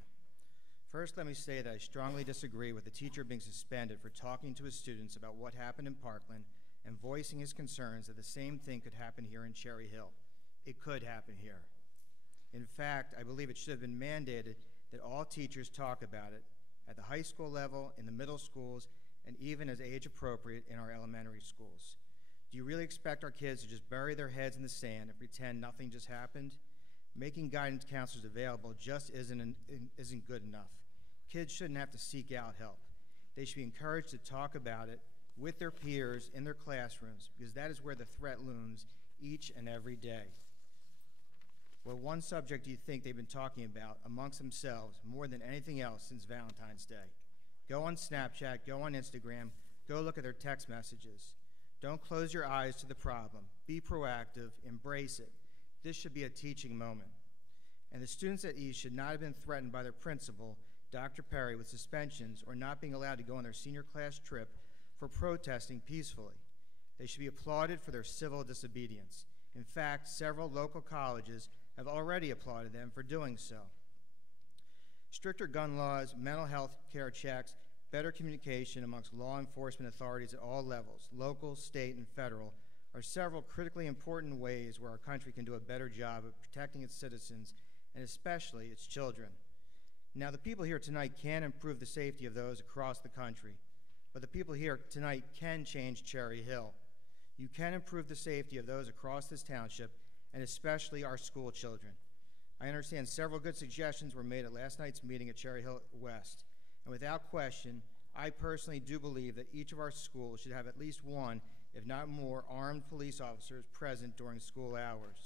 First, let me say that I strongly disagree with a teacher being suspended for talking to his students about what happened in Parkland and voicing his concerns that the same thing could happen here in Cherry Hill. It could happen here. In fact, I believe it should have been mandated that all teachers talk about it at the high school level, in the middle schools, and even as age appropriate in our elementary schools. Do you really expect our kids to just bury their heads in the sand and pretend nothing just happened? Making guidance counselors available just isn't good enough. Kids shouldn't have to seek out help. They should be encouraged to talk about it with their peers in their classrooms, because that is where the threat looms each and every day. Well, one subject do you think they've been talking about amongst themselves more than anything else since Valentine's Day? Go on Snapchat, go on Instagram, go look at their text messages. Don't close your eyes to the problem. Be proactive, embrace it. This should be a teaching moment. And the students at East should not have been threatened by their principal, Dr. Perry, with suspensions or not being allowed to go on their senior class trip for protesting peacefully. They should be applauded for their civil disobedience. In fact, several local colleges have already applauded them for doing so. Stricter gun laws, mental health care checks, better communication amongst law enforcement authorities at all levels, local, state, and federal, are several critically important ways where our country can do a better job of protecting its citizens, and especially its children. Now, the people here tonight can't improve the safety of those across the country, but the people here tonight can change Cherry Hill. You can improve the safety of those across this township, and especially our school children. I understand several good suggestions were made at last night's meeting at Cherry Hill West, and without question, I personally do believe that each of our schools should have at least one, if not more, armed police officers present during school hours.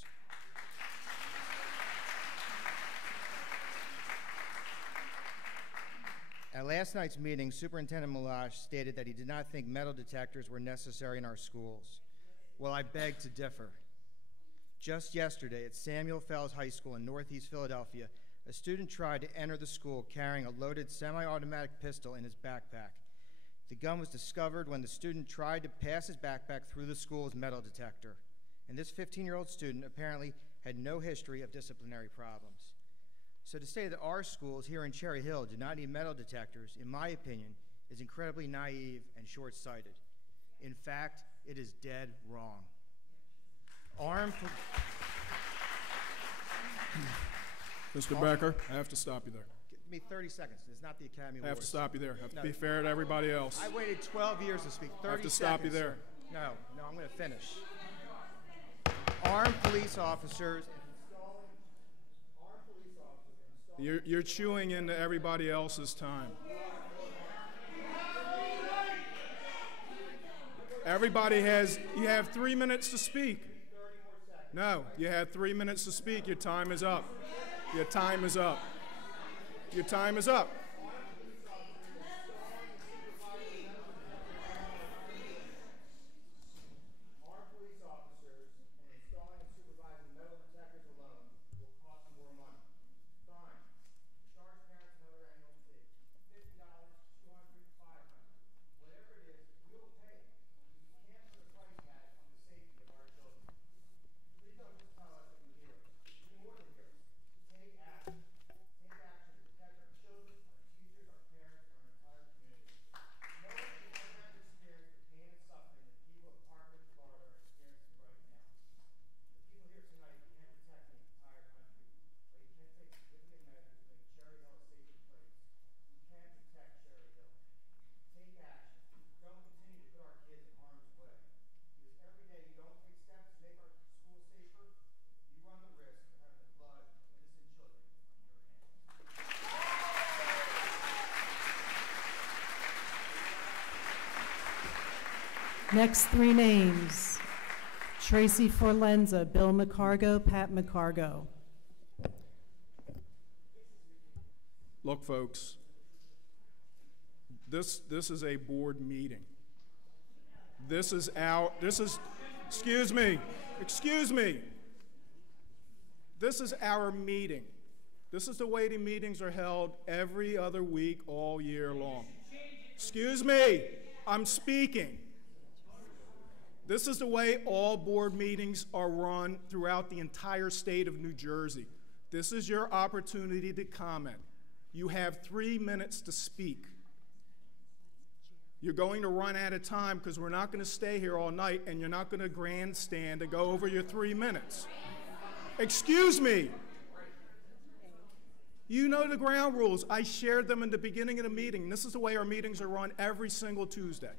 At last night's meeting, Superintendent Malash stated that he did not think metal detectors were necessary in our schools. Well, I beg to differ. Just yesterday at Samuel Fells High School in Northeast Philadelphia, a student tried to enter the school carrying a loaded semi-automatic pistol in his backpack. The gun was discovered when the student tried to pass his backpack through the school's metal detector. And this 15-year-old student apparently had no history of disciplinary problems. So to say that our schools here in Cherry Hill do not need metal detectors, in my opinion, is incredibly naive and short-sighted. In fact, it is dead wrong. Mr. Becker, I have to stop you there. Give me 30 seconds. It's not the Academy Awards. I have to stop you there. I have to be fair to everybody else. I waited 12 years to speak. 30 seconds. I have to stop you there. No, I'm going to finish. Armed police officers. You're chewing into everybody else's time. Everybody you have 3 minutes to speak. No, you had 3 minutes to speak. Your time is up. Your time is up. Your time is up. Next three names: Tracy Forlenza, Bill McCargo, Pat McCargo. Look, folks, this is a board meeting. Excuse me. This is our meeting. This is the way the meetings are held every other week all year long. Excuse me, I'm speaking. This is the way all board meetings are run throughout the entire state of New Jersey. This is your opportunity to comment. You have 3 minutes to speak. You're going to run out of time because we're not going to stay here all night, and you're not going to grandstand to go over your 3 minutes. Excuse me. You know the ground rules. I shared them in the beginning of the meeting. This is the way our meetings are run every single Tuesday.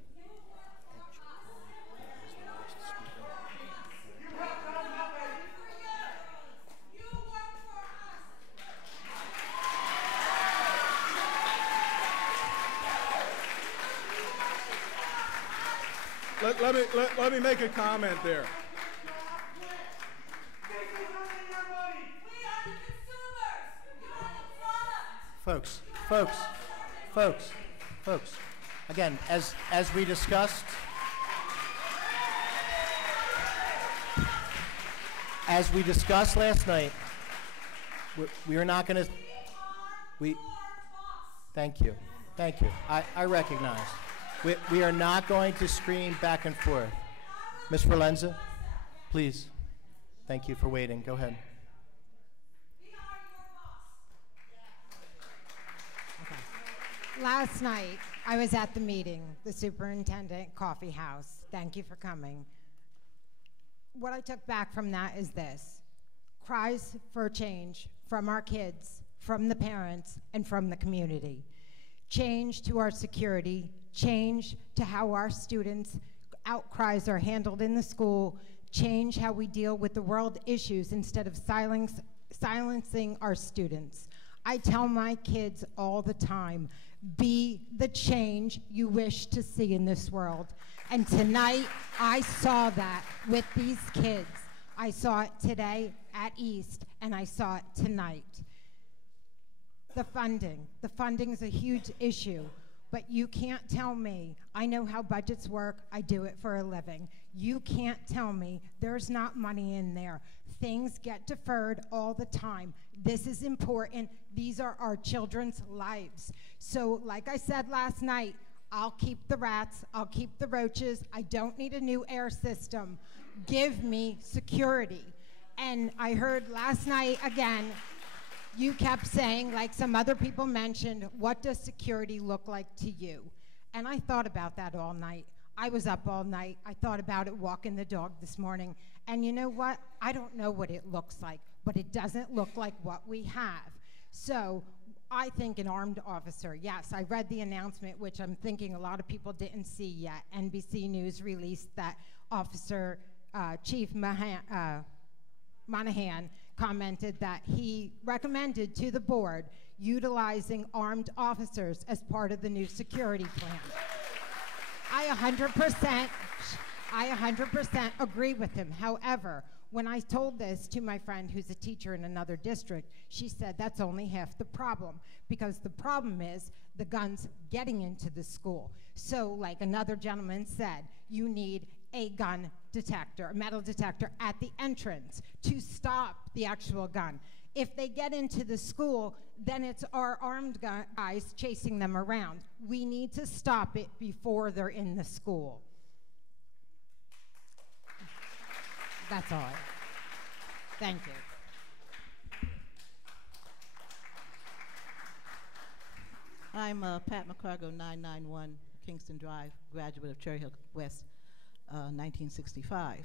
Let me make a comment there. Folks, again, as we discussed, last night, we are not going to, thank you, I recognize. We are not going to scream back and forth. Ms. Forlenza, please, thank you for waiting, go ahead. Last night, I was at the meeting, the Superintendent Coffee House. Thank you for coming. What I took back from that is this: cries for change from our kids, from the parents, and from the community. Change to our security, change to how our students' outcries are handled in the school, change how we deal with the world issues instead of silencing our students. I tell my kids all the time, be the change you wish to see in this world. And tonight, I saw that with these kids. I saw it today at East, and I saw it tonight. The funding is a huge issue, but you can't tell me, I know how budgets work, I do it for a living. You can't tell me there's not money in there. Things get deferred all the time. This is important. These are our children's lives. So like I said last night, I'll keep the rats, I'll keep the roaches. I don't need a new air system. Give me security. And I heard last night again, you kept saying, like some other people mentioned, what does security look like to you? And I thought about that all night. I was up all night. I thought about it walking the dog this morning. And you know what? I don't know what it looks like, but it doesn't look like what we have. So I think an armed officer, yes, I read the announcement, which I'm thinking a lot of people didn't see yet. NBC News released that Officer Chief Monahan commented that he recommended to the board utilizing armed officers as part of the new security plan. I 100% agree with him. However, when I told this to my friend who's a teacher in another district, she said that's only half the problem, because the problem is the guns getting into the school. So like another gentleman said, you need a gun detector, a metal detector at the entrance to stop the actual gun. If they get into the school, then it's our armed guys chasing them around. We need to stop it before they're in the school. That's all. Thank you. I'm Pat McCargo, 991 Kingston Drive, graduate of Cherry Hill West, 1965.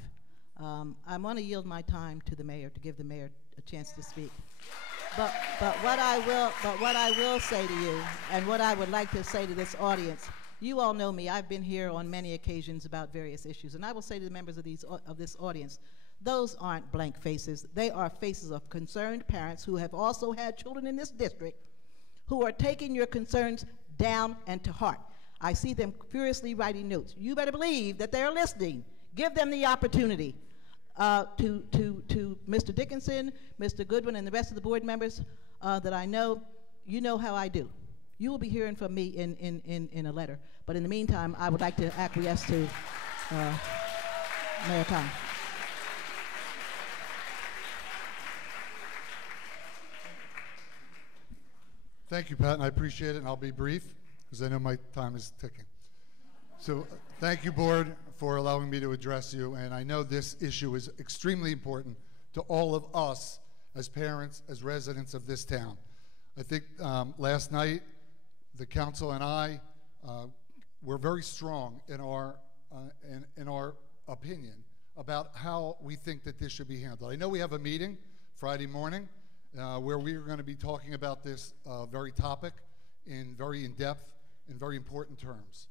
I want to yield my time to the mayor to give the mayor a chance to speak. But what I will say to you, and what I would like to say to this audience, you all know me. I've been here on many occasions about various issues, and I will say to the members of this audience, those aren't blank faces. They are faces of concerned parents who have also had children in this district who are taking your concerns down and to heart. I see them furiously writing notes. You better believe that they're listening. Give them the opportunity. To Mr. Dickinson, Mr. Goodwin, and the rest of the board members that I know, you know how I do. You will be hearing from me in a letter. But in the meantime, I would like to acquiesce to Mayor Tom. Thank you, Pat, and I appreciate it, and I'll be brief because I know my time is ticking. So thank you, board, for allowing me to address you, and I know this issue is extremely important to all of us as parents, as residents of this town. I think last night, the council and I were very strong in our opinion about how we think that this should be handled. I know we have a meeting Friday morning where we are going to be talking about this very topic in very in-depth and very important terms.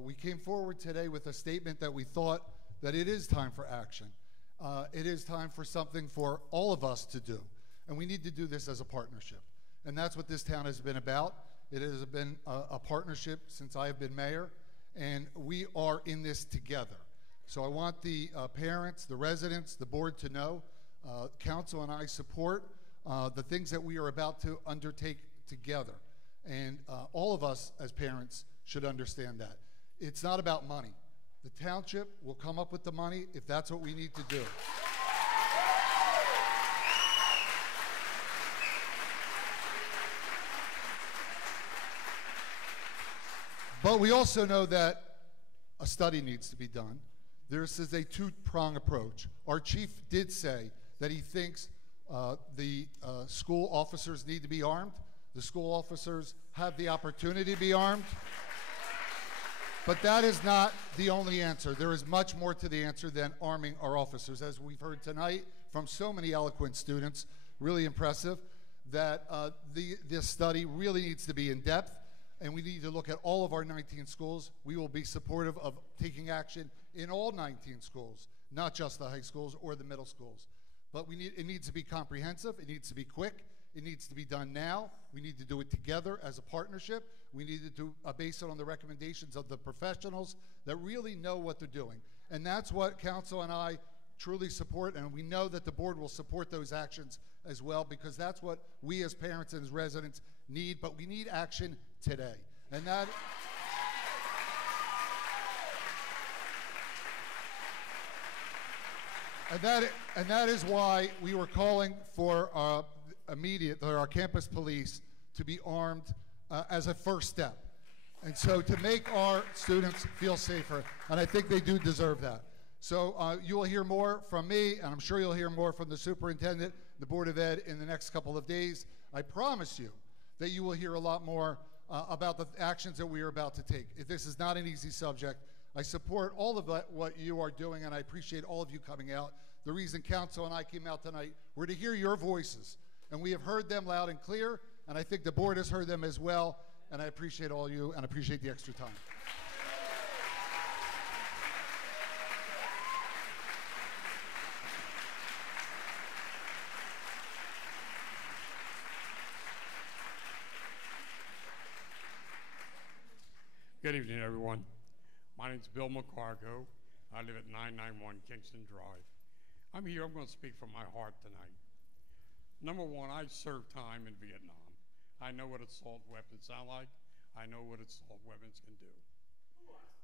We came forward today with a statement that we thought that it is time for action. It is time for something for all of us to do, and we need to do this as a partnership. And that's what this town has been about. It has been a partnership since I have been mayor, and we are in this together. So I want the parents, the residents, the board to know, council and I support the things that we are about to undertake together. And all of us as parents should understand that. It's not about money. The township will come up with the money if that's what we need to do. But we also know that a study needs to be done. This is a two-prong approach. Our chief did say that he thinks the school officers need to be armed. The school officers have the opportunity to be armed. But that is not the only answer. There is much more to the answer than arming our officers. As we've heard tonight from so many eloquent students, really impressive, that this study really needs to be in depth, and we need to look at all of our 19 schools. We will be supportive of taking action in all 19 schools, not just the high schools or the middle schools. But it needs to be comprehensive, it needs to be quick, it needs to be done now. We need to do it together as a partnership. We need to do base it on the recommendations of the professionals that really know what they're doing. And that's what council and I truly support, and we know that the board will support those actions as well, because that's what we as parents and as residents need, but we need action today. And that And that is why we were calling for our campus police to be armed as a first step. And so to make our students feel safer, and I think they do deserve that. So you will hear more from me, and I'm sure you'll hear more from the superintendent, the Board of Ed in the next couple of days. I promise you that you will hear a lot more about the actions that we are about to take. This is not an easy subject. I support all of what you are doing, and I appreciate all of you coming out. The reason council and I came out tonight were to hear your voices, and we have heard them loud and clear, and I think the board has heard them as well, and I appreciate all you and appreciate the extra time. Good evening, everyone. My name's Bill McCargo. I live at 991 Kingston Drive. I'm here, I'm going to speak from my heart tonight. Number one, I served time in Vietnam. I know what assault weapons sound like. I know what assault weapons can do.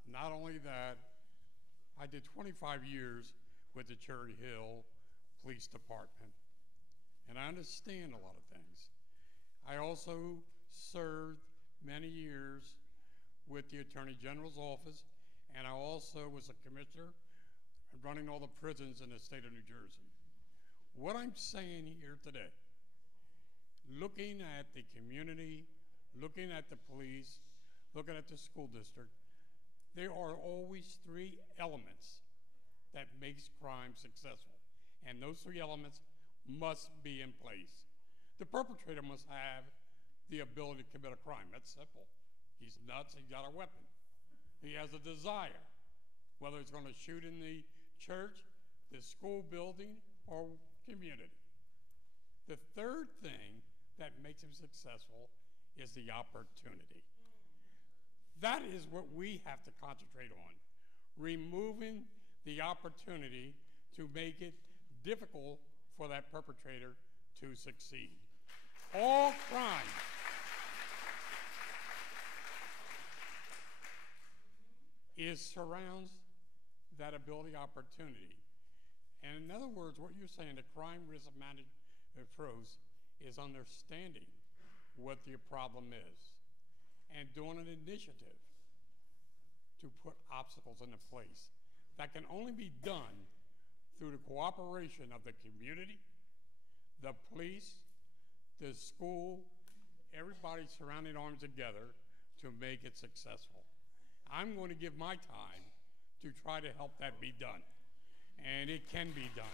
Not only that, I did 25 years with the Cherry Hill Police Department, and I understand a lot of things. I also served many years with the Attorney General's office, and I also was a commissioner running all the prisons in the state of New Jersey. What I'm saying here today, looking at the community, looking at the police, looking at the school district, there are always three elements that makes crime successful, and those three elements must be in place. The perpetrator must have the ability to commit a crime. That's simple. He's nuts, he's got a weapon. He has a desire, whether it's going to shoot in the church, the school building, or community. The third thing that makes him successful is the opportunity. That is what we have to concentrate on, removing the opportunity to make it difficult for that perpetrator to succeed. All crime surrounds that ability opportunity. And in other words, what you're saying, the crime risk management approach is understanding what the problem is and doing an initiative to put obstacles into place that can only be done through the cooperation of the community, the police, the school, everybody surrounding arms together to make it successful. I'm going to give my time to try to help that be done, and it can be done.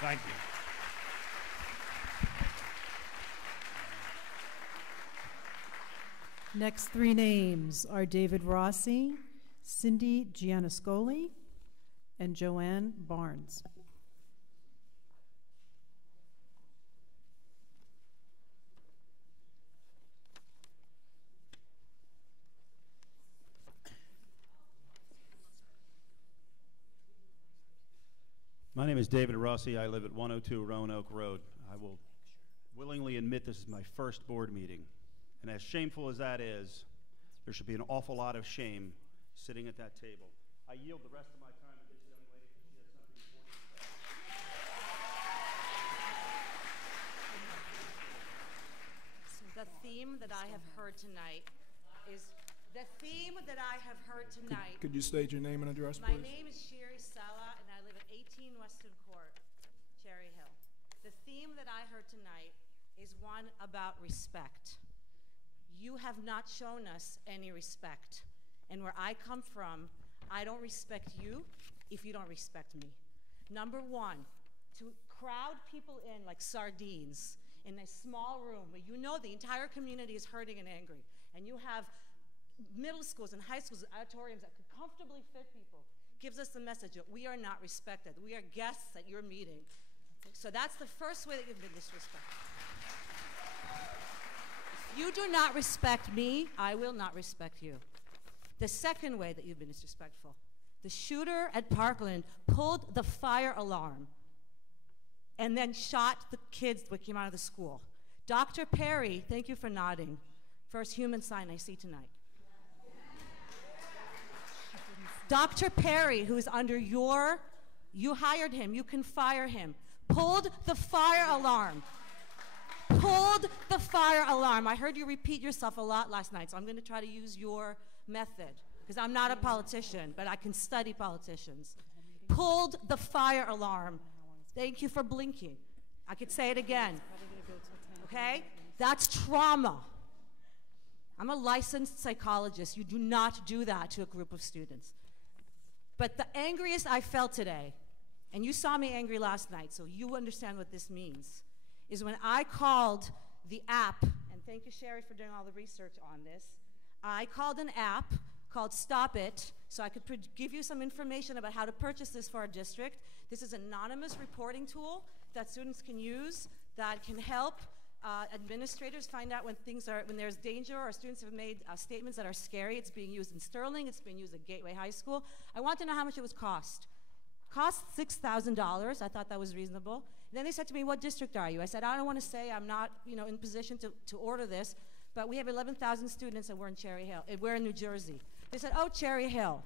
Thank you. Next three names are David Rossi, Cindy Gianniscoli, and Joanne Barnes. My name is David Rossi. I live at 102 Roanoke Road. I will willingly admit this is my first board meeting. And as shameful as that is, there should be an awful lot of shame sitting at that table. I yield the rest of my time to this young lady because she has something important to say. The theme that I have heard tonight is Could you state your name and address, My please? name is Sherry Sala, and I live at 18 Weston Court, Cherry Hill. The theme that I heard tonight is one about respect. You have not shown us any respect. And where I come from, I don't respect you if you don't respect me. Number one, to crowd people in like sardines in a small room where you know the entire community is hurting and angry, and you have middle schools and high schools, auditoriums that could comfortably fit people, gives us the message that we are not respected. We are guests at your meeting. So that's the first way that you've been disrespected. If you do not respect me, I will not respect you. The second way that you've been disrespectful, the shooter at Parkland pulled the fire alarm and then shot the kids that came out of the school. Dr. Perry, thank you for nodding. First human sign I see tonight. Dr. Perry, who is under you hired him, you can fire him, pulled the fire alarm. Pulled the fire alarm. I heard you repeat yourself a lot last night, so I'm going to try to use your method, because I'm not a politician, but I can study politicians. Pulled the fire alarm. Thank you for blinking. I could say it again. Okay? That's trauma. I'm a licensed psychologist. You do not do that to a group of students. But the angriest I felt today, and you saw me angry last night, so you understand what this means, is when I called the app, and thank you, Sherry, for doing all the research on this. I called an app called Stop It, so I could give you some information about how to purchase this for our district. This is an anonymous reporting tool that students can use that can help administrators find out when there's danger or students have made statements that are scary. It's being used in Sterling. It's being used at Gateway High School. I want to know how much it was cost. Cost $6,000. I thought that was reasonable. And then they said to me, what district are you? I said, I don't want to say. I'm not in position to order this, but we have 11,000 students and we're in Cherry Hill. We're in New Jersey. They said, oh, Cherry Hill.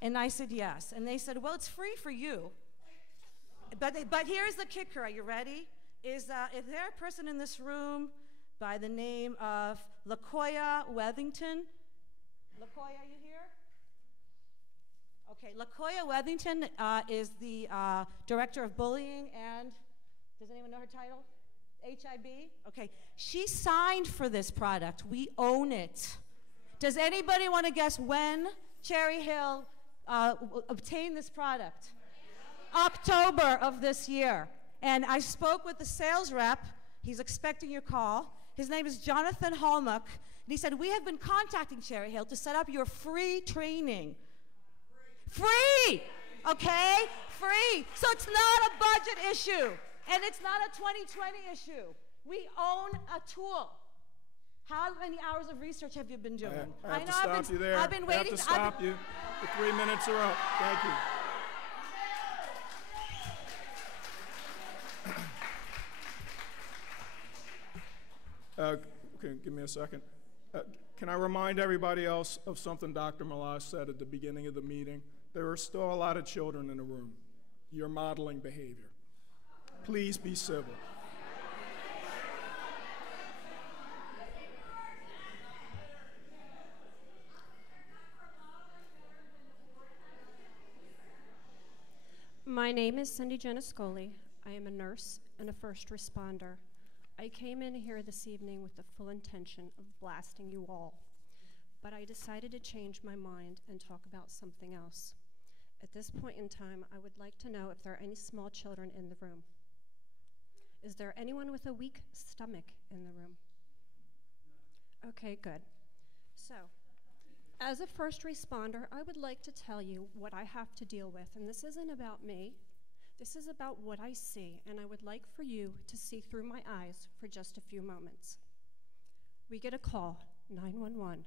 And I said, yes. And they said, well, it's free for you. But here's the kicker. Are you ready? Is there a person in this room by the name of LaKoya Wethington? LaKoya, are you here? Okay, LaKoya Wethington is the director of bullying and, does anyone know her title? HIB? Okay, she signed for this product. We own it. Does anybody want to guess when Cherry Hill obtained this product? October of this year. And I spoke with the sales rep. He's expecting your call. His name is Jonathan Hallmuck. And he said, we have been contacting Cherry Hill to set up your free training. Free! Okay? Free. So it's not a budget issue. And it's not a 2020 issue. We own a tool. How many hours of research have you been doing? I have to stop you there. I've been waiting. I have to stop you. The 3 minutes are up. Thank you. Okay, give me a second. Can I remind everybody else of something Dr. Malash said at the beginning of the meeting? There are still a lot of children in the room. You're modeling behavior. Please be civil. My name is Cindy Janiscoli. I am a nurse and a first responder. I came in here this evening with the full intention of blasting you all, but I decided to change my mind and talk about something else. At this point in time, I would like to know if there are any small children in the room. Is there anyone with a weak stomach in the room? Okay, good. So, as a first responder, I would like to tell you what I have to deal with, and this isn't about me. This is about what I see, and I would like for you to see through my eyes for just a few moments. We get a call, 911,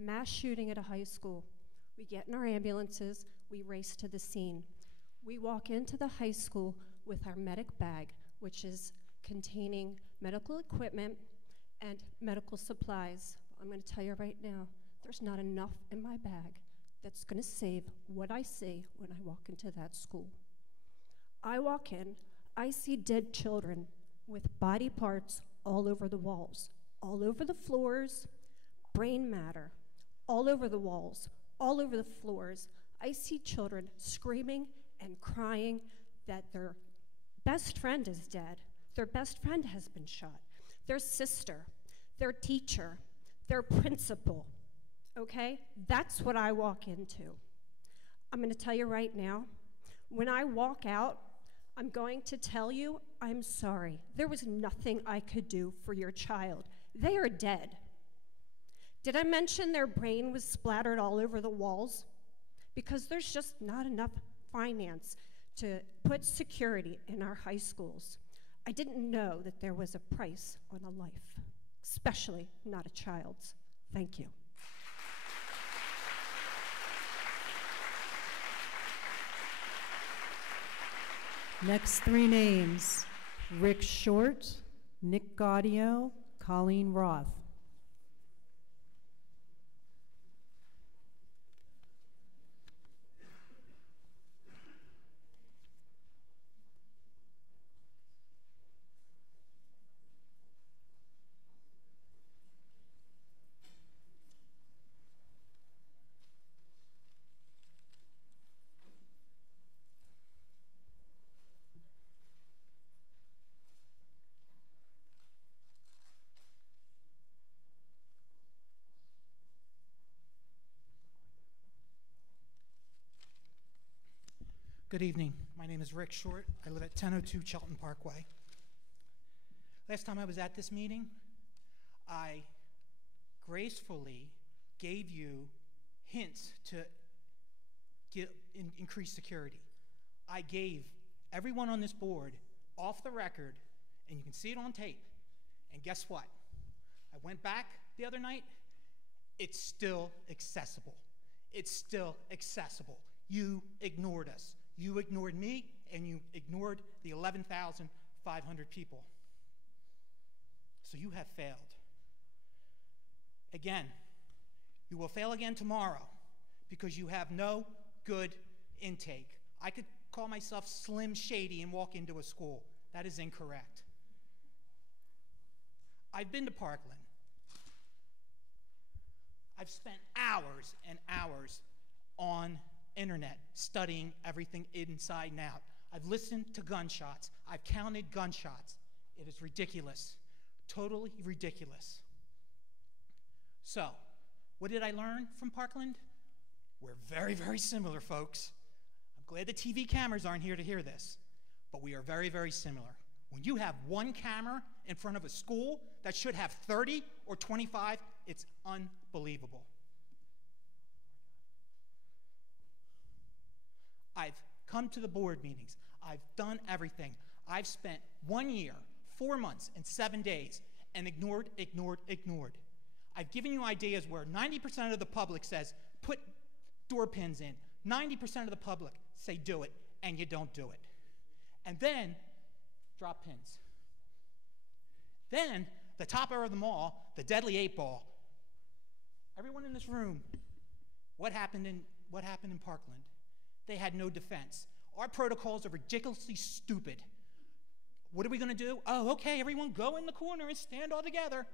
mass shooting at a high school. We get in our ambulances, we race to the scene. We walk into the high school with our medic bag, which is containing medical equipment and medical supplies. I'm going to tell you right now, there's not enough in my bag that's going to save what I see when I walk into that school. I walk in, I see dead children with body parts all over the walls, all over the floors, brain matter, all over the walls, all over the floors. I see children screaming and crying that their best friend is dead, their best friend has been shot, their sister, their teacher, their principal, okay? That's what I walk into. I'm gonna tell you right now, when I walk out, I'm going to tell you, I'm sorry. There was nothing I could do for your child. They are dead. Did I mention their brain was splattered all over the walls? Because there's just not enough finance to put security in our high schools. I didn't know that there was a price on a life, especially not a child's. Thank you. Next 3 names, Rick Short, Nick Gaudio, Colleen Roth. Good evening. My name is Rick Short. I live at 1002 Chelton Parkway. Last time I was at this meeting, I gracefully gave you hints to increase security. I gave everyone on this board off the record, and you can see it on tape. And guess what? I went back the other night. It's still accessible. It's still accessible. You ignored us. You ignored me, and you ignored the 11,500 people. So you have failed. Again, you will fail again tomorrow because you have no good intake. I could call myself Slim Shady and walk into a school. That is incorrect. I've been to Parkland. I've spent hours and hours on internet studying everything inside and out. I've listened to gunshots. I've counted gunshots. It is ridiculous. Totally ridiculous. So, what did I learn from Parkland? We're very, very similar, folks. I'm glad the TV cameras aren't here to hear this, but we are very, very similar. When you have one camera in front of a school that should have 30 or 25, it's unbelievable. I've come to the board meetings. I've done everything. I've spent 1 year, 4 months, and 7 days and ignored. I've given you ideas where 90% of the public says, put door pins in. 90% of the public say do it, and you don't do it. And then, drop pins. Then, the topper of them all, the deadly 8-ball. Everyone in this room, what happened in Parkland? They had no defense. Our protocols are ridiculously stupid. What are we going to do? Oh, okay, everyone go in the corner and stand all together.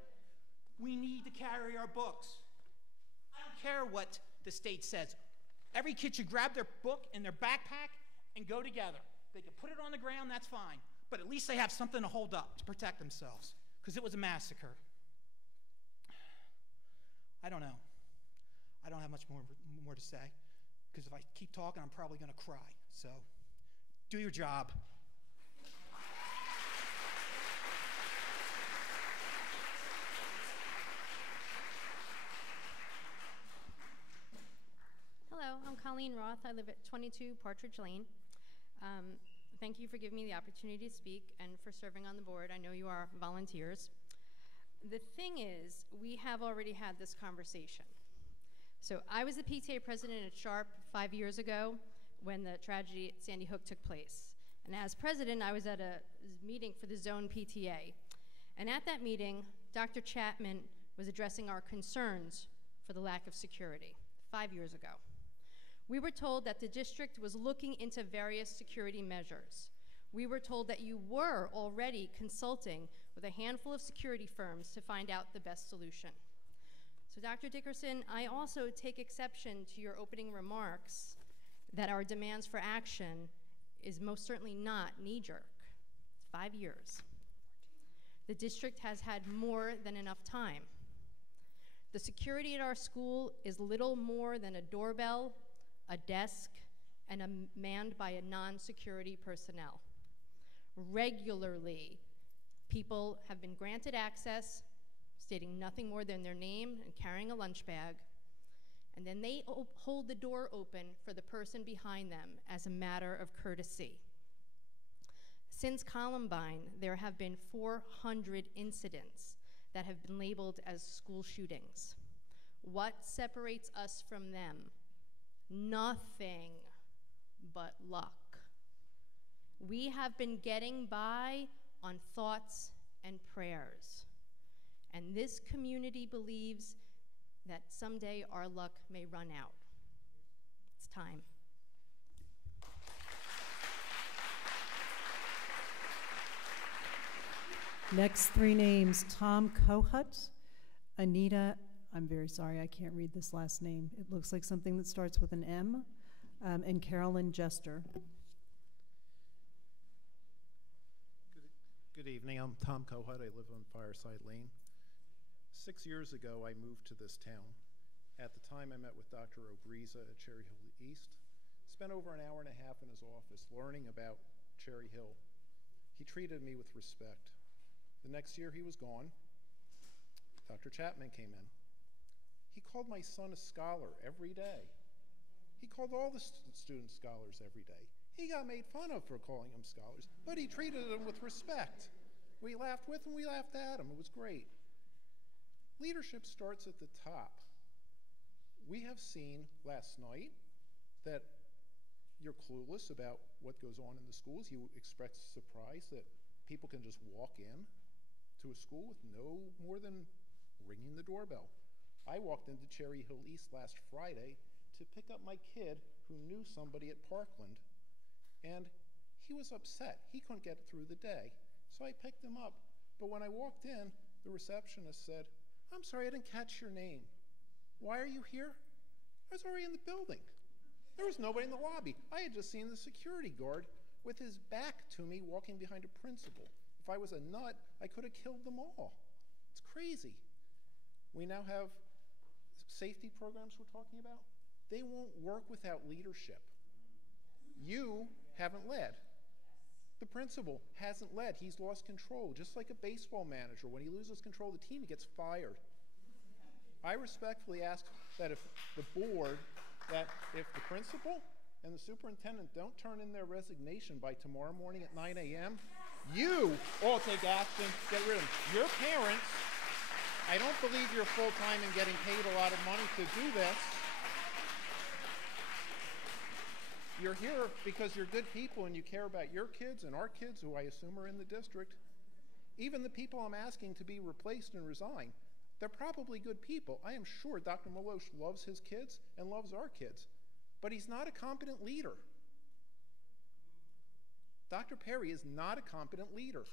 We need to carry our books. I don't care what the state says. Every kid should grab their book in their backpack and go together. They can put it on the ground, that's fine. But at least they have something to hold up to protect themselves, because it was a massacre. I don't know. I don't have much more to say, because if I keep talking, I'm probably going to cry. So, do your job. Hello, I'm Colleen Roth. I live at 22 Partridge Lane. Thank you for giving me the opportunity to speak and for serving on the board. I know you are volunteers. The thing is, we have already had this conversation. So I was the PTA president at Sharp 5 years ago when the tragedy at Sandy Hook took place. And as president, I was at a meeting for the zone PTA. And at that meeting, Dr. Chapman was addressing our concerns for the lack of security 5 years ago. We were told that the district was looking into various security measures. We were told that you were already consulting with a handful of security firms to find out the best solution. So Dr. Dickerson, I also take exception to your opening remarks that our demands for action is most certainly not knee-jerk. It's 5 years. The district has had more than enough time. The security at our school is little more than a doorbell, a desk, and manned by a non-security personnel. Regularly, people have been granted access, stating nothing more than their name and carrying a lunch bag, and then they hold the door open for the person behind them as a matter of courtesy. Since Columbine, there have been 400 incidents that have been labeled as school shootings. What separates us from them? Nothing but luck. We have been getting by on thoughts and prayers. And this community believes that someday our luck may run out. It's time. Next three names, Tom Kohut, Anita, I'm very sorry, I can't read this last name. It looks like something that starts with an M, and Carolyn Jester. Good evening, I'm Tom Kohut. I live on Fireside Lane. 6 years ago, I moved to this town. At the time, I met with Dr. Obriza at Cherry Hill East. Spent over an hour and a half in his office learning about Cherry Hill. He treated me with respect. The next year, he was gone. Dr. Chapman came in. He called my son a scholar every day. He called all the students scholars every day. He got made fun of for calling them scholars, but he treated them with respect. We laughed with him, we laughed at him. It was great. Leadership starts at the top. We have seen last night that you're clueless about what goes on in the schools. You expressed surprise that people can just walk in to a school with no more than ringing the doorbell. I walked into Cherry Hill East last Friday to pick up my kid who knew somebody at Parkland, and he was upset. He couldn't get through the day. So I picked him up. But when I walked in, the receptionist said, "I'm sorry, I didn't catch your name. Why are you here?" I was already in the building. There was nobody in the lobby. I had just seen the security guard with his back to me walking behind a principal. If I was a nut, I could have killed them all. It's crazy. We now have safety programs we're talking about. They won't work without leadership. You haven't led. The principal hasn't led. He's lost control, just like a baseball manager. When he loses control of the team, he gets fired. I respectfully ask that if the board, that if the principal and the superintendent don't turn in their resignation by tomorrow morning at 9 a.m., you all take action, get rid of them. Your parents I don't believe you're full-time and getting paid a lot of money to do this. You're here because you're good people and you care about your kids and our kids, who I assume are in the district. Even the people I'm asking to be replaced and resign, they're probably good people. I am sure Dr. Malosh loves his kids and loves our kids, but he's not a competent leader. Dr. Perry is not a competent leader.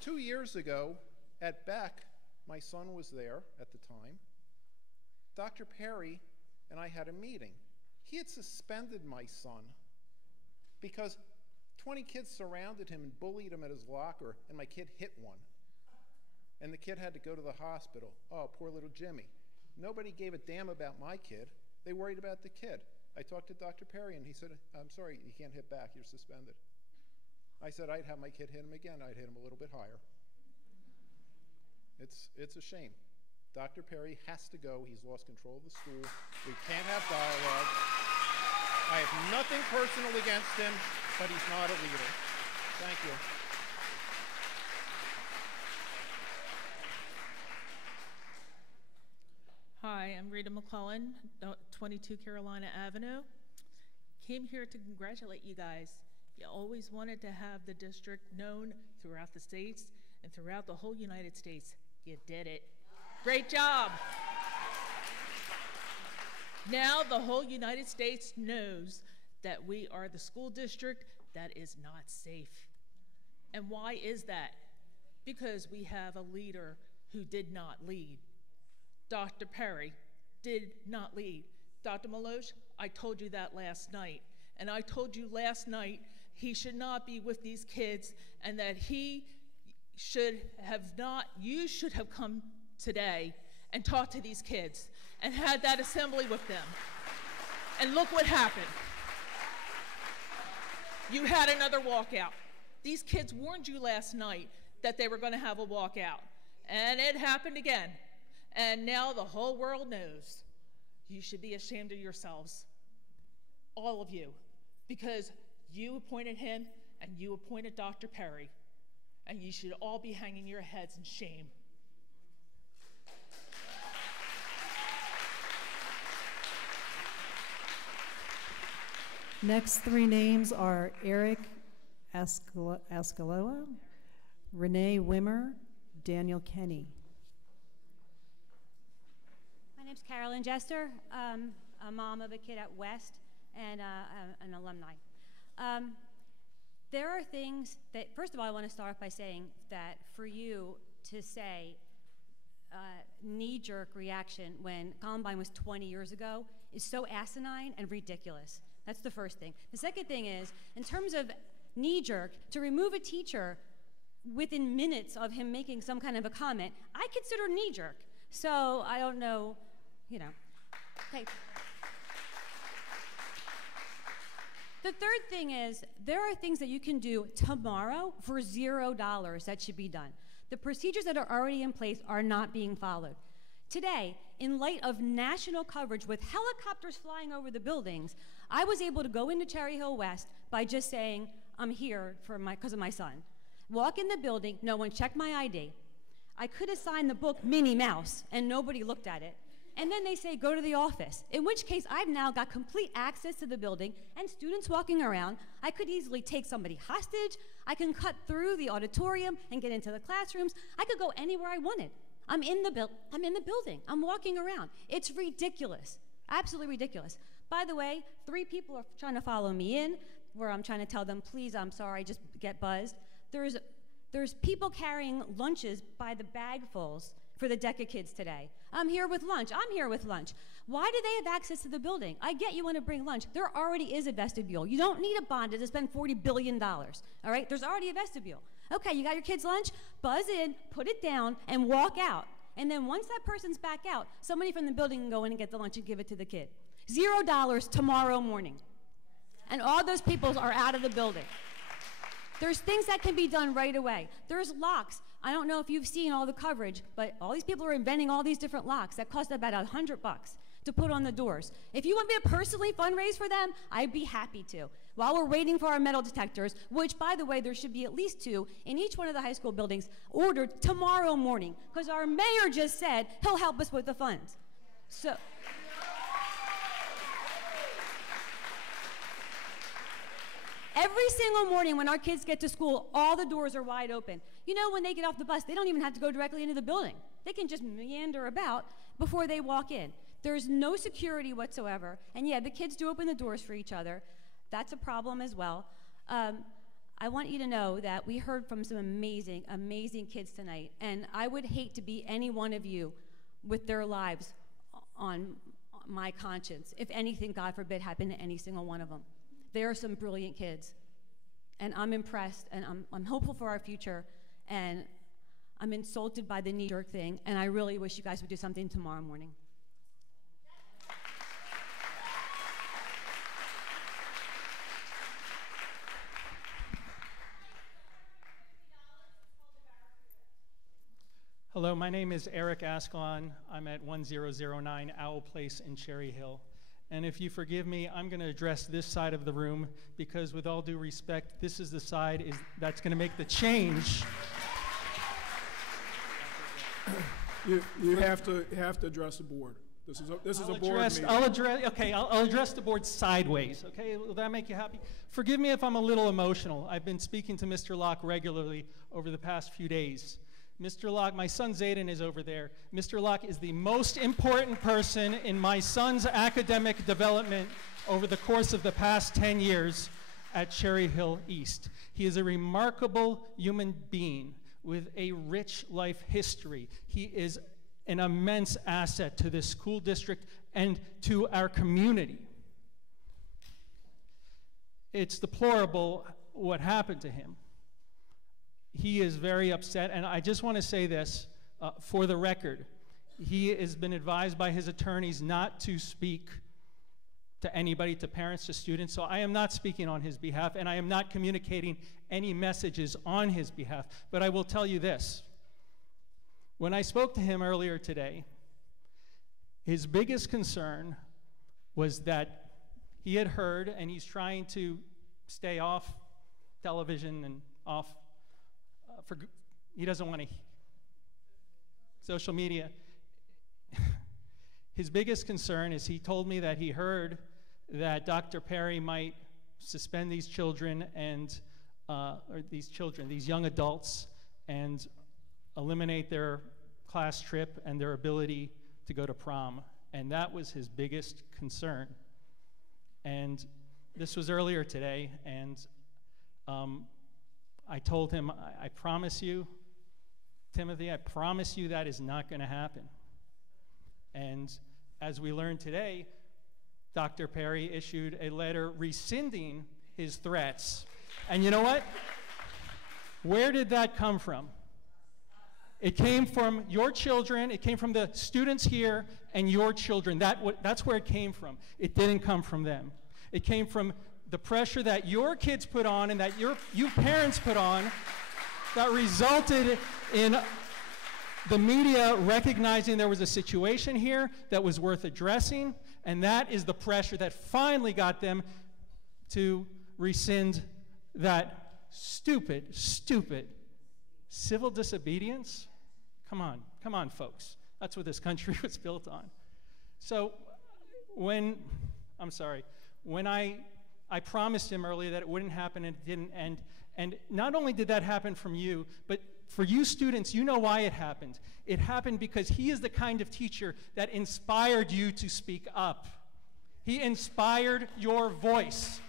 Two years ago at Beck, my son was there at the time. Dr. Perry and I had a meeting. He had suspended my son because 20 kids surrounded him and bullied him at his locker, and my kid hit one. And the kid had to go to the hospital. Oh, poor little Jimmy. Nobody gave a damn about my kid. They worried about the kid. I talked to Dr. Perry, and he said, I'm sorry, you can't hit back. You're suspended. I said I'd have my kid hit him again. I'd hit him a little bit higher. It's a shame. Dr. Perry has to go. He's lost control of the school. We can't have dialogue. I have nothing personal against him, but he's not a leader. Thank you. Hi, I'm Rita McClellan, 22 Carolina Avenue. Came here to congratulate you guys. You always wanted to have the district known throughout the states and throughout the whole United States. You did it. Great job. Now the whole United States knows that we are the school district that is not safe. And why is that? Because we have a leader who did not lead. Dr. Perry did not lead. Dr. Malosh, I told you that last night. And I told you last night he should not be with these kids, and that he should have not, you should have come today and talked to these kids and had that assembly with them. And look what happened. You had another walkout. These kids warned you last night that they were going to have a walkout, and it happened again. And now the whole world knows. You should be ashamed of yourselves, all of you, because you appointed him and you appointed Dr. Perry, and you should all be hanging your heads in shame. Next three names are Eric Ascaloa, Renee Wimmer, Daniel Kenny. My name's Carolyn Jester. A mom of a kid at West and an alumni. There are things that, first of all, I want to start off by saying that for you to say knee-jerk reaction when Columbine was 20 years ago is so asinine and ridiculous. That's the first thing. The second thing is, in terms of knee-jerk, to remove a teacher within minutes of him making some kind of a comment, I consider knee-jerk. So I don't know, you know. Okay. The third thing is, there are things that you can do tomorrow for $0 that should be done. The procedures that are already in place are not being followed. Today, in light of national coverage with helicopters flying over the buildings, I was able to go into Cherry Hill West by just saying, I'm here because of my son. Walk in the building, no one checked my ID. I could have signed the book Minnie Mouse, and nobody looked at it. And then they say, go to the office, in which case I've now got complete access to the building and students walking around. I could easily take somebody hostage. I can cut through the auditorium and get into the classrooms. I could go anywhere I wanted. I'm in the building. I'm walking around. It's ridiculous, absolutely ridiculous. By the way, 3 people are trying to follow me in, where I'm trying to tell them, please, I'm sorry, just get buzzed. There's people carrying lunches by the bagfuls for the DECA kids today. I'm here with lunch. I'm here with lunch. Why do they have access to the building? I get you want to bring lunch. There already is a vestibule. You don't need a bond to spend $40 billion, all right? There's already a vestibule. Okay, you got your kids' lunch? Buzz in, put it down, and walk out. And then once that person's back out, somebody from the building can go in and get the lunch and give it to the kid. $0 tomorrow morning. And all those people are out of the building. There's things that can be done right away. There's locks. I don't know if you've seen all the coverage, but all these people are inventing all these different locks that cost about $100 to put on the doors. If you want me to personally fundraise for them, I'd be happy to. while we're waiting for our metal detectors, which, by the way, there should be at least 2 in each one of the high school buildings, ordered tomorrow morning, because our mayor just said he'll help us with the funds. So. Every single morning when our kids get to school, all the doors are wide open. You know, when they get off the bus, they don't even have to go directly into the building. They can just meander about before they walk in. There's no security whatsoever. And yeah, the kids do open the doors for each other. That's a problem as well. I want you to know that we heard from some amazing, amazing kids tonight. And I would hate to be any one of you with their lives on my conscience if anything, God forbid, happened to any single one of them. They are some brilliant kids. And I'm impressed, and I'm hopeful for our future. And I'm insulted by the knee-jerk thing, and I really wish you guys would do something tomorrow morning. Hello, my name is Eric Ascalon. I'm at 1009 Owl Place in Cherry Hill. And if you forgive me, I'm going to address this side of the room because, with all due respect, this is the side that's going to make the change. You have to address the board. This is a board meeting. I'll address the board sideways. Okay, will that make you happy? Forgive me if I'm a little emotional. I've been speaking to Mr. Locke regularly over the past few days. Mr. Locke, my son Zayden is over there. Mr. Locke is the most important person in my son's academic development over the course of the past 10 years at Cherry Hill East. He is a remarkable human being with a rich life history. He is an immense asset to this school district and to our community. It's deplorable what happened to him. He is very upset, and I just want to say this for the record. He has been advised by his attorneys not to speak to anybody, to parents, to students, so I am not speaking on his behalf, and I am not communicating any messages on his behalf. But I will tell you this. When I spoke to him earlier today, his biggest concern was that he had heard, and he's trying to stay off television and off, he doesn't want to, social media. His biggest concern is he told me that he heard that Dr. Perry might suspend these children and, these young adults, and eliminate their class trip and their ability to go to prom. And that was his biggest concern. And this was earlier today, and I told him, I promise you, Timothy, I promise you that is not going to happen. And as we learned today, Dr. Perry issued a letter rescinding his threats. And you know what? Where did that come from? It came from your children, it came from the students here and your children. That's where it came from. It didn't come from them. It came from the pressure that your kids put on and that you parents put on that resulted in the media recognizing there was a situation here that was worth addressing, and that is the pressure that finally got them to rescind that stupid civil disobedience. Come on, folks. That's what this country was built on. So when I promised him earlier that it wouldn't happen, and it didn't, and not only did that happen from you, but for you students, you know why it happened. It happened because he is the kind of teacher that inspired you to speak up. He inspired your voice.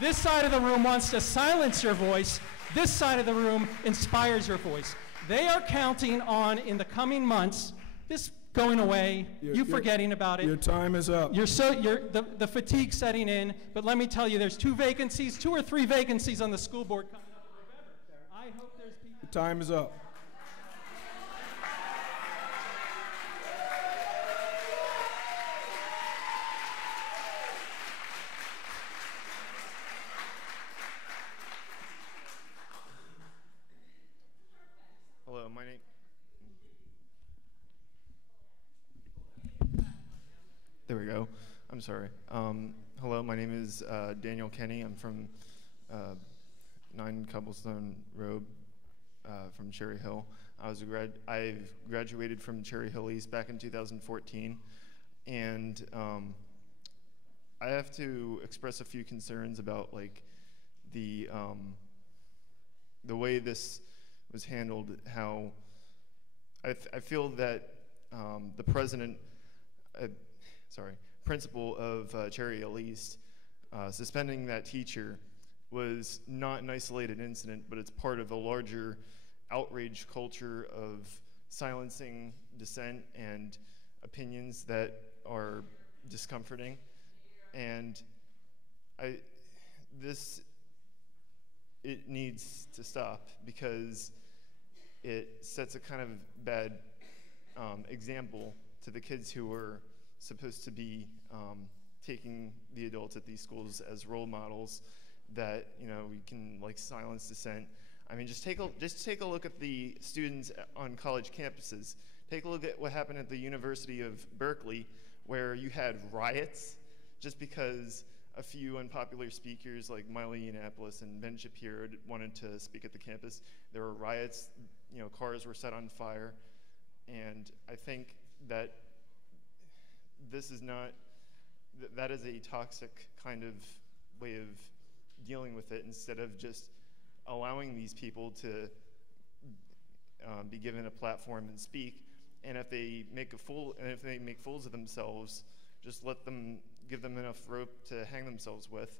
This side of the room wants to silence your voice. This side of the room inspires your voice. They are counting on, in the coming months, this going away, you forgetting about it. Your time is up. The fatigue setting in, but let me tell you, there's 2 or 3 vacancies on the school board coming up in November. I hope there's people. Your time is up. Hello, my name. There we go. I'm sorry. Hello, my name is Daniel Kenny. I'm from 9 Cobblestone Road from Cherry Hill. I've graduated from Cherry Hill East back in 2014, and I have to express a few concerns about like the way this was handled. How I feel that the principal of Cherry Hill East suspending that teacher was not an isolated incident, but it's part of a larger outrage culture of silencing dissent and opinions that are discomforting. And it needs to stop because it sets a kind of bad example to the kids who are supposed to be taking the adults at these schools as role models, that we can like silence dissent. I mean, just take a look at the students on college campuses. Take a look at what happened at the University of Berkeley, where you had riots just because a few unpopular speakers like Milo Yiannopoulos and Ben Shapiro wanted to speak at the campus. There were riots, cars were set on fire, and I think that this is not, that is a toxic kind of way of dealing with it, instead of just allowing these people to be given a platform and speak. And if they make fools of themselves, just give them enough rope to hang themselves with,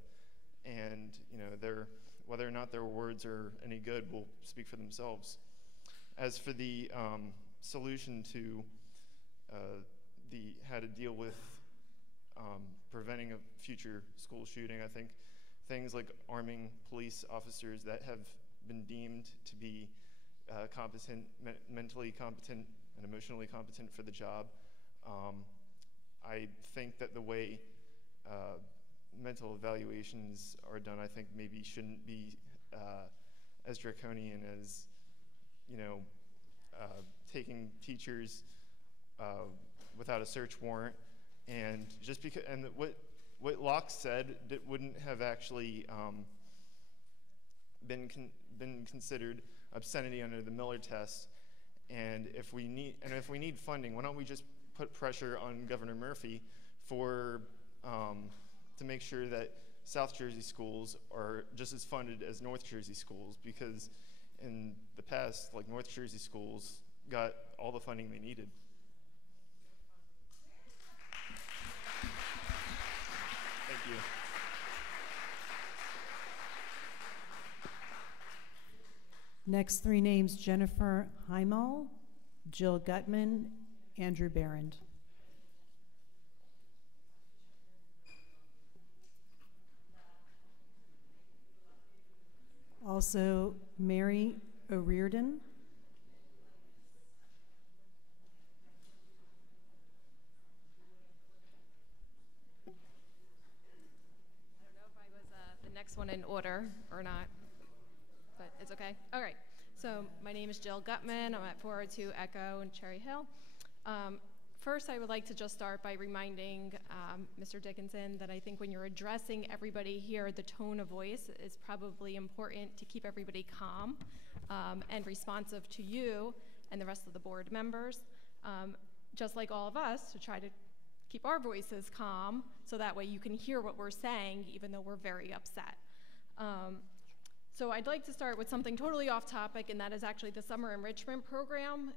and whether or not their words are any good will speak for themselves. As for the solution to how to deal with preventing a future school shooting, I think things like arming police officers that have been deemed to be mentally competent and emotionally competent for the job. I think that the way mental evaluations are done, I think maybe shouldn't be as draconian as taking teachers without a search warrant, and just because what Locke said that wouldn't have actually been considered obscenity under the Miller test. And if we need funding, why don't we just put pressure on Governor Murphy to make sure that South Jersey schools are just as funded as North Jersey schools, because in the past, like, North Jersey schools got all the funding they needed. Thank you. Next 3 names: Jennifer Heimal, Jill Gutman, Andrew Barrand. Also, Mary O'Riordan. I don't know if I was the next one in order or not, but it's okay. All right. So my name is Jill Gutman. I'm at 402 Echo in Cherry Hill. First, I would like to just start by reminding Mr. Dickinson that I think when you're addressing everybody here, the tone of voice is probably important to keep everybody calm and responsive to you and the rest of the board members. Just like all of us, to try to keep our voices calm so that way you can hear what we're saying even though we're very upset. So I'd like to start with something totally off topic, and that is actually the summer enrichment program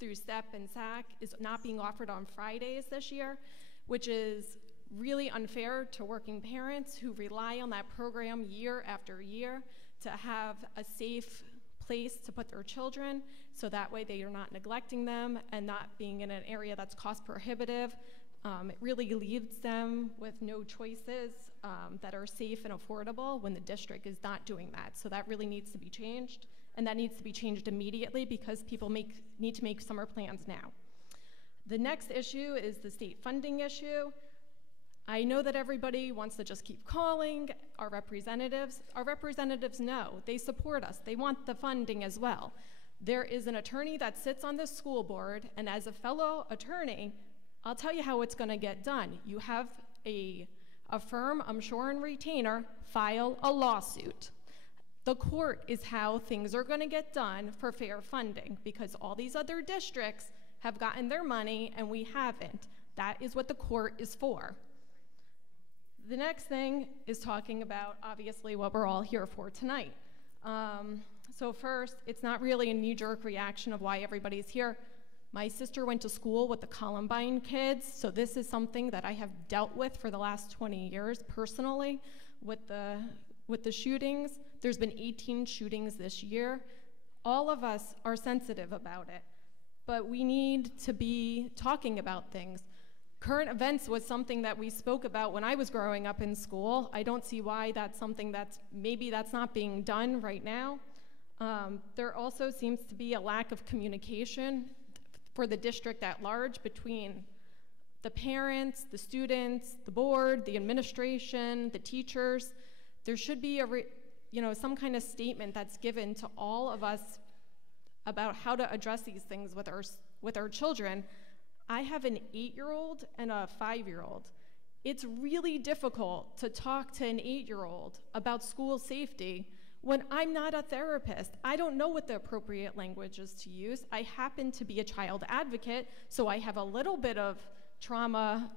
through STEP and SAC is not being offered on Fridays this year, which is really unfair to working parents who rely on that program year after year to have a safe place to put their children, so that way they are not neglecting them and not being in an area that's cost prohibitive. It really leaves them with no choices that are safe and affordable when the district is not doing that. So that really needs to be changed, and that needs to be changed immediately because people need to make summer plans now. The next issue is the state funding issue. I know that everybody wants to just keep calling our representatives. Our representatives know, they support us, they want the funding as well. There is an attorney that sits on the school board, and as a fellow attorney, I'll tell you how it's going to get done. You have a firm, I'm sure in retainer, file a lawsuit. The court is how things are going to get done for fair funding, because all these other districts have gotten their money and we haven't. That is what the court is for. The next thing is talking about, obviously, what we're all here for tonight. So first, it's not really a knee-jerk reaction of why everybody's here. My sister went to school with the Columbine kids, so this is something that I have dealt with for the last 20 years personally with the shootings. There's been 18 shootings this year. All of us are sensitive about it, but we need to be talking about things. Current events was something that we spoke about when I was growing up in school. I don't see why that's something maybe that's not being done right now. There also seems to be a lack of communication for the district at large between the parents, the students, the board, the administration, the teachers. There should be some kind of statement that's given to all of us about how to address these things with our children. I have an 8-year-old and a 5-year-old. It's really difficult to talk to an 8-year-old about school safety when I'm not a therapist. I don't know what the appropriate language is to use. I happen to be a child advocate, so I have a little bit of trauma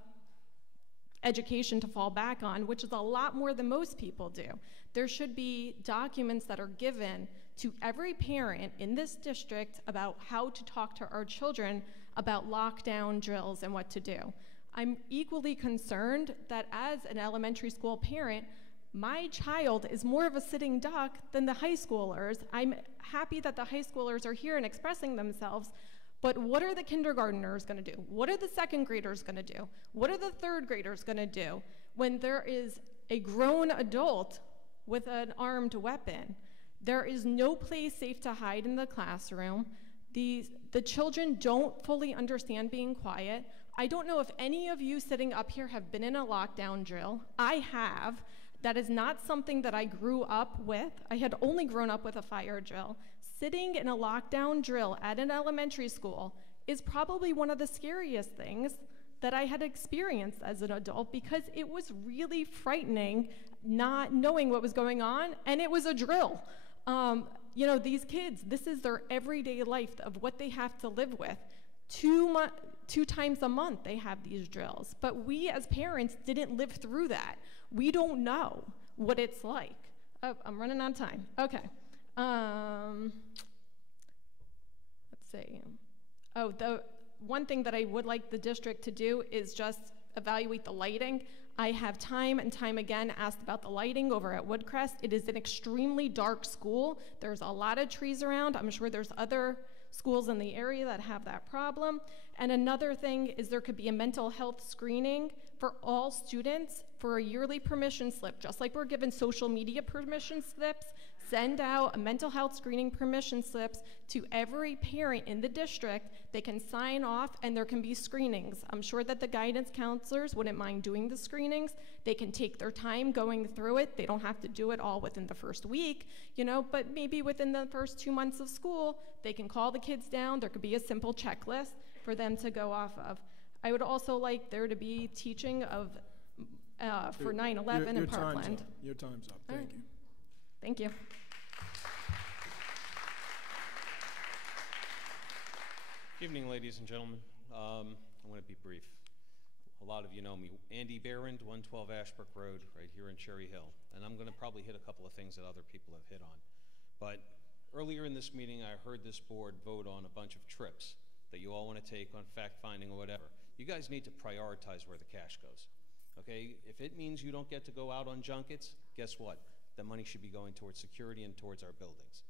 education to fall back on, which is a lot more than most people do. There should be documents that are given to every parent in this district about how to talk to our children about lockdown drills and what to do. I'm equally concerned that as an elementary school parent, my child is more of a sitting duck than the high schoolers. I'm happy that the high schoolers are here and expressing themselves, but what are the kindergartners gonna do? What are the second graders gonna do? What are the third graders gonna do when there is a grown adult with an armed weapon? There is no place safe to hide in the classroom. The children don't fully understand being quiet. I don't know if any of you sitting up here have been in a lockdown drill. I have. That is not something that I grew up with. I had only grown up with a fire drill. Sitting in a lockdown drill at an elementary school is probably one of the scariest things that I had experienced as an adult, because it was really frightening not knowing what was going on, and it was a drill. These kids, this is their everyday life of what they have to live with. 2 times a month they have these drills, but we as parents didn't live through that. We don't know what it's like. Oh, I'm running out of time. Okay. Let's see. Oh, the one thing that I would like the district to do is just evaluate the lighting. I have time and time again asked about the lighting over at Woodcrest. It is an extremely dark school. There's a lot of trees around. I'm sure there's other schools in the area that have that problem. And another thing is there could be a mental health screening for all students for a yearly permission slip. Just like we're given social media permission slips, send out a mental health screening permission slips to every parent in the district. They can sign off and there can be screenings. I'm sure that the guidance counselors wouldn't mind doing the screenings. They can take their time going through it. They don't have to do it all within the first week, but maybe within the first 2 months of school, they can call the kids down. There could be a simple checklist for them to go off of. I would also like there to be teaching of for 9/11 in Parkland. Your time's up. Thank you. Thank you. Evening, ladies and gentlemen. I'm going to be brief. A lot of you know me. Andy Behrend, 112 Ashbrook Road, right here in Cherry Hill. And I'm going to probably hit a couple of things that other people have hit on. But earlier in this meeting, I heard this board vote on a bunch of trips that you all want to take on fact-finding or whatever. You guys need to prioritize where the cash goes, okay? If it means you don't get to go out on junkets, guess what? The money should be going towards security and towards our buildings.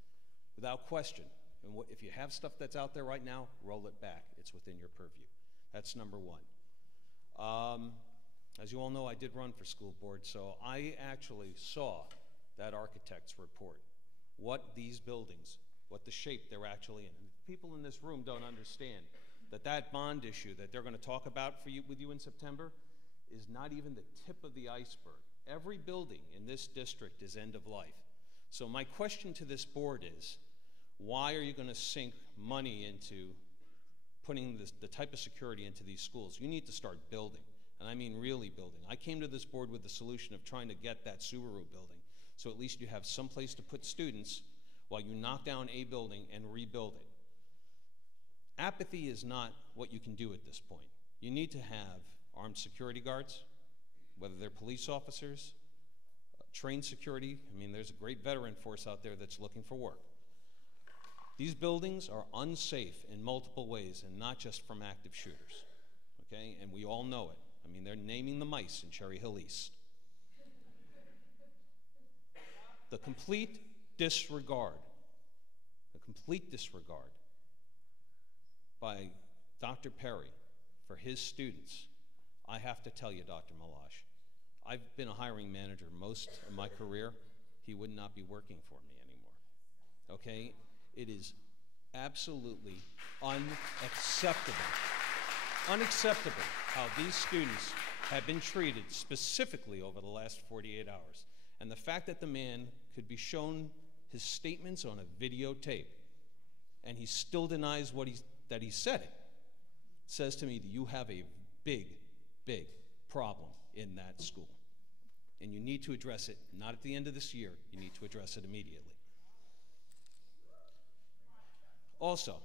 Without question. And if you have stuff that's out there right now, roll it back. It's within your purview. That's number one. As you all know, I did run for school board, so I actually saw that architect's report, what these buildings, what the shape they're actually in. And people in this room don't understand that bond issue that they're going to talk about with you in September is not even the tip of the iceberg. Every building in this district is end of life. So my question to this board is, why are you going to sink money into putting the type of security into these schools, you need to start building. And I mean really building. I came to this board with the solution of trying to get that Subaru building, so at least you have some place to put students while you knock down a building and rebuild it. Apathy is not what you can do at this point. You need to have armed security guards, whether they're police officers, trained security. I mean, there's a great veteran force out there that's looking for work. These buildings are unsafe in multiple ways, and not just from active shooters, okay? And we all know it. I mean, they're naming the mice in Cherry Hill East. The complete disregard by Dr. Perry for his students, I have to tell you, Dr. Malash, I've been a hiring manager most of my career. He would not be working for me anymore, okay? It is absolutely unacceptable how these students have been treated specifically over the last 48 hours. And the fact that the man could be shown his statements on a videotape and he still denies that he said it, says to me that you have a big, big problem in that school. And you need to address it, not at the end of this year, you need to address it immediately. Also,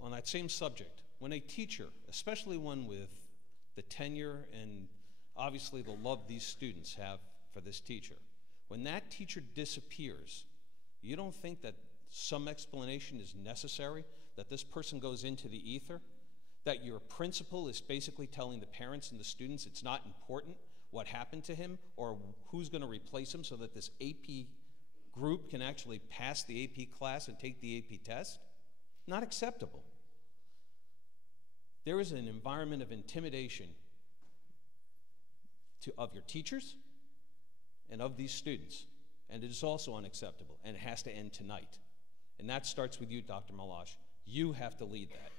on that same subject, when a teacher, especially one with the tenure and obviously the love these students have for this teacher, when that teacher disappears, you don't think that some explanation is necessary, that this person goes into the ether, that your principal is basically telling the parents and the students it's not important what happened to him or who's going to replace him so that this AP group can actually pass the AP class and take the AP test? Not acceptable. There is an environment of intimidation of your teachers and of these students, and it is also unacceptable, and it has to end tonight. And that starts with you, Dr. Malash. You have to lead that.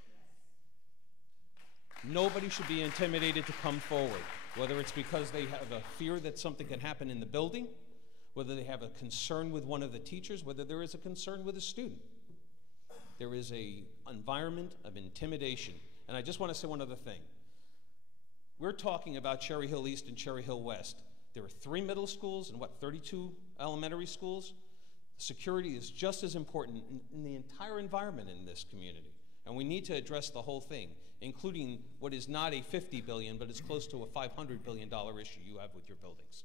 Nobody should be intimidated to come forward, whether it's because they have a fear that something can happen in the building, whether they have a concern with one of the teachers, whether there is a concern with a student. There is an environment of intimidation. And I just want to say one other thing. We're talking about Cherry Hill East and Cherry Hill West. There are 3 middle schools and 32 elementary schools. Security is just as important in the entire environment in this community. And we need to address the whole thing, including what is not a $50 billion, but it's close to a $500 billion issue you have with your buildings.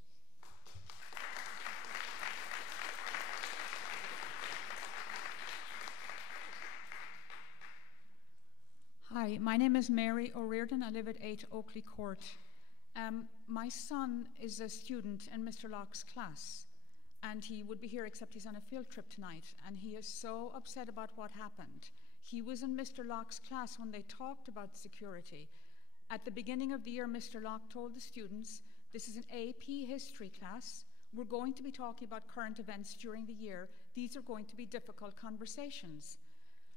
Hi, my name is Mary O'Riordan. I live at 8 Oakley Court. My son is a student in Mr. Locke's class, and he would be here except he's on a field trip tonight, and he is so upset about what happened. He was in Mr. Locke's class when they talked about security. At the beginning of the year, Mr. Locke told the students, this is an AP history class. We're going to be talking about current events during the year. These are going to be difficult conversations.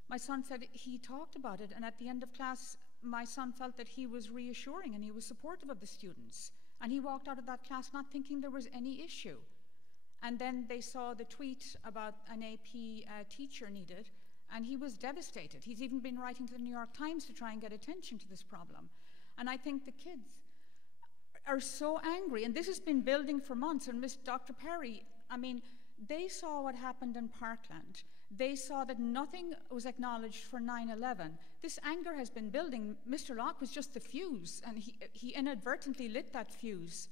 My son said he talked about it, and at the end of class, my son felt that he was reassuring and he was supportive of the students. And he walked out of that class not thinking there was any issue. And then they saw the tweet about an AP teacher needed, and he was devastated. He's even been writing to the New York Times to try and get attention to this problem. And I think the kids are so angry, and this has been building for months. And Dr. Perry, I mean, they saw what happened in Parkland. They saw that nothing was acknowledged for 9/11. This anger has been building. Mr. Locke was just the fuse, and he inadvertently lit that fuse.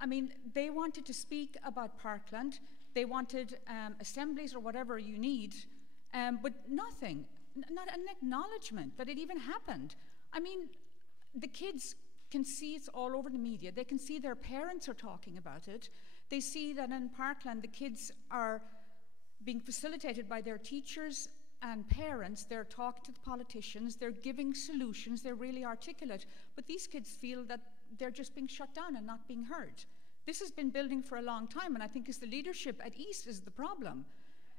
I mean, they wanted to speak about Parkland. They wanted assemblies or whatever you need, but nothing, not an acknowledgement that it even happened. I mean, the kids can see it's all over the media. They can see their parents are talking about it. They see that in Parkland, the kids are being facilitated by their teachers and parents. They're talking to the politicians, they're giving solutions, they're really articulate, but these kids feel that they're just being shut down and not being heard. This has been building for a long time, and I think it's the leadership at East is the problem.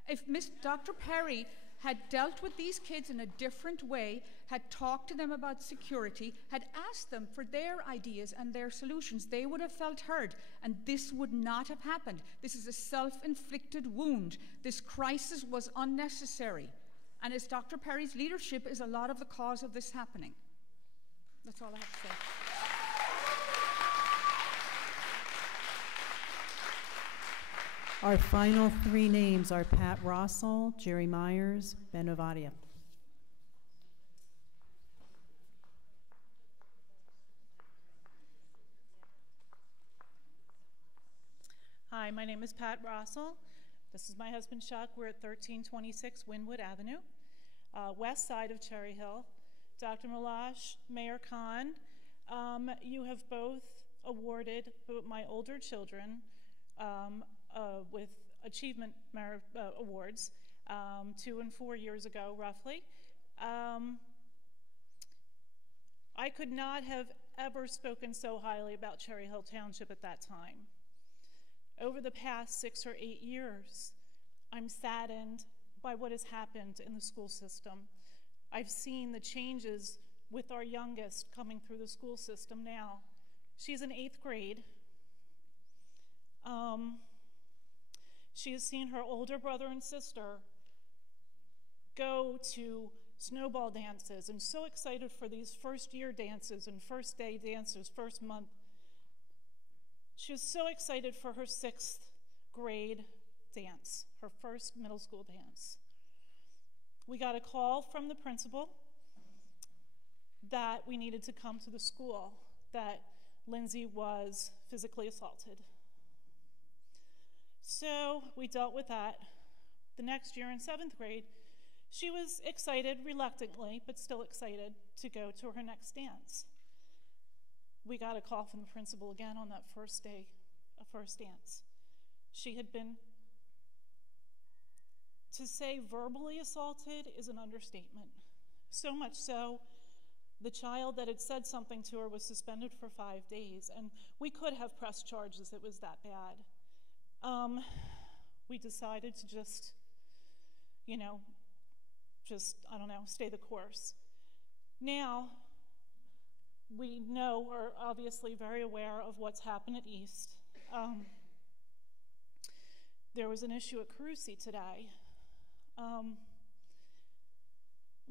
If Dr. Perry had dealt with these kids in a different way, had talked to them about security, had asked them for their ideas and their solutions, they would have felt heard, and this would not have happened. This is a self-inflicted wound. This crisis was unnecessary. And it's Dr. Perry's leadership is a lot of the cause of this happening. That's all I have to say. Our final three names are Pat Rossell, Jerry Myers, Ben Ovadia. Hi, my name is Pat Rossell. This is my husband Chuck. We're at 1326 Wynwood Avenue, west side of Cherry Hill. Dr. Malash, Mayor Khan, you have both awarded my older children with achievement awards 2 and 4 years ago, roughly. I could not have ever spoken so highly about Cherry Hill Township at that time. Over the past 6 or 8 years, I'm saddened by what has happened in the school system. I've seen the changes with our youngest coming through the school system now. She's in 8th grade. She has seen her older brother and sister go to snowball dances and so excited for these first year dances and first day dances, first month. She was so excited for her 6th grade dance, her first middle school dance. We got a call from the principal that we needed to come to the school, that Lindsay was physically assaulted. So we dealt with that. The next year in 7th grade, she was excited, reluctantly, but still excited to go to her next dance. We got a call from the principal again on that first day of first dance. She had been, to say verbally assaulted is an understatement. So much so, the child that had said something to her was suspended for 5 days, and we could have pressed charges, it was that bad. We decided to just, stay the course. Now, we know, are obviously very aware of what's happened at East. There was an issue at Carusi today.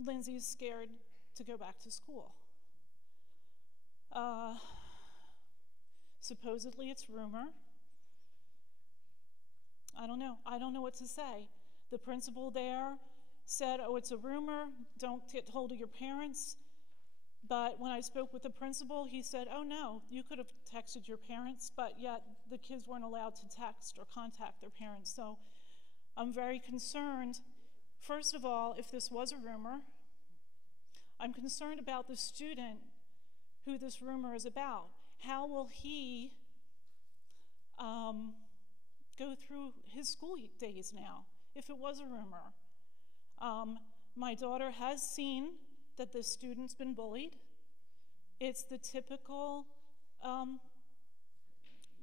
Lindsay's scared to go back to school. Supposedly it's rumor. I don't know. I don't know what to say. The principal there said, oh, it's a rumor. Don't get hold of your parents. But when I spoke with the principal, he said, oh, no, you could have texted your parents, but yet the kids weren't allowed to text or contact their parents. So I'm very concerned. First of all, if this was a rumor, I'm concerned about the student who this rumor is about. How will he go through his school days now if it was a rumor? My daughter has seen that the student's been bullied. It's the typical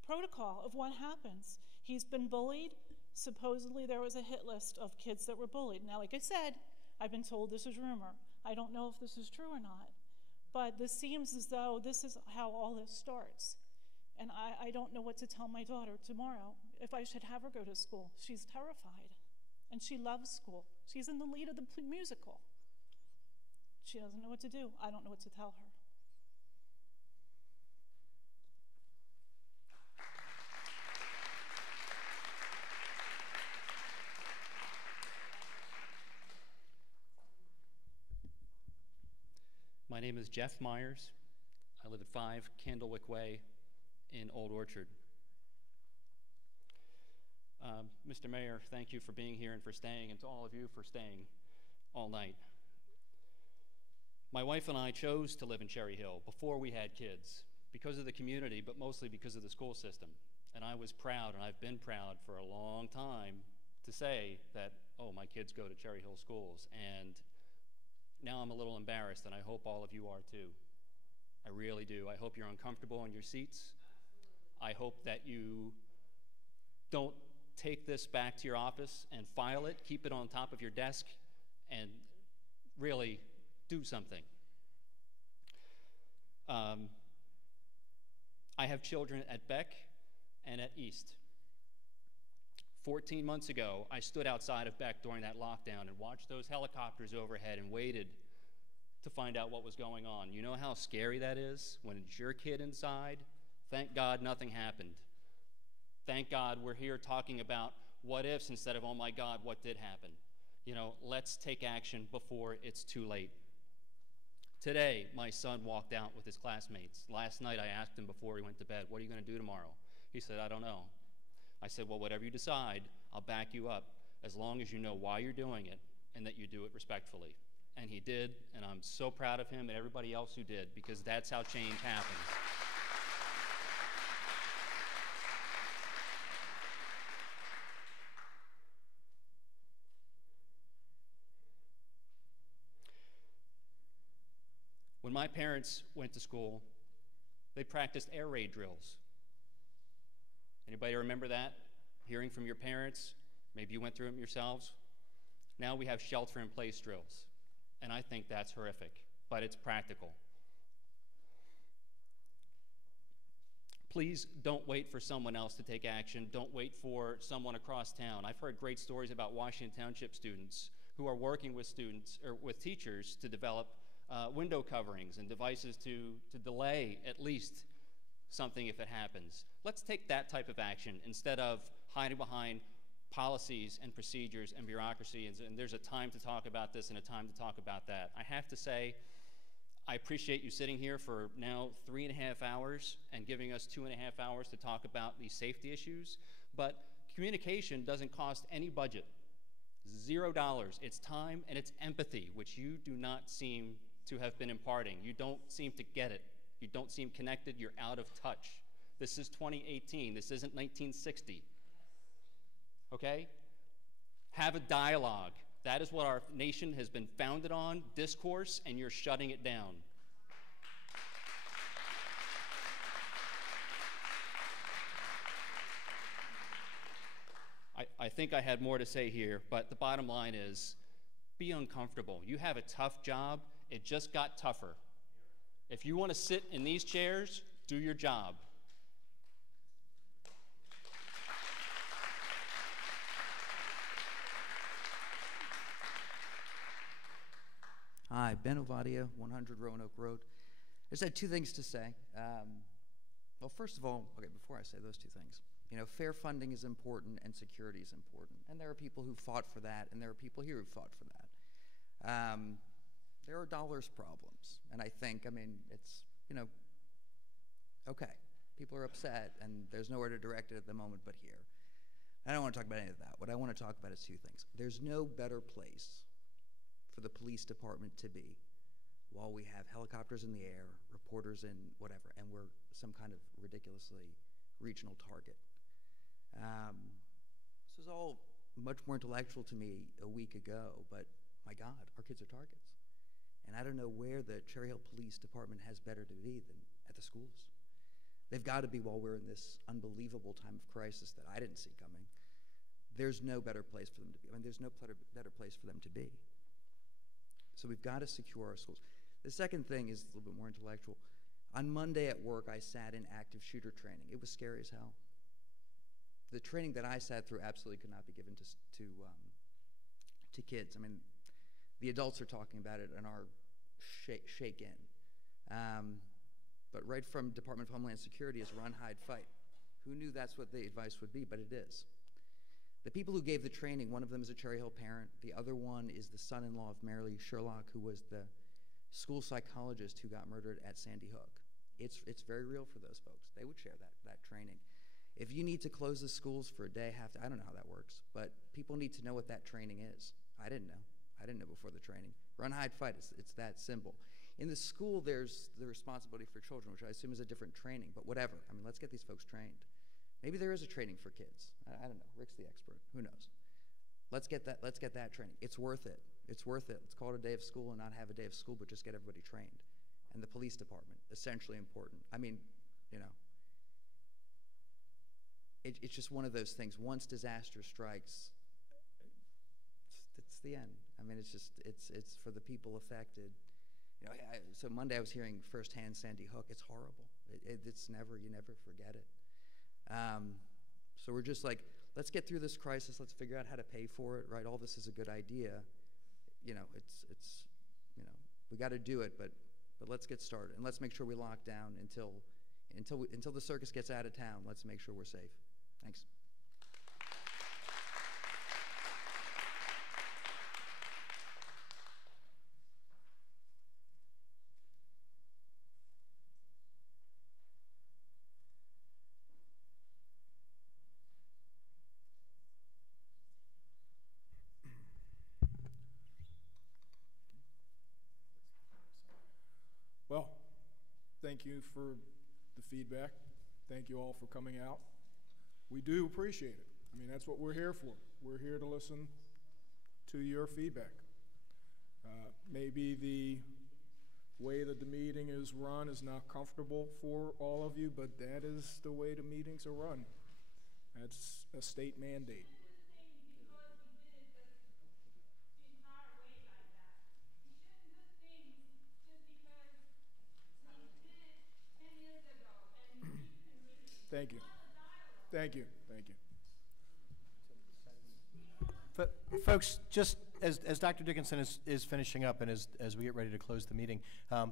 protocol of what happens. He's been bullied. Supposedly there was a hit list of kids that were bullied. Now, like I said, I've been told this is rumor. I don't know if this is true or not. But this seems as though this is how all this starts. And I don't know what to tell my daughter tomorrow if I should have her go to school. She's terrified. And she loves school. She's in the lead of the musical. She doesn't know what to do. I don't know what to tell her. My name is Jeff Myers. I live at 5 Candlewick Way in Old Orchard. Mr. Mayor, thank you for being here and for staying, and to all of you for staying all night. My wife and I chose to live in Cherry Hill before we had kids because of the community, but mostly because of the school system. And I was proud, and I've been proud for a long time to say that, oh, my kids go to Cherry Hill schools. And now I'm a little embarrassed, and I hope all of you are too. I really do. I hope you're uncomfortable in your seats. I hope that you don't take this back to your office and file it, keep it on top of your desk, and really do something. I have children at Beck and at East. 14 months ago, I stood outside of Beck during that lockdown and watched those helicopters overhead and waited to find out what was going on. You know how scary that is when it's your kid inside? Thank God nothing happened. Thank God we're here talking about what ifs instead of, oh my God, what did happen? You know, let's take action before it's too late. Today, my son walked out with his classmates. Last night, I asked him before he went to bed, what are you going to do tomorrow? He said, I don't know. I said, well, whatever you decide, I'll back you up as long as you know why you're doing it and that you do it respectfully. And he did, and I'm so proud of him and everybody else who did, because that's how change happens. When my parents went to school, they practiced air raid drills. Anybody remember that? Hearing from your parents? Maybe you went through them yourselves. Now we have shelter-in-place drills, and I think that's horrific, but it's practical. Please don't wait for someone else to take action. Don't wait for someone across town. I've heard great stories about Washington Township students who are working with students or with teachers to develop window coverings and devices to delay at least something if it happens. Let's take that type of action instead of hiding behind policies and procedures and bureaucracy, and there's a time to talk about this and a time to talk about that. I have to say, I appreciate you sitting here for now 3.5 hours and giving us 2.5 hours to talk about these safety issues, but communication doesn't cost any budget. $0. It's time and it's empathy, which you do not seem to have been imparting. You don't seem to get it. You don't seem connected. You're out of touch. This is 2018. This isn't 1960. Okay? Have a dialogue. That is what our nation has been founded on, discourse, and you're shutting it down. I think I had more to say here, but the bottom line is, be uncomfortable. You have a tough job. It just got tougher. If you want to sit in these chairs, do your job. Hi, Ben Ovadia, 100 Roanoke Road. I just had two things to say. Well, first of all, okay, before I say those two things, you know, fair funding is important and security is important. And there are people who fought for that, and there are people here who fought for that. There are dollars problems. And I think, I mean, it's, you know, okay, people are upset, and there's nowhere to direct it at the moment but here. I don't want to talk about any of that. What I want to talk about is two things. There's no better place for the police department to be while we have helicopters in the air, reporters in whatever, and we're some kind of ridiculously regional target. This was all much more intellectual to me a week ago, but my God, our kids are targets. And I don't know where the Cherry Hill Police Department has better to be than at the schools. They've got to be while we're in this unbelievable time of crisis that I didn't see coming. There's no better place for them to be. I mean, there's no better place for them to be. So we've got to secure our schools. The second thing is a little bit more intellectual. On Monday at work, I sat in active shooter training. It was scary as hell. The training that I sat through absolutely could not be given to kids. I mean, the adults are talking about it in our shake-in. But right from Department of Homeland Security is run, hide, fight. Who knew that's what the advice would be, but it is. The people who gave the training, one of them is a Cherry Hill parent. The other one is the son-in-law of Marilee Sherlock, who was the school psychologist who got murdered at Sandy Hook. It's very real for those folks. They would share that training. If you need to close the schools for a day, I don't know how that works, but people need to know what that training is. I didn't know. I didn't know before the training. Run, hide, fight, it's that simple. In the school, there's the responsibility for children, which I assume is a different training, but whatever. I mean, let's get these folks trained. Maybe there is a training for kids. I don't know. Rick's the expert. Who knows? Let's get that training. It's worth it. It's worth it. Let's call it a day of school and not have a day of school, but just get everybody trained. And the police department, essentially important. I mean, you know, it's just one of those things. Once disaster strikes, it's the end. I mean, it's for the people affected. You know, so Monday I was hearing firsthand Sandy Hook. It's horrible. You never forget it. So we're just like, let's get through this crisis. Let's figure out how to pay for it, right? All this is a good idea. You know, we got to do it, but let's get started. And let's make sure we lock down until the circus gets out of town. Let's make sure we're safe. Thanks. Well, thank you for the feedback. Thank you all for coming out. We do appreciate it. I mean, that's what we're here for. We're here to listen to your feedback. Maybe the way that the meeting is run is not comfortable for all of you, but that is the way the meetings are run. That's a state mandate. Thank you. Thank you. Thank you. Folks, just as Dr. Dickinson is finishing up and as we get ready to close the meeting,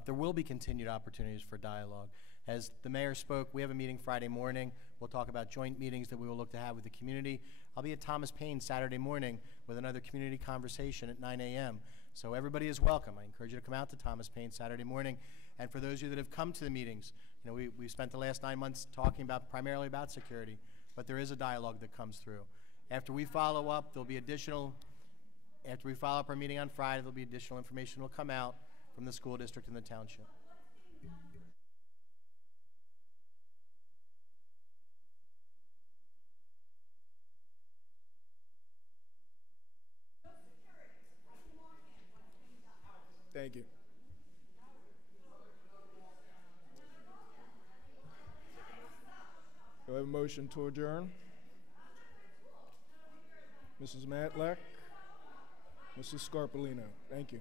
there will be continued opportunities for dialogue. As the mayor spoke, we have a meeting Friday morning. We'll talk about joint meetings that we will look to have with the community. I'll be at Thomas Paine Saturday morning with another community conversation at 9 a.m. So everybody is welcome. I encourage you to come out to Thomas Paine Saturday morning. And for those of you that have come to the meetings, you know, we've spent the last 9 months talking primarily about security, but there is a dialogue that comes through. After we follow up, after we follow up our meeting on Friday, there'll be additional information will come out from the school district and the township. Thank you. Do I have a motion to adjourn? Mrs. Matlack, Mrs. Scarpolino, thank you.